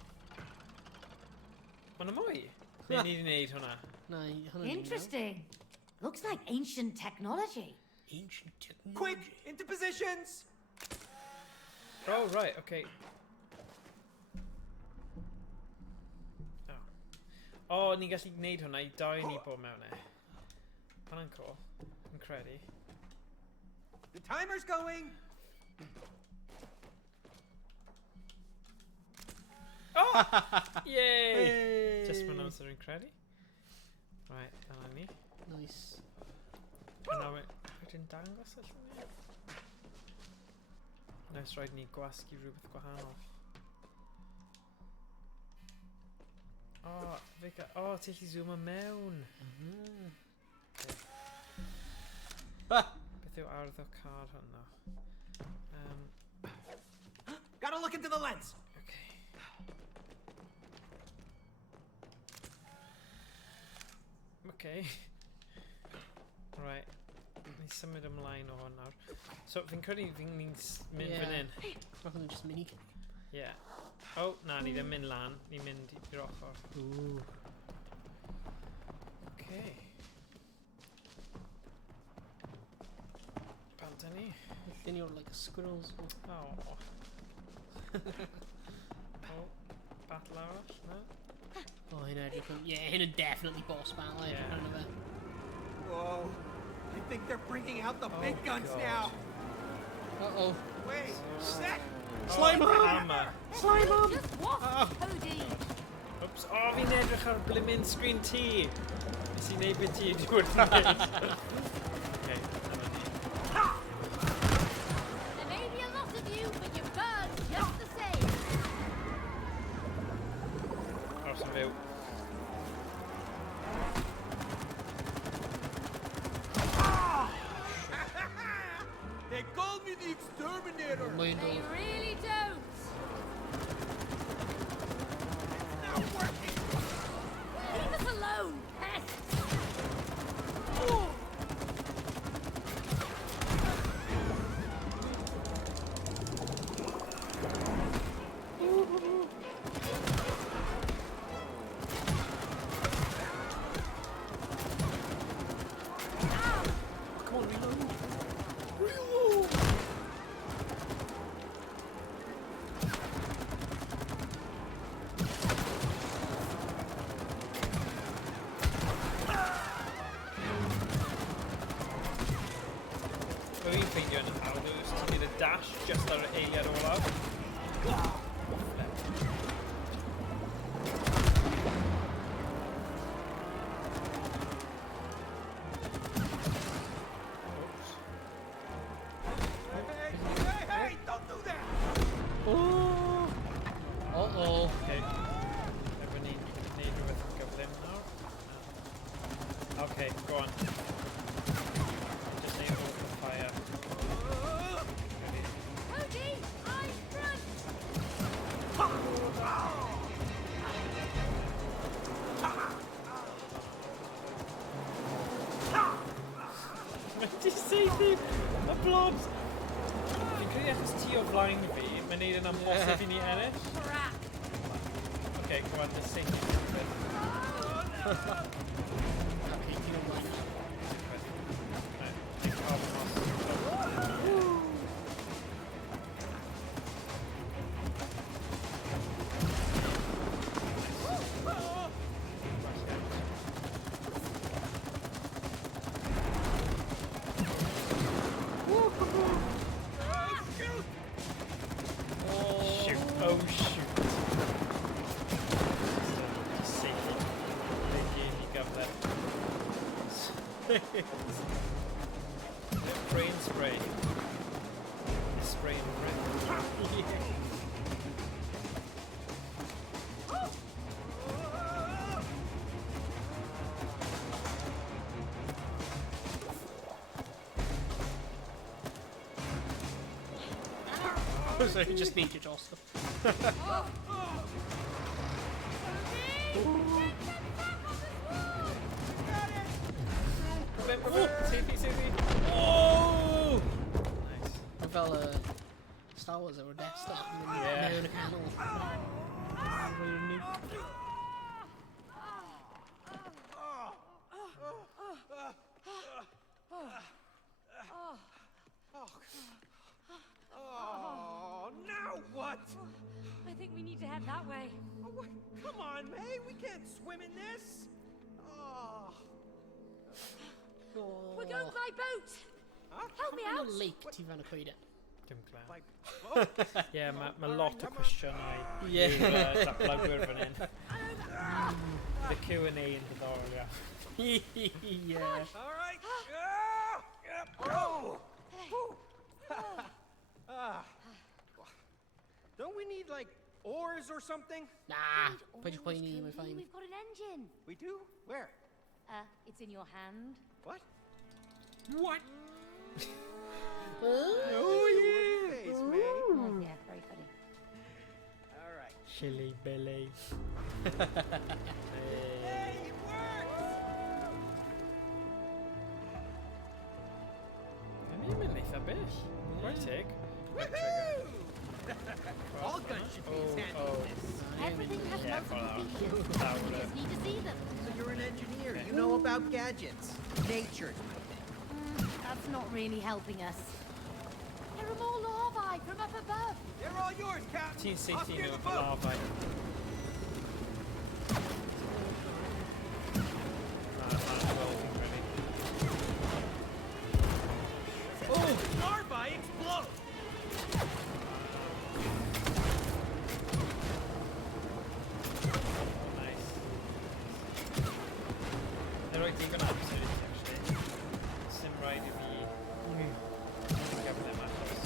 Hwnna mwy? Neu ni wedi neud hwnna? Interesting. Looks like ancient technology. Ancient technology. Quick, into positions! Oh, right, okay. Oh, ni'n gallu gwneud hwnna I dau ni bod mewn e. Hwnna'n cool. Yn credu. The timer's going! Oh! Yay! Just mewn amser yn credu. Right, dyna ni. Nice. A nawr wedyn dangos allan ni. Nes rhaid ni gwasgu rhywbeth gwahanol. Oh, fica... Oh, ti'n gallu zoom mewn. Beth yw arddo car hwnna? Gotta look into the lens! Okay. Okay. Right. Ni'n symud ymlaen o hwn nawr. So, fi'n credu fi'n mynd fan hyn. Rather just mini. Yeah. Oh, na, ni ddim mynd lan. Ni'n mynd i'r ochr. Ooh. Okay. Pam da ni? Then you're like squirrels. Oh. Oh, battle arall, no? Oh, Heno, yeah, Heno definitely boss battle. Yeah. Whoa. I think they're bringing out the big guns God. now. Uh-oh. Wait, set! Slime on! Hammer. Slime on! Just wasps, Cody. Oops. Oh, fi'n edrych ar blimmin screen T. Nes I neud beth ti wedi wrth yn neud. Okay, dyma ni. me the exterminator. They really don't. Not working. Leave us alone, pests. Oh. Come on, reload. What are you thinking? How to do the dash just ar eiliad olaf? Hey, don't do that. Oh. Uh-oh. Okay. Ever need with goblin now? No. Okay, go on. Disable the fire. Cody, I run. Ti sydd y blod? Fi'n credu achos ti o flaen fi, mae'n neud yn amhosib I ni ennill. Crap. Okay, come on, let's sing. Oh shoot. Safety. Brain spray. Spray and brain. So you just need your jostle. Oh! Nice. I felt Star Wars over Death Star. Yeah. Down a canal. Oh, now what? I think we need to head that way. Oh, come on, May. We can't swim in this. Oh. We're going by boat. Huh? Help me How out. many lake ti fan y coed? Dim clem. Like, oh. Yeah, mae lot o cwestiynau Ie. i'r datblygwyr fan hyn. The Q&A yn ddiddorol iawn. Yeah. All right. Oh. Don't we need, like, oars or something? Nah, pwede poeni, we're fine. We've got an engine. We do? Where? It's in your hand. What? What? Oh, yeah. Face, May. Oh, yeah, very funny. All right. Chili belly. Hey, it works! Yn i'n eitha bell. Right tig. Woohoo! All guns should be as handy as this. Everything has Yeah, multiple for features. that. We just need to see them. So you're an engineer. You know about gadgets. Nature's my thing. That's not really helping us. There are more larvae from up above. They're all yours, Captain. Ti'n I'll safety steer nhw the for boat. larvae. Oh, larvae explode! Nice. They're roi digon o absolute, actually. Cymraeg I fi gyfer them achos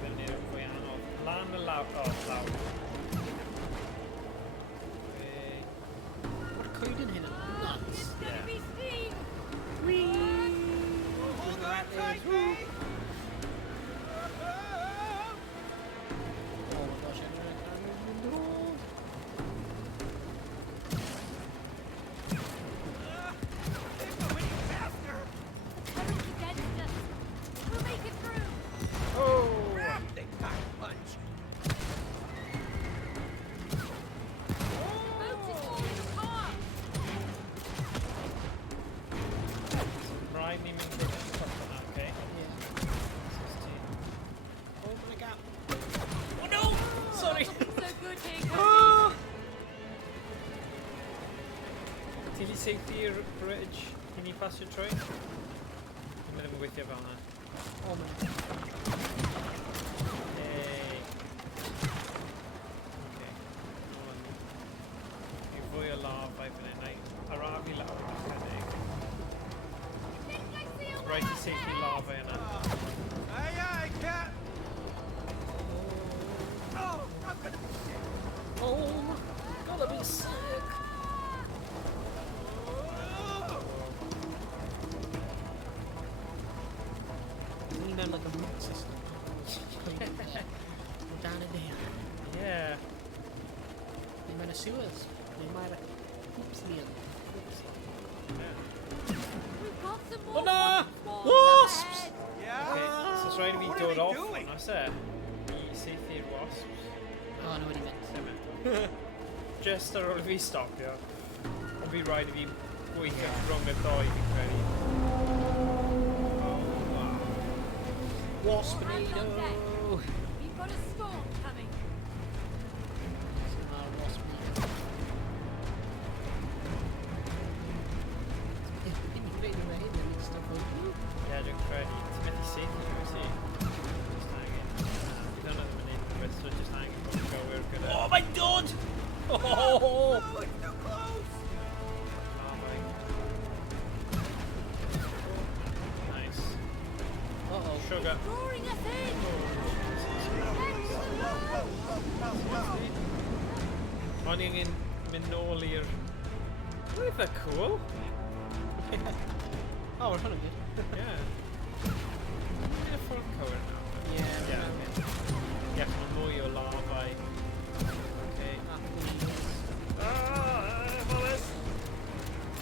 byddwn ni'n fwy anodd. Lan y law. O, law. What a coed yn hyn? Nuts. It's gonna be steam. Hold on tight, May! saethu'r bridge i ni pasio trwy? Dwi'n ddim yn gweithio fel yna. O, man. Hey. Okay. Yw fwy o lava i fyny. Neu arafu lawr yn ychydig. Rhaid i saethu lava yna. Aye, aye, cat! Oh, I'm gonna... Oh, gotta be sick. We meant like a root system. Down and down. Yeah. They meant a sewers. They might have... Oops, Liam. We've got some Oh more no! wasps. Wasps! Yeah? Okay, so it's rhaid i fi What are dod they off doing? hwn, oes e? I saethu'r wasps. Oh, I know what he meant. Just ar ôl i fi stopio. Ond fi rhaid i fi gweithio rhwng y ddoi fi'n credu. Oh, wow. Waspinado! We've got a storm coming. Waspinado. Yeah, dwi'n credu. Ti'n methu saethu nhw, si? Just hanging. Bydd hwnna ddim yn un rhywbeth, so just hanging bod yn gywir gyda... Oh, my God! Oh! Oh, it's too close! Oh my... Nice. Uh-oh. Sugar. Drawing us in. O'n i angen mynd nôl i'r... Well, is that cool? Oh, we're kind of good. Yeah. Mae'n ffordd cywir nawr. Yeah. Gall nhw mwy o lafau. Okay.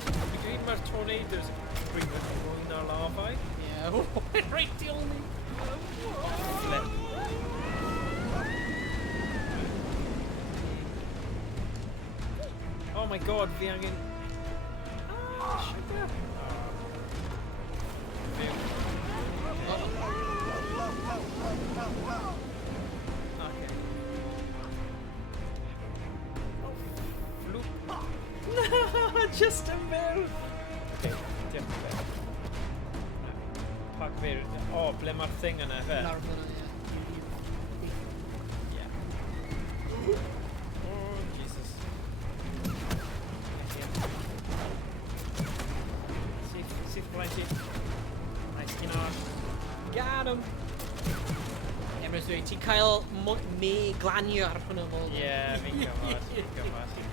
Fi dweud mae'r tornadoes yn brifo mwy na'r lafau. Yeah. Oh, right, the only... Flip. Oh my god, fi angen... Sugar. Okay. Floop. No, just a bit. Okay, diolch yn fawr. Pac fi... Oh, ble mae'r thing yna, fe? Lawr fyna, Yeah. Oh, Jesus. Syth blaen ti. Nice, gyn ar. Got him! Emrys dweud, ti'n cael me glanio ar hwnna fol. Yeah, fi'n gyfad. Fi'n gyfad.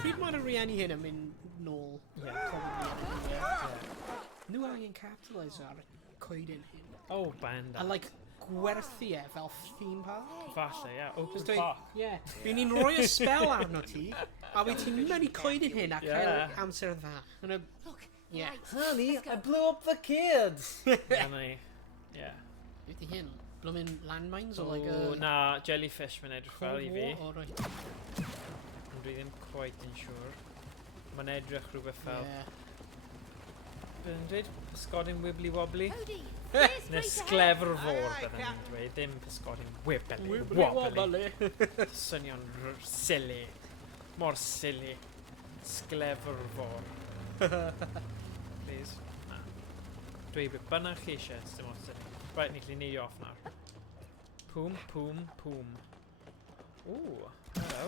Pryd mae'r rhieni hyn yn mynd nôl? Yeah. Probably. Nhw angen capitalise ar y coeden hyn. Oh, band. A like, gwerthu e fel theme park. Falle, yeah. Open Just dweud, park. yeah. Fi'n ni'n rhoi y spel arno ti, a wyt ti'n mynd i coeden hyn a cael amser dda. Look, Yeah. lights. Honey, Let's go. I blew up the kids. Funny. Yeah. Beth i hyn? Blwmin landmines o Oh, like a... na, jellyfish mae'n edrych fel i fi. Oh, right. Ond dwi ddim quite yn siŵr. Mae'n edrych rhywbeth fel... Yeah. Byddai'n dweud pysgodyn wibbly wobbly? Cody, Neu sglefr fôr byddai'n yn dweud, ddim pysgodyn wibbly wobbly. Swnio'n silly. Mor silly. Sglefr fôr. Please. Na. Dweud beth bynnag chi eisiau, dim os ydyn. Right, ni gallu neidio off nawr. Poom, poom, poom. Ooh, hello.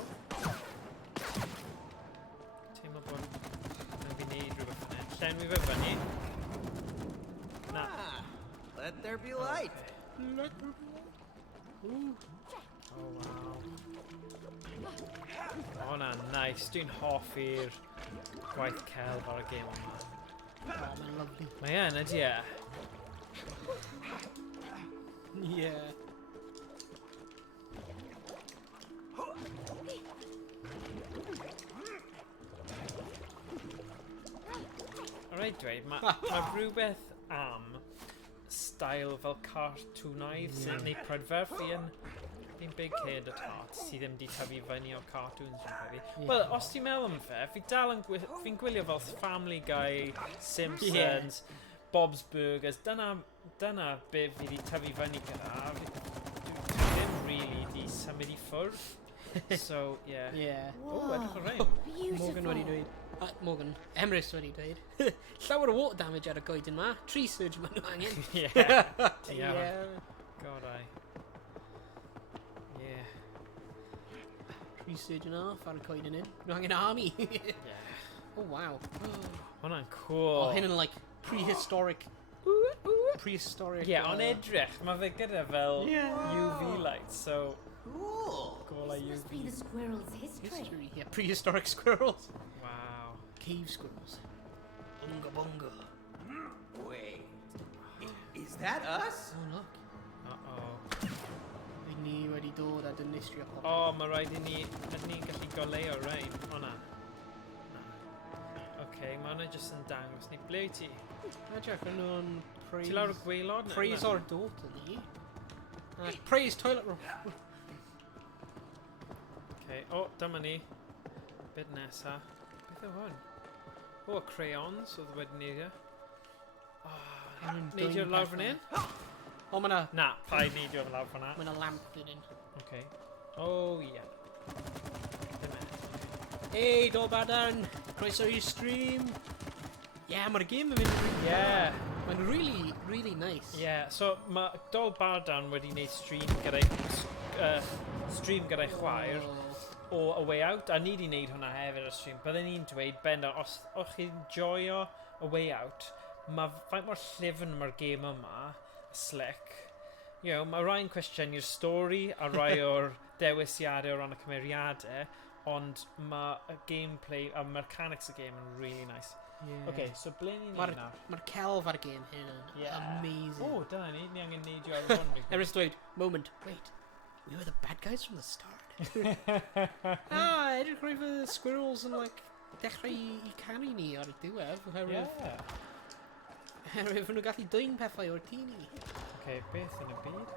Teimlo bod yn fi neud rhywbeth fyny. Llenwi fe fyny. Na. Let there be light. Oh, wow. O na, nice. Dwi'n hoffi'r gwaith celf ar y gêm yma. Oh, mae'n lovely. Mae yn, ydy e? Yeah. Alright, dweud, mae rhywbeth am style fel cartoonaidd sy'n neud prydferth fi yn big head at heart sydd ddim di tyfu fyny o cartoons yn credu. Wel, os ti'n meddwl am fe, fi dal yn fi'n gwylio fel Family Guy, Simpsons, Bob's Burgers. Dyna be fi wedi tyfu fyny gyda. Dwi ddim really di symud I ffwrdd. So, yeah. Yeah. Oh, edrych o rein. Morgan wedi dweud. Morgan, Emrys wedi dweud. Llawer o water damage ar y goeden ma. Tree surge maen nhw angen. Yeah. God, I. Yeah. Tree surge yn off ar y goeden un. Nhw angen army. Yeah. Oh, wow. Hwna'n cool. Oh, hyn yn like prehistoric. Prehistoric. Yeah, on edrych, mae fe gyda fel UV lights, so... Cool. Gola This must be UV. the squirrel's history. Yeah, prehistoric squirrels. Wow. Cave squirrels. Bunga bunga. Wait. Is that us? Oh, look. Uh-oh. Fi ni wedi dod a dynistrio popeth. Oh, mae rhaid I ni gallu goleo rein. O na. Okay, mae hwnna jyst yn dangos ni. Ble wyt ti? Edrych yn nhw'n praise... Ti lawr y gwaelod? Praise our daughter ni. Praise toilet roll. Okay, o, dyma ni. Bit nesa. Beth yw hwn? O, crayons oedd wedi neidio. Neidio lawr fan hyn? O, ma'na... Na, paid neidio lawr fan hyn. Ma'na lamp yn un. Okay. Oh, yeah. Hey, Dol Badan! Croeso i'r stream! Yeah, mae'r game yn mynd really Yeah. Mae'n really, really nice. Yeah, so mae Dol Bardan wedi gwneud stream gyda'i chwaer o A Way Out, a ni wedi gwneud hwnna hefyd ar stream. Byddwn ni'n dweud, Benda, os o'ch chi'n joio A Way Out, mae faint mor llyfn mae'r game yma, slick. You know, mae rhai'n cwestiynu'r stori a rhai o'r dewisiadau o ran y cymeriadau, ond mae y gameplay a mechanics y game yn really nice. Yeah. Okay, so ble ni'n neud nawr? Mae'r celf ar y game hyn yn amazing. Oh, dyna ni angen neidio ar hwn. Eris dweud, moment, wait, we were the bad guys from the start. Edrych roedd y squirrels yn like, dechrau I canu ni ar y diwedd. Oherwydd nhw'n gallu dwyn pethau o'r tŷ ni. Okay, beth yn y byd?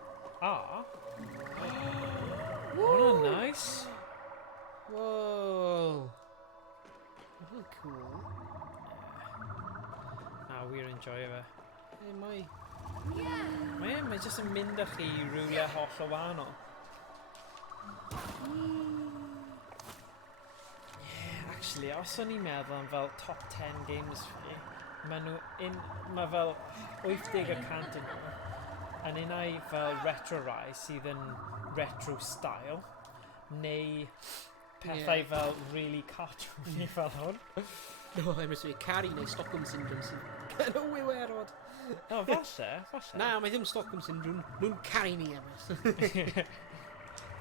Hwna'n nice. Whoa. Oh, cool. Wir enjoyo fe. Mae jyst yn mynd â chi I rhywle holl o wahanol. Yeah, actually, os o'n i'n meddwl am fel top 10 games fi, mae fel 80% yn nhw, yn unau fel retro rai sydd yn retro style, neu pethau fel really cartoony fel hwn. No, Emrys fi, Carrie neu Stockholm Syndrome sy'n gan o wiwerod. O, falle. Na, mae ddim Stockholm Syndrome. Nhw'n caru ni, Emrys.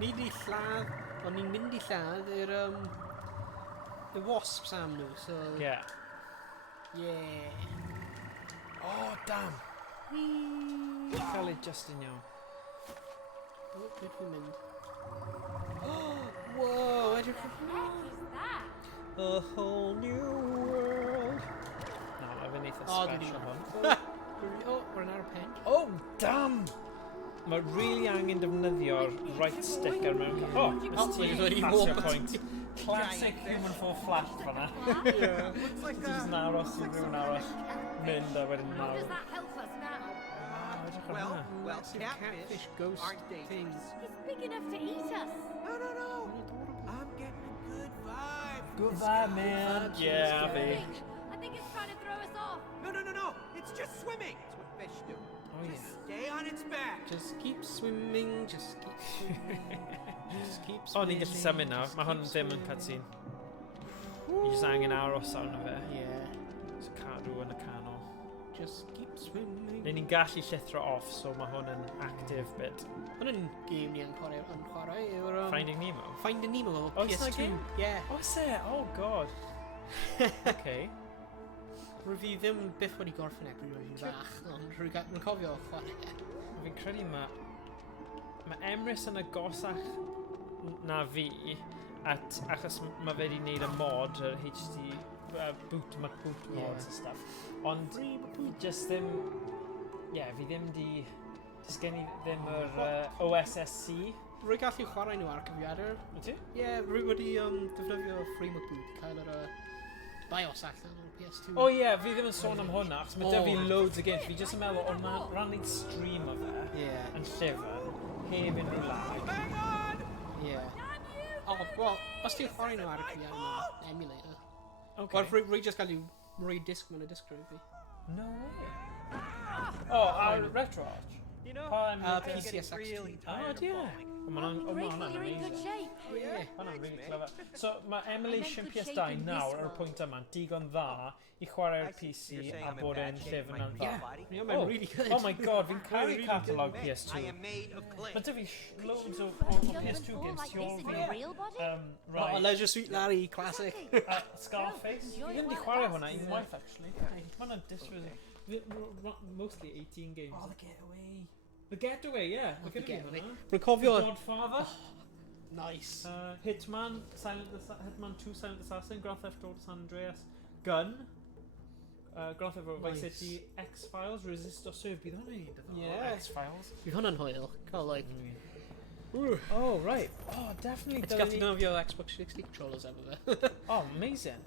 Ni di lladd, ond ni'n mynd I lladd y wasps am nhw, so... Yeah. Oh, damn. Cael ei just yn iawn. Beth fi'n mynd? Whoa, edrych yn... What is that? A whole new world. No, I've been eitha special hwn. Oh, we're an hour pen. Oh, damn! Mae really angen defnyddio'r right stick ar mewn... Oh, that's your point. Classic human fall flat fanna. Yeah. Just yn aros I rhywun arall mynd a wedyn How nawr. does that help us now? Well, catfish ghost aren't dangerous. He's big enough to eat us. No. I'm getting a good vibe. Good vibe, man. Yeah, babe. I think it's trying to throw us off. No. It's just swimming. It's what fish do. Oh, Just stay on its back. Just keep swimming, just keep swimming. Just keep O, ni'n gallu symud nawr. Mae hwn ddim yn cutscene. Ni jyst angen aros arno fe. Yeah. So cadw yn y canol. Just keep swimming. Neu ni'n gallu llithro off, so mae hwn yn active bit. Hwn yn game ni yn chwarae yw'r... Finding Nemo? Finding Nemo. Oh, it's that game? Yeah. Oh, is it? Oh, God. Okay. Rwy fi ddim byth wedi gorffen erbyn rwy fi'n fach, ond rwy'n cofio chwarae. Fi'n credu mae Emrys yn agosach na fi, achos mae fe wedi gwneud y mod, yr HD boot mods and stuff. Ond just ddim, fi ddim di, just gen I ddim yr OSSC. Rwy gallu chwarae nhw ar cyfiadau. Wyt ti? Rwy wedi defnyddio Free Boot i cael yr Bios allan o'r PS2. O ie, fi ddim yn sôn am hwnna, achos mae 'da fi loads o games. Fi jyst yn meddwl, o na, rannu'n stream o fe, yn llyfr, heb unrhyw lag. Hang on! O, wel, os ti'n chwarae nhw ar y cynnig yma, emulator. Okay. Wel, rwy just gael i'w re-disc mewn y disc drive fi. No way. Oh, Retro Arch. You know, PCSX. really Oh, tired of yeah. falling. Grateful you're in good shape. Hwna'n really clever. So, mae emulation PS2 nawr ar y pwynt yma'n digon dda I chwarae'r PC a bod e'n llyfr na'n dda. Yeah, mae'n really good. Oh my god, fi'n caru catalog I PS2. am made of clay. Mae 'da fi loads o PS2 games tu ôl fi. Oh, Leisure Suit Larry, classic. Scarface. Fi ddim di chwarae hwnna unwaith, actually. Hwnna'n disfryd. Mostly 18 games. Oh, The Getaway. The Getaway, yeah. The Getaway. The Rwy'n cofio... Godfather. Nice. Hitman 2, Silent Assassin, Grand Theft Auto San Andreas, Gun, Grand Theft Auto Vice City, X-Files, Resist or Serve. Bydd hwnna'n un, Yeah. X-Files. Bydd hwnna'n hwyl. Cael, like... Oh, right. Oh, definitely. It's got to know of your Xbox 360 controllers ever there. Oh, amazing.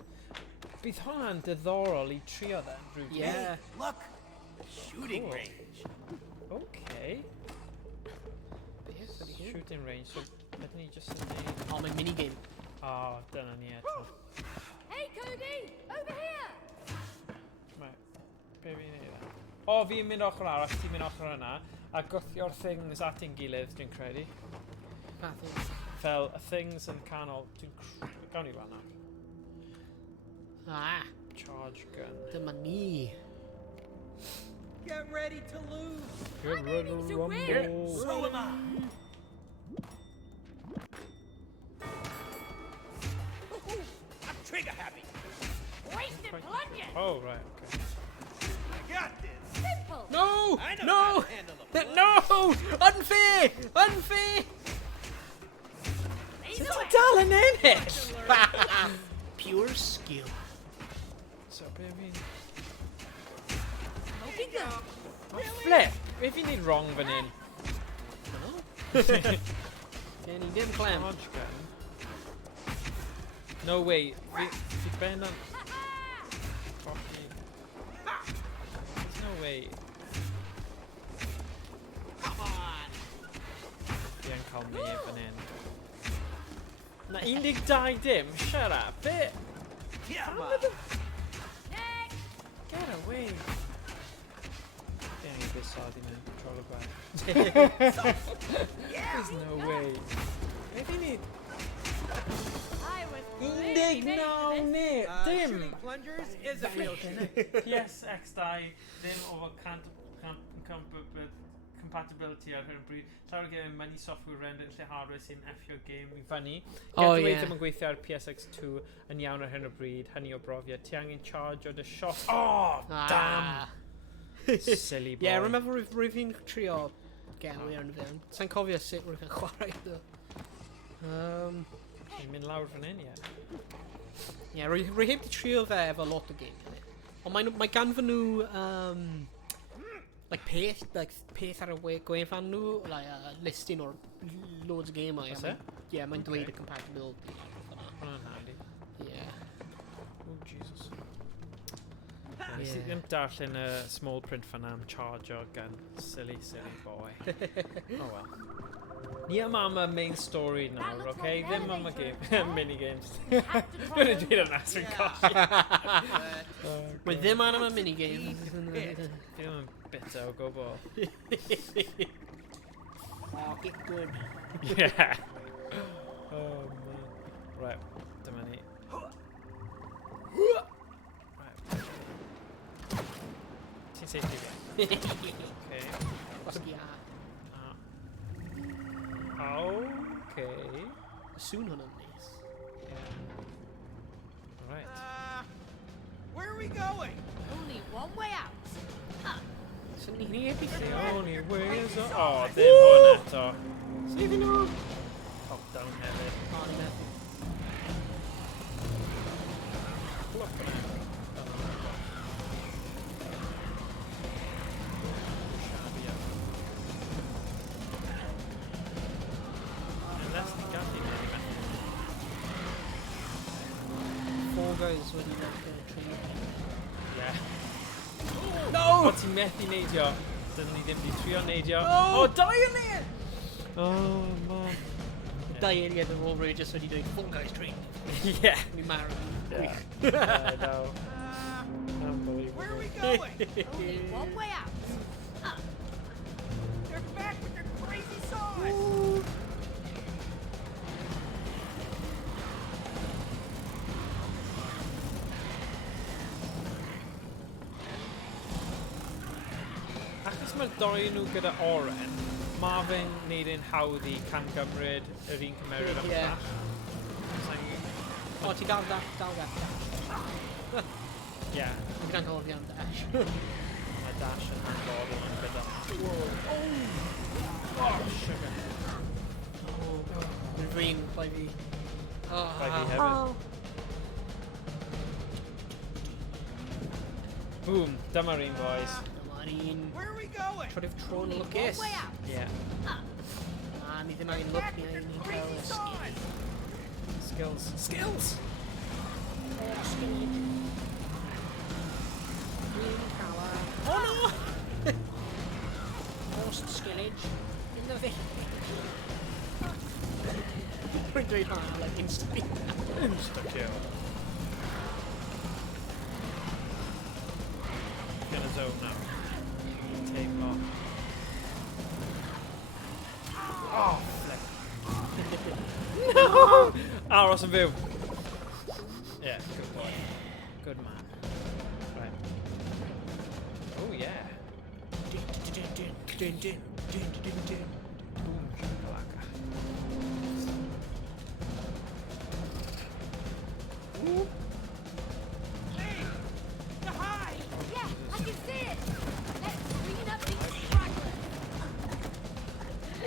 Bydd hwnna'n diddorol I trio then, rhywbryd. Yeah. Look, shooting range. Okay. Shooting range, so ydyn ni just yn neud... Oh, mae'n minigame. Oh, dyna ni eto. Hey, Cody! Over here! Right, be fi'n neud e? O, fi'n mynd ochr arall, ti'n mynd ochr yna, a gwthio'r things at ein gilydd, dwi'n credu. Fel y things yn canol, gawn ni fan nawr. Ah. Charge gun. Dyma ni. Get ready to lose. Get ready to rumble. So am I. I'm trigger happy. Wasted plunging! Oh, right, okay. I got this. Simple! No! I know No! how to handle a blow. No! Unfair! Unfair! Either Dal yn ennill! Pure skill. So, be fi'n... smoking gun! Flip! Be fi'n neud wrong fan hyn? Gen I ddim clem. Charge gun? No way. Fi ben am... There's no way. Come on! Fi yn cael mi fan hyn. Na 12 dim? Shut up. Be? Come on. Get away. Getting a bit soddy man. Controller back. There's no way. Maybe need... I was No, Nick. Dim. Shooting plungers is a real thing. PSX2 ddim o compatibility ar hyn o bryd. Llawer o gêm mynnu software render lle hardware sy'n effio game I fyny. Getaway ddim yn gweithio ar PSX2 yn iawn ar hyn o bryd, hynny o brofiad. Ti angen charge o dy shot. Oh, damn! Silly boy. Yeah, remember rwy'n fi'n trio Getaway yn fewn. Sa'n cofio sut rwy'n chwarae iddo. Ti'n mynd lawr fan hyn, ie. Yeah, rwy heb di trio fe efo lot o game. Ond mae gan fy nhw like peth ar y gwein fan nhw, like listing o'r loads o game I. Oes e? Yeah, mae'n dweud y compatibility. Hwna'n handy. Yeah. Oh, Jesus. Nes I ddim darllen y small print fan am charger gun. Silly boy. Oh well. Ni am y main story nawr, okay? Ddim am y game, mini-games. Dwi'n dweud yna sy'n colli. Mae ddim am y minigames. Ddim yn bit o gobl. Oh, get good. Yeah. Oh man. Right, dyma ni. Right. Ti'n safety fi? Okay. Osgi a. Okay. Soon hwnna'n neis. Right. Where are we going? Only one way out. Swn ni heb i The only way is up. Oh, dim hwn eto. Sef nhw. Top down hefyd. O, ni'n meddwl. Look at that. guys wedi trwy. Ie. No! O, ti'n methu neidio. Dyn ni ddim wedi trio neidio. No! O, dau yn ni! Oh, man. Dau eiliad yn ôl rwy'n just wedi dweud, Fall Guys train. Ie. Mi marw. Yeah. I know. Unbelievable. Where are we going? Only one way out. They're back with their crazy saws. Achos mae'r doi nhw gyda oren, mae fe'n neud yn hawdd i camgymryd yr un cymeriad am llall. O, ti dal dash. Ie. Fi gan gofio am dash. Mae dash yn hanfod yn gyda. Oh, sugar. Yn rhin, bai fi. Bai fi hefyd. Boom, dyma'r un, boys. Dyma'r un. Where are we going? Trydydd tron lwcus. Ie. Ni ddim angen look ni, ni'n cael y skills. Skills. Skills! Oh no! Forced skillage in the village. Rwy'n dweud hwnna, like, instantly. Insta-kill. Gonna zone now. Teimlo. Oh, flip. No! Aros yn fyw. Yeah, good boy. Good man. Right. Oh, yeah. Boom, shakalaka. Hey, the high. Yeah, I can see it. Let's clean up these stragglers.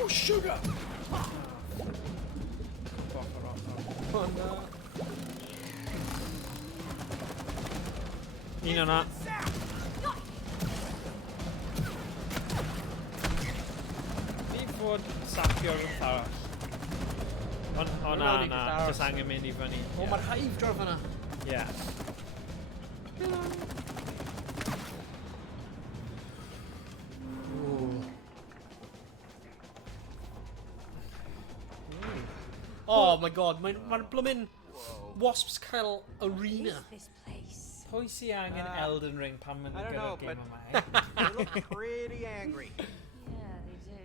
Oh, sugar! Oh no. Un o'na. Ni fod sapio'r wrth arall. O na, just angen mynd i fyny. O, mae'r haif draf yna. Ie. Oh my god, mae'r blwmin wasps cael arena. Pwy sy'n angen Elden Ring pan ma'n I don't know, gyda'r but game yma, they look pretty angry. Yeah, they do.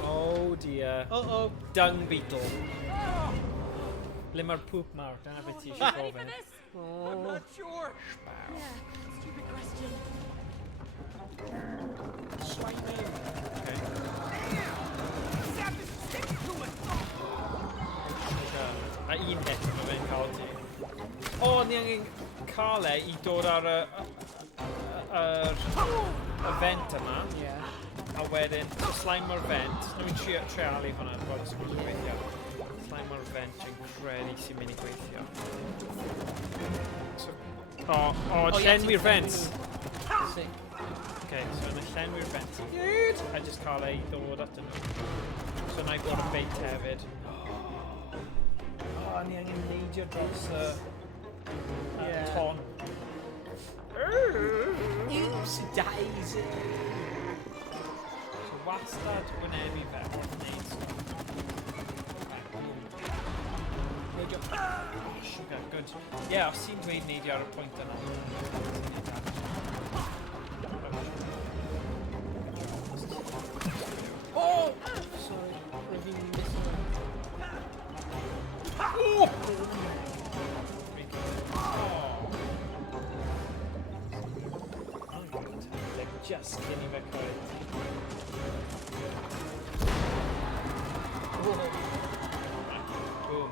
Oh dear. Uh-oh. Dung beetle. Le mae'r poop mawr, dyna beth ti eisiau Ready for gofyn. this? I'm not sure. Yeah, stupid question. Okay. Zap is sticking to my thumb. A un hit mae fe'n cael ti. O, ni angen cael e i dod ar y vent yma. A wedyn, slime o'r vent. Na mi'n trealu hwnna, bod sy'n mynd i gweithio. Slime o'r vent yn credu sy'n mynd i gweithio. O, llenwi'r vent. Okay, so yn y llenwi'r vent i gyd. A just cael e i ddod at nhw. So na i bod yn beit hefyd. O, ni angen neidio dros y ton. Oops, daisy. So wastad wynebu fe wrth wneud. Neidio. Sugar, good. Yeah, os ti'n dweud neidio ar y pwynt yna. Oh! Sorry, rwy'n fi'n missing. Oh! Just cyn i fe coed. Boom.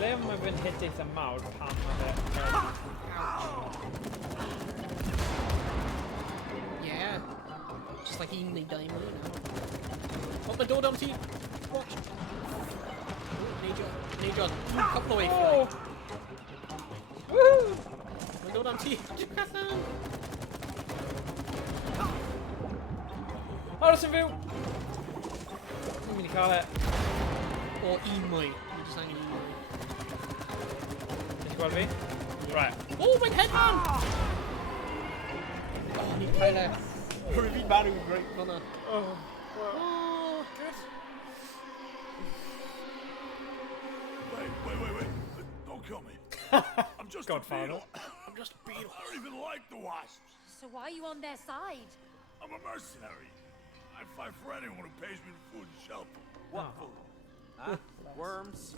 Le mae fe'n hit eitha mawr pan mae fe... Yeah. Just like un neu dau mwy now. O, mae'n dod am ti. Watch. Neidio. Couple away for you. Woohoo! Mae'n dod am ti. Aros yn fyw! Dwi'n mynd i cael e. O un mwy. Ni jyst angen un mwy. Ti'n gweld fi? Right. O, mae'n hedfan! O, ni'n cael e. Rwy'n fi'n marw reit fan'na. Oh, Good. Wait. Don't kill me. I'm just Godfather. a beetle. I'm just a beetle. I don't even like the wasps. So why are you on their side? I'm a mercenary. I fight for anyone who pays me food and shelter. What food? Worms,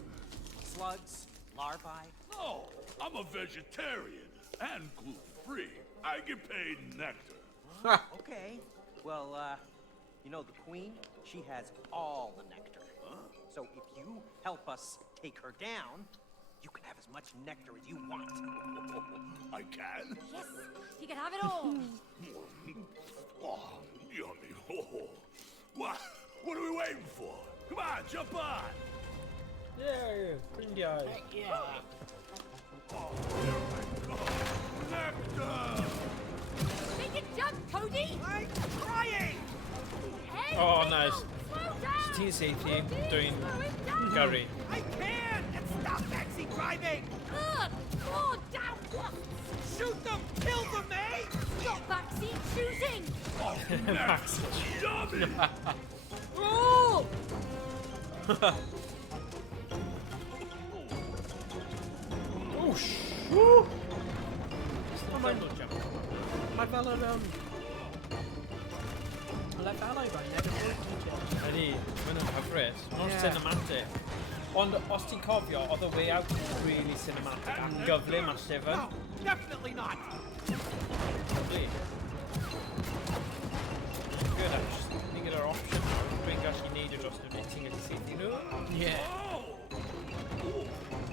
slugs, larvae. No, I'm a vegetarian and gluten-free. I get paid in nectar. Okay. Well, you know the queen? She has all the nectar. So if you help us take her down, you can have as much nectar as you want. I can? Yes, you can have it all. Oh, yummy. Oh. What are we waiting for? Come on, jump on. Yeah, Ffrindiau. Yeah. Oh, here I go. Nectar! Make it jump, Cody! I'm trying! Hey, Oh, Heno, nice. slow down! Ti'n seithi, Slow dwi'n it down. gyrru. I can! And stop backseat driving! Good! More down wasps! Shoot them! Kill them, eh? Stop backseat shooting! Max. Yummy! Oh! Whoosh! Woo! Mae'n dod jump. Mae fel yr, y lefelau rhaid, edrych o'r Ydy, mae'n nhw'n hyfryd. Mor Yeah. cinematic. Ond os ti'n cofio, oedd y way out yn really cinematic a gyflym a llyfr. No, definitely not! Lovely. Good, actually. Ni'n gyda'r option nawr. Dwi'n gallu neud y dros nhw beth ti'n gallu seithi nhw. Yeah.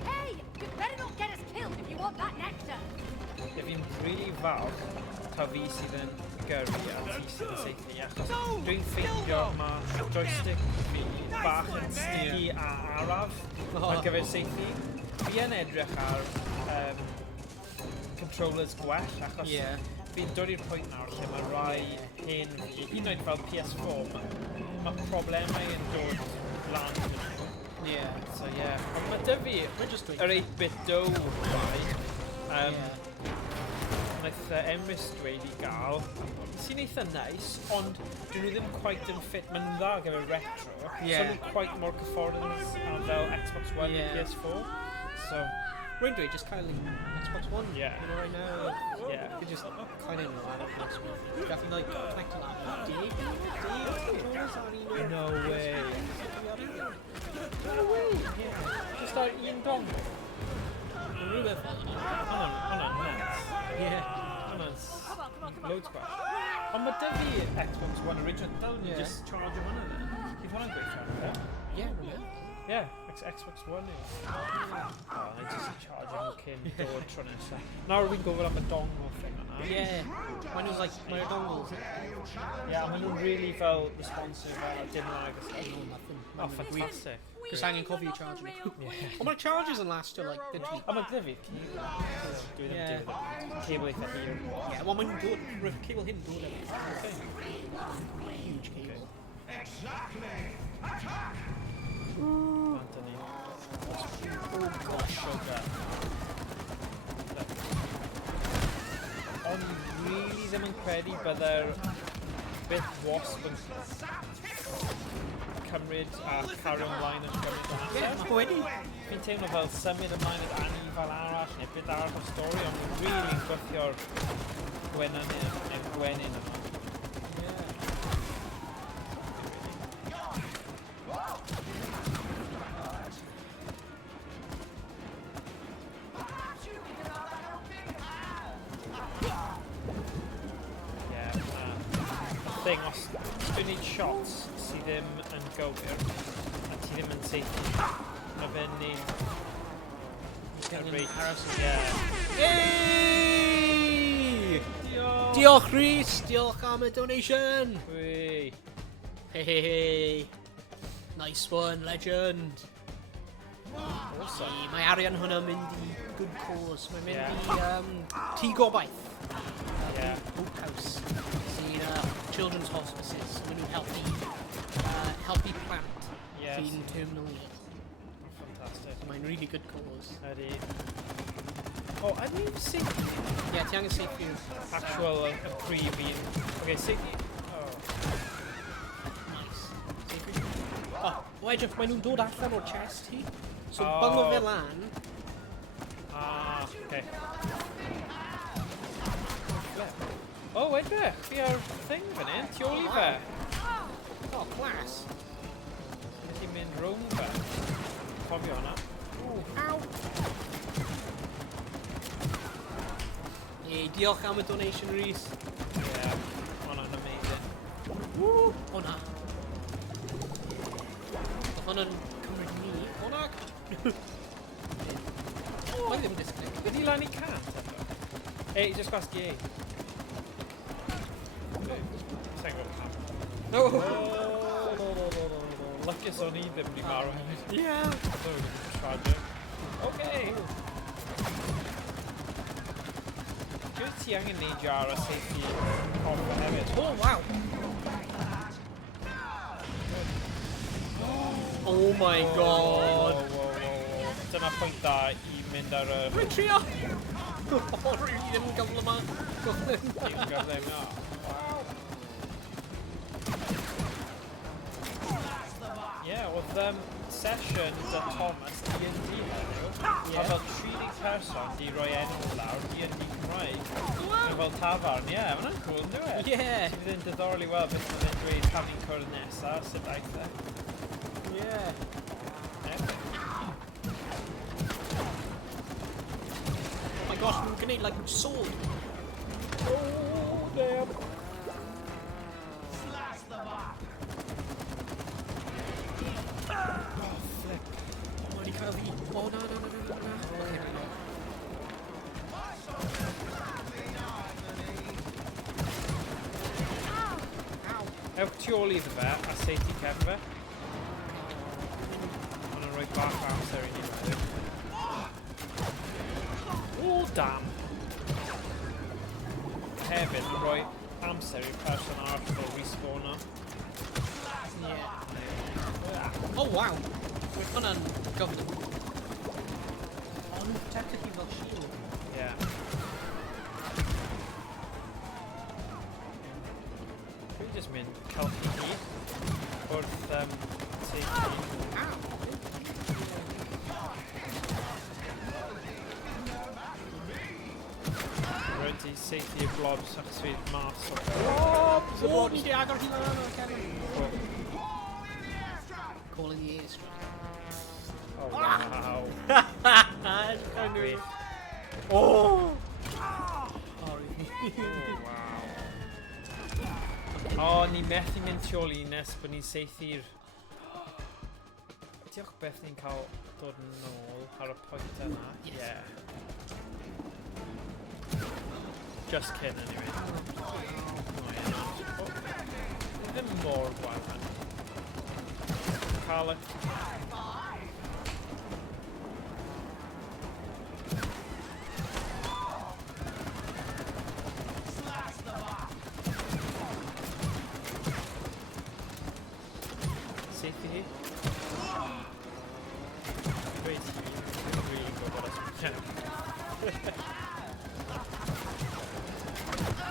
Hey! You better not get us killed if you want that nectar! Ie, fi'n really fawr taw fi sydd yn gyrru a ti sydd yn seithi. Achos dwi'n ffeindio mae joystick fi bach yn sticky a araf ar gyfer seithi. Fi yn edrych ar controllers gwell achos fi'n dod i'r pwynt nawr lle mae rai hen fi, hyd yn oed fel PS4, mae problemau yn dod lan yn nhw. Yeah. So ond mae dy fi yr 8-bit do rai. Wnaeth Emrys dweud i gael sy'n eitha nice, ond dyn nhw ddim quite yn fit, mae'n dda gyfer retro, so nhw'n quite mor cyfforddus fel Xbox One and PS4. So, Rwy'n dweud, just cael Xbox One. Yeah. You know, right now. Yeah. You could just kind of know that up next week. You have to like connect to that. no way. No way. Yeah. Just like un dongle. Rhywbeth fel yna. Hwna'n nuts. Yeah. Hwna'n loads gwell. Ond mae dy fi Xbox One original, dal ni just charge hwnna then. Bydd hwnna'n gweithio? Yeah, rhywbeth. Yeah, Xbox One yw. Oh, I just charge nhw cyn dod tro nesaf. Nawr fi'n gofod am y dongle thing yna. Yeah. Maen nhw'n like, mae'r dongles. Yeah, maen nhw'n really fel responsive a dim lag a stuff. Oh, fantastic. Cos angen cofio charge nhw. Ond mae'r charges yn lastio, like, literally. A mae glyfu, dwi ddim dim cable eitha hir. Yeah, wel mae'n dod, rwy'r cable hyn dod efo. Okay. Huge cable. Exactly! Attack! Anthony. Oh gosh, sugar. Ond really ddim yn credu bydde'r bit wasp yn cymryd a cario ymlaen yn cymryd o nesaf. Yeah, wedi. Fi'n teimlo fel symud ymlaen yn anifal arall neu bit arall o stori, ond fi'n really gweithio'r gwenyn yma. Os dwi'n neud shots sydd ddim yn gywir a ti ddim yn seithi, mae fe'n neud Hey! Diolch Rhys, diolch am y donation. Wee. Hey. Nice one, legend. Awesome. Mae arian hwnna mynd i good cause. Mae'n mynd i tŷ gobaith. Hope House. Sy'n children's hospices. Maen nhw'n helpu plant sy'n terminally ill. Fantastic. Mae'n really good cause. Ydy. O, a ni'n safety? Ie, ti angen safety. Actual prif un. Okay, safety. Oh. Nice. Safety. O, edrych, maen nhw'n dod allan o'r chest hi. So, Oh. bango fe lan. Ah, okay. O, edrych, fi ar thing fan hyn, tu ôl I fe. O, class. Ti'n mynd rownd fe. Cofio hwnna. Ow. Ie, diolch am y donation, Rhys. Yeah, hwnna'n amazing. Woo! Hwnna. Oedd hwnna'n cymryd ni. Hwnna. Mae ddim disconnect. Ydy lan I can? Ei, just gwasgu ei. Sa'n gwybod pam. No! Lycus o'n I ddim wedi marw hefyd. Yeah! That would be tragic. Okay! Dwi'n ti angen neud jar a safety coffa hefyd. Oh, wow! Oh my god! Dyna pwynt da I mynd ar y... Rwy'n trio! O, rwy'n ddim yn gyfle yma. Dim gyfle yma. Ie, oedd session dy Thomas D&D heddiw. A fel 30 person di roi enw lawr D&D Cymraeg. Fel tafarn, ie, hwnna'n cool, yn dweud? Ie! Sydd yn diddorol I weld beth mae'n dweud pan ni'n cwrdd nesaf, sydd daeth e. Ie. Oh my gosh, mae'n gwneud like sword. Oh, damn. Slash the mark. Oh, flip. Oh, wedi cael fi. Oh, na. Okay, no. Ewch tu ôl iddo fe a safety cefn fe. Mae'n rhoi bach o amser I ni wedyn. O, dam! Hefyd, mae'n rhoi amser i'r person arall fel respawner. Oh, wow! Roedd hwnna'n gyflym. Oh, nhw'n protected hi fel shield. Yeah. Dwi'n just mynd celfi hi wrth safety. Rhaid I safety y blobs achos fydd mas o Blobs! O, ni di agor hi lan o'r cefn. Calling the airstrike. Oh, wow. Gwych. Oh! Sorry. O, ni methu mynd tu ôl I nes bod ni'n saethu'r... Diolch beth ni'n cael dod yn ôl ar y pwynt yna. Yeah. Just cyn, anyway. Oh, yeah. Ddim mor gwael. Cael y... Safety hi. Dweud hi, dwi'n really gwybod os dwi'n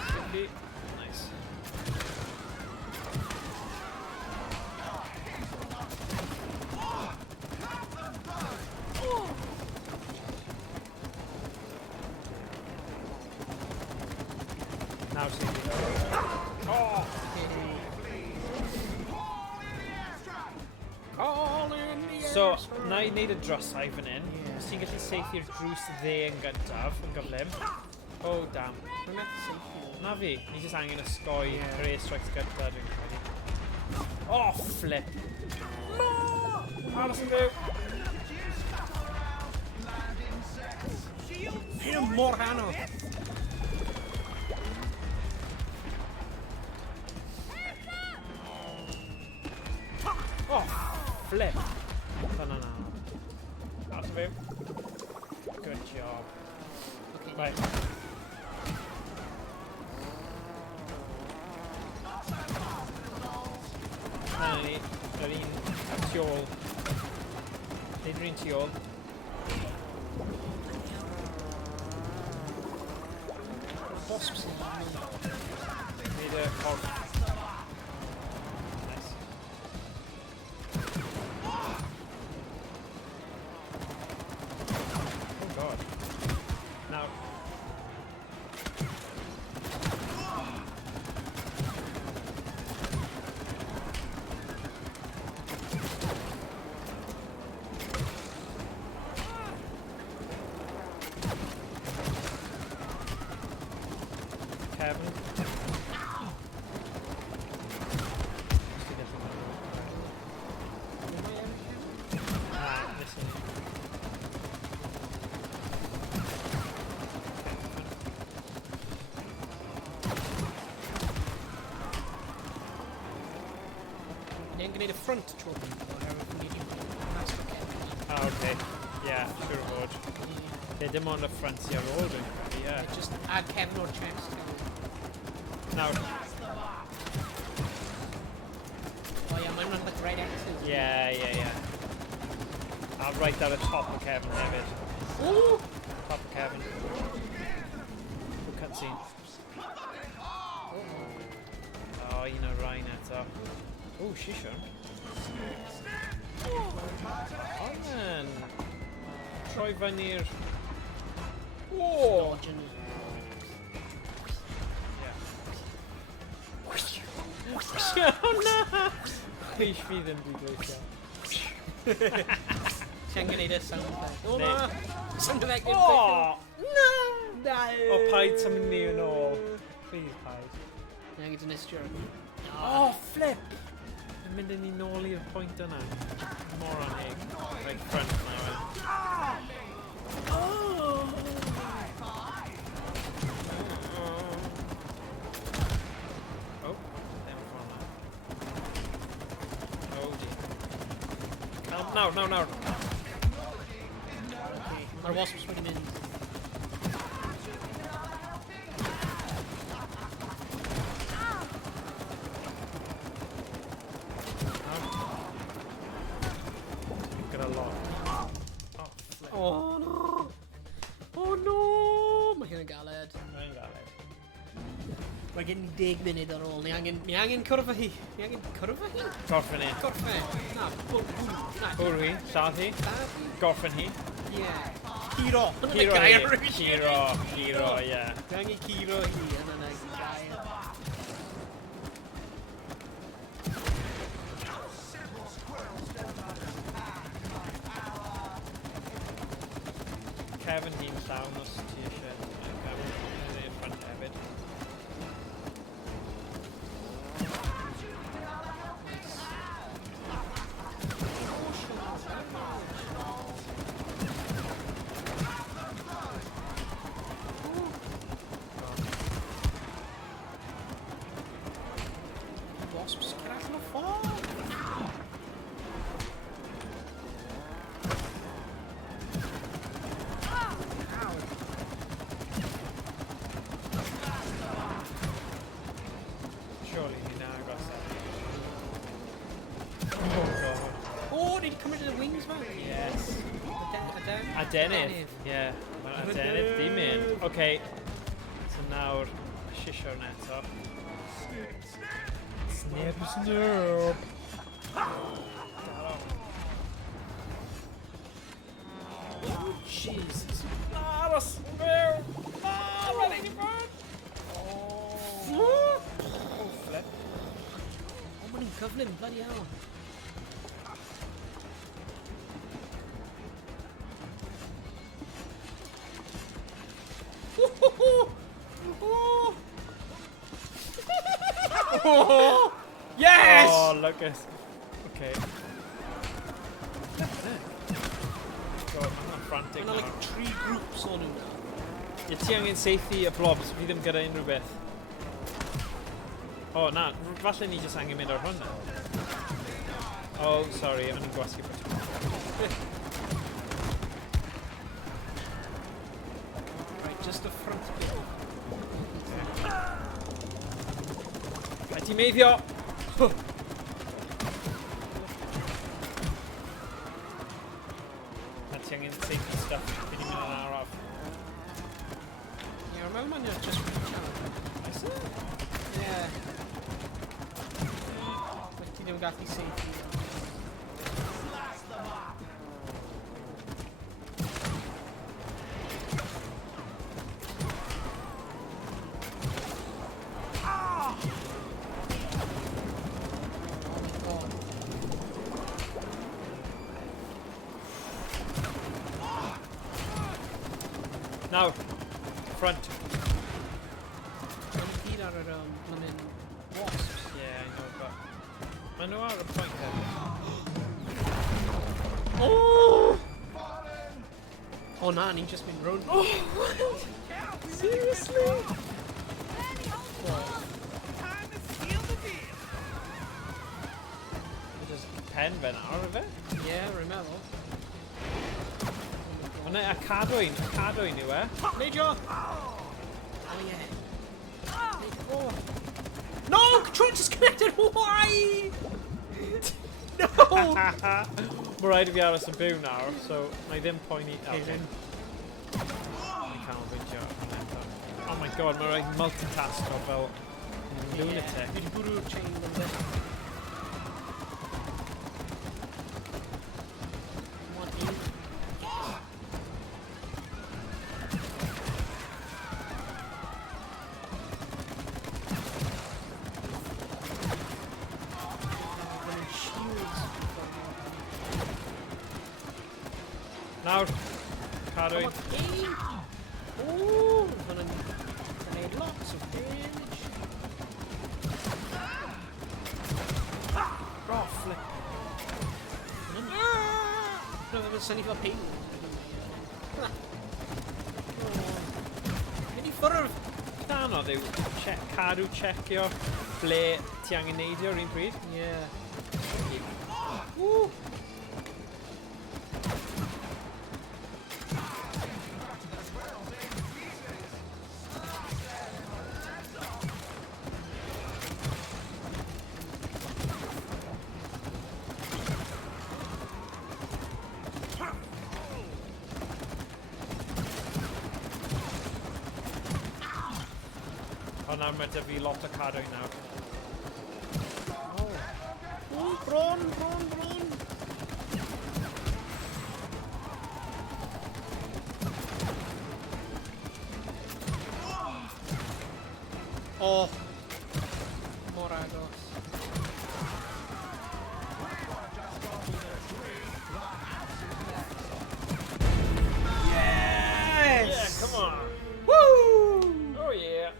Safety. Nice. Now safety. Oh! So, na I wneud y drysau fan hyn. Os ti'n gallu saethu'r drws dde yn gyntaf, yn gyflym. Oh, damn. Na fi, ni jyst angen ysgoi yr airstrikes gyntaf, dwi'n credu. Oh, flip. Aros yn fyw. Hyn yn mor hano. Oh, flip. No. Aros yn fyw. Good job. Okay. Right. Na ni, yr un tu ôl. Nid Green tu ôl. Wasps. Need a corff. Nice. Oh god. Now. Kevin. You're gonna need a front trophy. Ah, okay. Yeah, sure would. They dim on the front here all doing. Yeah. Just add Kevin or chest. Now. Oh yeah, mine run the right axis. Yeah. I'll write down the top of Kevin, David. Ooh! Top of Kevin. Who can't see? Oh, you know, Ryan, that's up. Oh, Shisha. Oh, man. Troy Vanier. Whoa! Yeah. Oh, no! Please feed them, digwyddiad. Sian gonna need a sound effect. Oh no! Sound effect. Oh! No! Oh, paid something new and all. Please, paid. Now get to this jerk. Oh, flip! I'm mynd i ni nôl i'r pwynt yna. Moron egg. Right front now. Oh, damn front now. Oh dear. No. Our wasps put him in. Oh no! Mae hyn yn galed. Mae'n galed. Mae gen i 10 munud ar ôl. Ni angen cwrfa hi. Cwrfa hi? Gorffen hi. Gorffen. Na, Hwrw hi. Lladd hi. Gorffen hi. Ie. Ciro. Ciro, ie. Ni angen ciro hi. Yna na gair. Kevin hi'n llawn os ti eisiau. Kevin hi'n ffrant hefyd. Wasps crash no fall. Surely ni'n agos. Oh, did he come into the wings, man? Yes. Adenydd. Yeah. Mae'n adenydd di mynd. Okay. So nawr, shisho neto. Snip. Oh, Jesus. Aros! Mew! Ready to burn! Oh, flip. Oh, mae'n cyflym, bloody hell. Oh, yes! Oh, look at. Okay. God, I'm not frantic Mae now. like 3 groups o'n nhw now. Ie, ti angen seithi y blobs, fi ddim gyda unrhyw beth. Oh, na, falle ni jyst angen mynd ar hwnna. Oh, sorry, o'n i'n gwasgu beth. Right, just the front bit. Rhaid ti meiddio! ti angen safety stuff fi di mynd yn araf. Ie, remember man you're just reach out. Is it? Yeah. Like ti ddim yn gallu safety. Slash them up! Now, front. Mae'n gyd ar yr manyn wasps. Yeah, I know, but... Maen nhw ar y point hefyd. Oh! Oh na, ni'n just been run. Oh! Seriously? Time to seal the deal! Just pen fe nawr, efe? Yeah, rwy'n meddwl. Ond a cadwyn yw e. Neidio! Oh yeah. Oh. No! Control disconnected! Why? No! Mae rhaid I fi aros yn byw nawr, so mae ddim poeni... Cyn. Mae'n canolbwyntio yn eto. Oh my god, mae rhaid multitask o fel lunatic. Fi wedi bwrw'r chain yn dweud. Nawr, cadwyn. Ooh, hwnna'n gwneud lots of damage. Oh, flip. No, fe'n syni fel pein. Mynd I ffwrdd. Anodd yw cadw checio ble ti angen neidio yr un pryd. Yeah. Woo! Nawr mae 'da fi lot o cadwyn nawr. Oh, bron. Oh, mor agos. Yes! Yeah, come on. Woo! Oh yeah.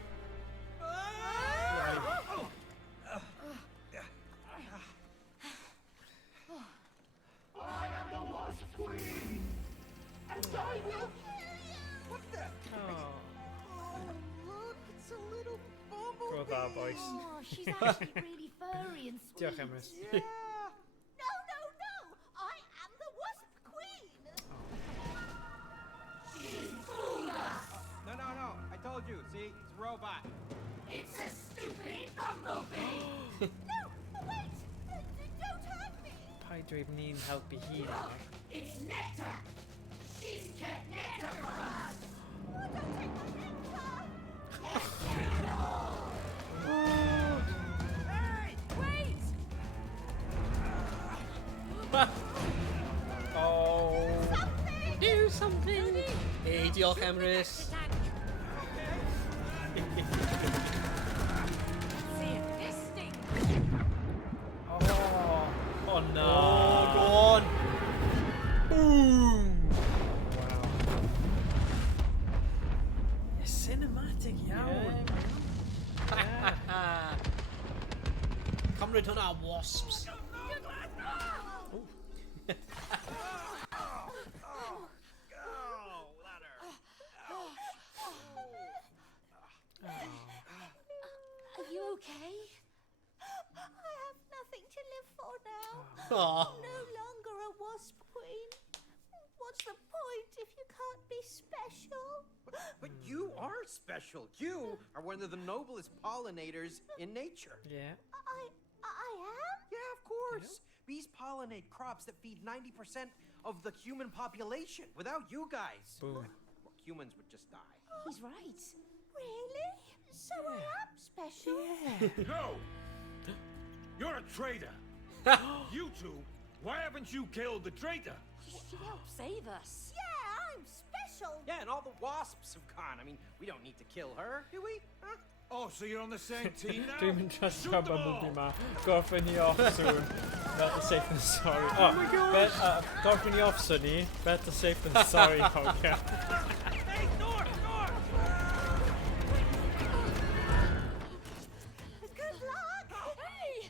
Go there, boys. Oh, she's actually really furry and sweet. Diolch, Emrys. No! I am the Wasp Queen! No. I told you. See? It's a robot. It's a stupid bumblebee! No! Wait! Don't hurt me! Paid dweud ni'n helpu hi nawr. It's nectar! She's kept nectar for us! Oh, don't take my nectar! Hey! Wait! Oh. Do something! Hey, diolch, Emrys. Oh no. Oh, go on. Boom! Wow. It's cinematic iawn. Yeah. Cymryd hwnna, wasps. Are you okay? I have nothing to live for now. Aw. No longer a Wasp Queen. What's the point if you can't be special? But you are special. You are one of the noblest pollinators in nature. Yeah. I am? Yeah, of course. Bees pollinate crops that feed 90% of the human population. Without you guys, Boom. well, humans would just die. He's right. Really? So I am special? No! You're a traitor! You two, why haven't you killed the traitor? She helped save us. Yeah, I'm special. Yeah, and all the wasps have gone. I mean, we don't need to kill her, do we? Huh? Oh, so you're on the same team now? Dwi'n mynd trust Shoot cael them bumblebee all! ma. Gorffen ni off soon. Better safe than sorry. Oh my gosh! Gorffen ni off soon ni. Better safe than sorry, hogia. Hey, door! Good luck. Hey!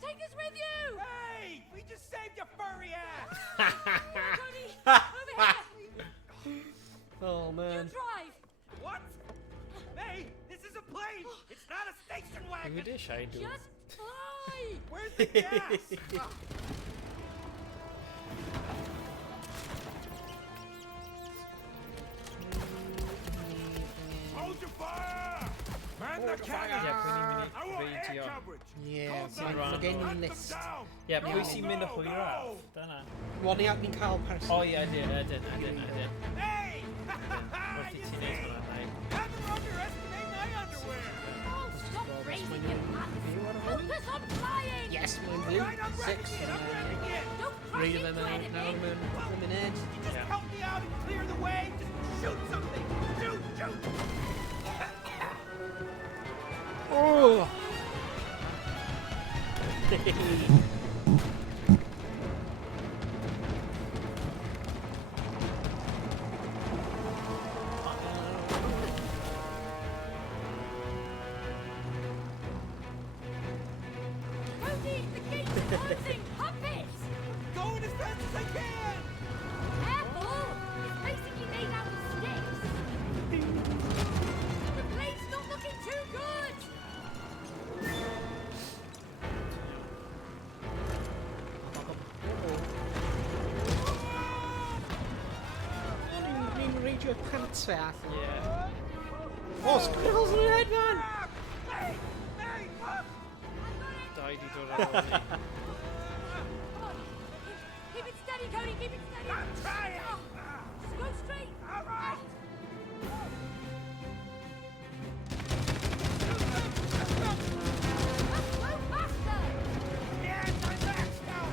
Take us with you! Hey! We just saved your furry ass! Cody, over here! Oh, You man. drive! What? Hey, this is a plane! It's not a station wagon! Yw eisiau dwi. Just fly! Where's the gas? Hold your fire! Man the Ie, cannon! pwy ni'n I mynd want i air reidio. coverage! Yeah, Go mae'n down, gen hunt i'n them list. down. Ie, pwy sy'n mynd y Go, hwyraf? go. Dyna. One out ni'n cael person. O ie, ydyn. Hey! Wrth i ti'n neud hwnna, nai. Never underestimate my underwear! Oh, stop raising your hands! Focus on flying! Yes, mae'n blue. Right, I'm 6. revving it, I'm revving it! Don't crash Read into them out now, anything! man. Lemonade. You just Yeah. help me out and clear the way! Just shoot something! Shoot! Oh! Cody, the gates are closing! Hop it! Going as fast as I can! Careful! It's basically made out of sticks! The plane's not looking too good! Ni'n reidio pants fe allan. Ie. Oh, squirrels yn yr head, man! Hey! Hey! Up! Dau di dod ar ôl ni. Come on! Keep it steady, Cody! Keep it steady! I'm trying! Just go straight! All right! Let's go faster! Yeah, my back's down!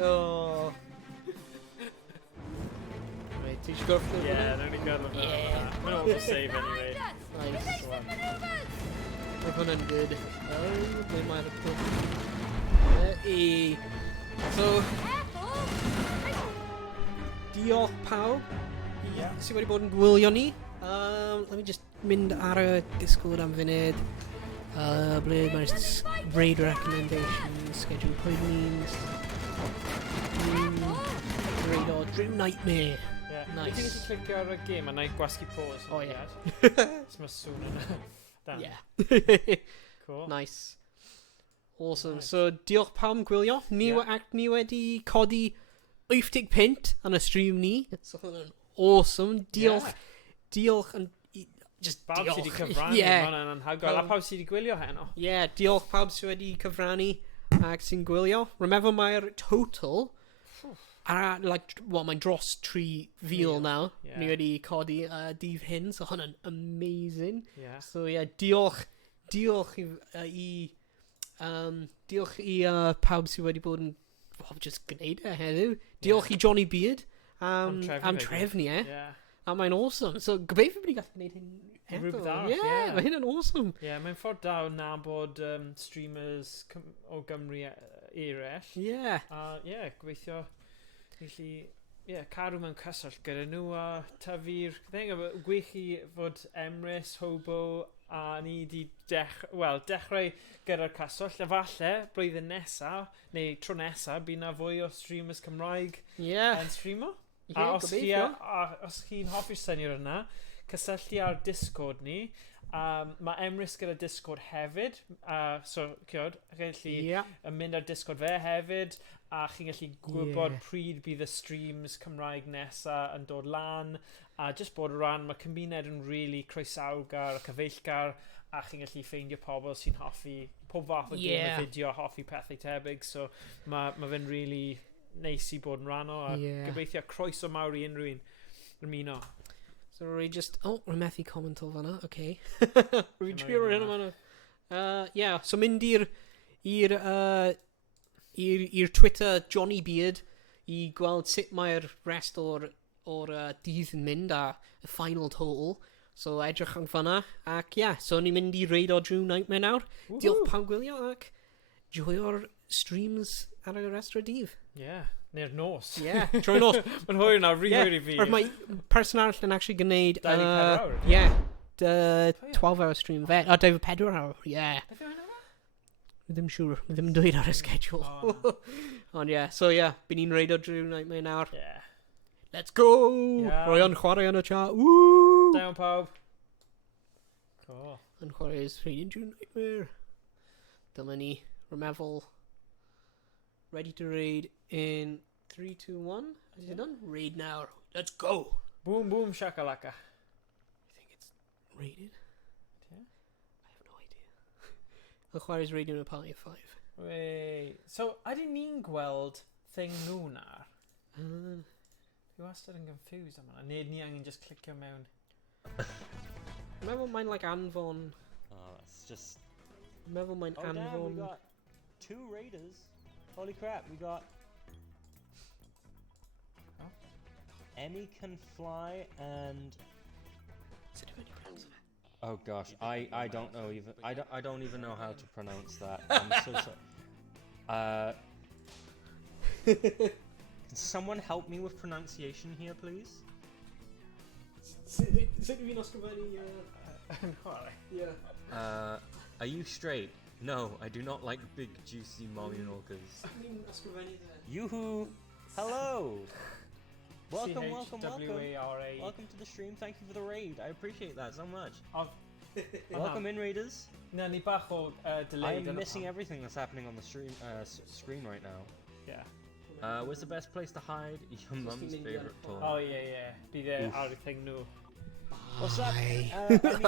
Oh. Right, ti eisiau gorffen Ie, nawn ni gael o'n Mae'n all save anyway. Nice. Makes the maneuvers! Mae hwnna'n good. Ble mae'r pwnt? So, Careful! diolch pawb sydd wedi bod yn gwylio ni. Let me just mynd ar y Discord am funud. Ble mae'r raid recommendations, schedule points, raid o Dream Nightmare. Ie. Nice. Wyt ti'n gallu clicio ar y gêm a na i gwasgu pause? Oh, ie. So mae sŵn yna. Dan. Yeah. Cool. Nice. Awesome. Nice. So, diolch pam gwylio. Ni wedi codi 80 pint yn y stream ni. So, hwnna'n awesome. Diolch. Diolch yn... Just Pawb diolch. sydd wedi cyfrannu, Yeah. mae hwnna'n anhygoel. A pawb sydd wedi gwylio heno. Yeah, diolch pawb sydd wedi cyfrannu ac sy'n gwylio. Remember, mae'r total... mae'n dros 3,000 nawr. Yeah. Ni wedi codi dydd hyn, so hwnna'n amazing. Yeah. So yeah, diolch i pawb sydd wedi bod yn just gwneud e heddiw. Diolch i Johnny Beard am trefnu e. Yeah. A mae'n awesome. So gobeithio bod ni'n gallu gwneud hyn eto. Rhywbeth arall, Yeah, mae hyn yn awesome. Yeah, mae'n ffordd da o nabod streamers o Gymru eraill. Yeah. Yeah, gobeithio gallu cadw mewn cyswllt gyda nhw a tyfu'r... Gwych i fod Emrys, Hobo a ni wedi dechrau gyda'r cyswllt. A falle, blwyddyn nesaf, neu tro nesaf, bydd na fwy o streamers Cymraeg yn streamo. A os chi'n hoffi'r syniad yna, cysylltu ar Discord ni. Mae Emrys gyda Discord hefyd. So, gallu mynd ar Discord fe hefyd. a chi'n gallu gwybod pryd bydd y streams Cymraeg nesa yn dod lan, a just bod o ran, mae cymuned yn really croesawgar a cyfeillgar, a chi'n gallu ffeindio pobl sy'n hoffi pob fath o game y fideo, hoffi pethau tebyg, so mae fe'n really neis i bod yn rhan o, a gobeithio croeso mawr I unrhyw un ymuno. So rwy just... Oh, rwy methu comment o fanna, okay. Rwy trio rhan o fanna. So mynd i'r Twitter Johnny Beard I gweld sut mae'r rest o'r dydd yn mynd a y final total. So edrych yn fanna. Ac so ni'n mynd I reid o drwy Nightmare nawr. Diolch pawb gwylio ac joio'r streams ar y rest o'r dydd. Neu'r nos. Trwy'r nos. Mae'n hwyr na, really fi. Mae person arall yn actually gwneud... 24 awr? 12 hour stream fe. 24 hour, Beth yw'n awr? Ddim siŵr, ddim yn dweud ar y schedule. Ond so bydd ni'n reid o drwy Nightmare nawr. Let's go! Rwy o'n chwarae yn y chat. Woo! Down pawb. Cool. Yn chwarae is reiding drwy Nightmare. Dyma ni, remefel. Ready to raid in 3, 2, 1. Is it done? Raid now. Let's go! Boom, boom, shakalaka. You think it's raided? I have no idea. The chwarae is raiding a party of 5. Wait. So, ydyn ni'n gweld thing nhw na? Dwi wastad yn confused am hwnna. Nid ni angen just clicio mewn. Meddwl mae'n like anfon. It's just... Meddwl mae'n anfon. Damn, we got 2 raiders. Holy crap, we got... Emmy can fly and... Oh gosh, I don't know even... I don't even know how to pronounce that. I'm so sorry. Can someone help me with pronunciation here, please? Sut fi'n ysgrifennu... Are you straight? No, I do not like big juicy mommy milkers. Yoo-hoo! Hello! Welcome, welcome, welcome. Welcome to the stream. Thank you for the raid. I appreciate that so much. Welcome in, raiders. Na, ni bach o delay. I am missing everything that's happening on the stream screen right now. Where's the best place to hide? Your mum's favorite toy. Oh, Bydd ar y thing nhw. What's up? Emmy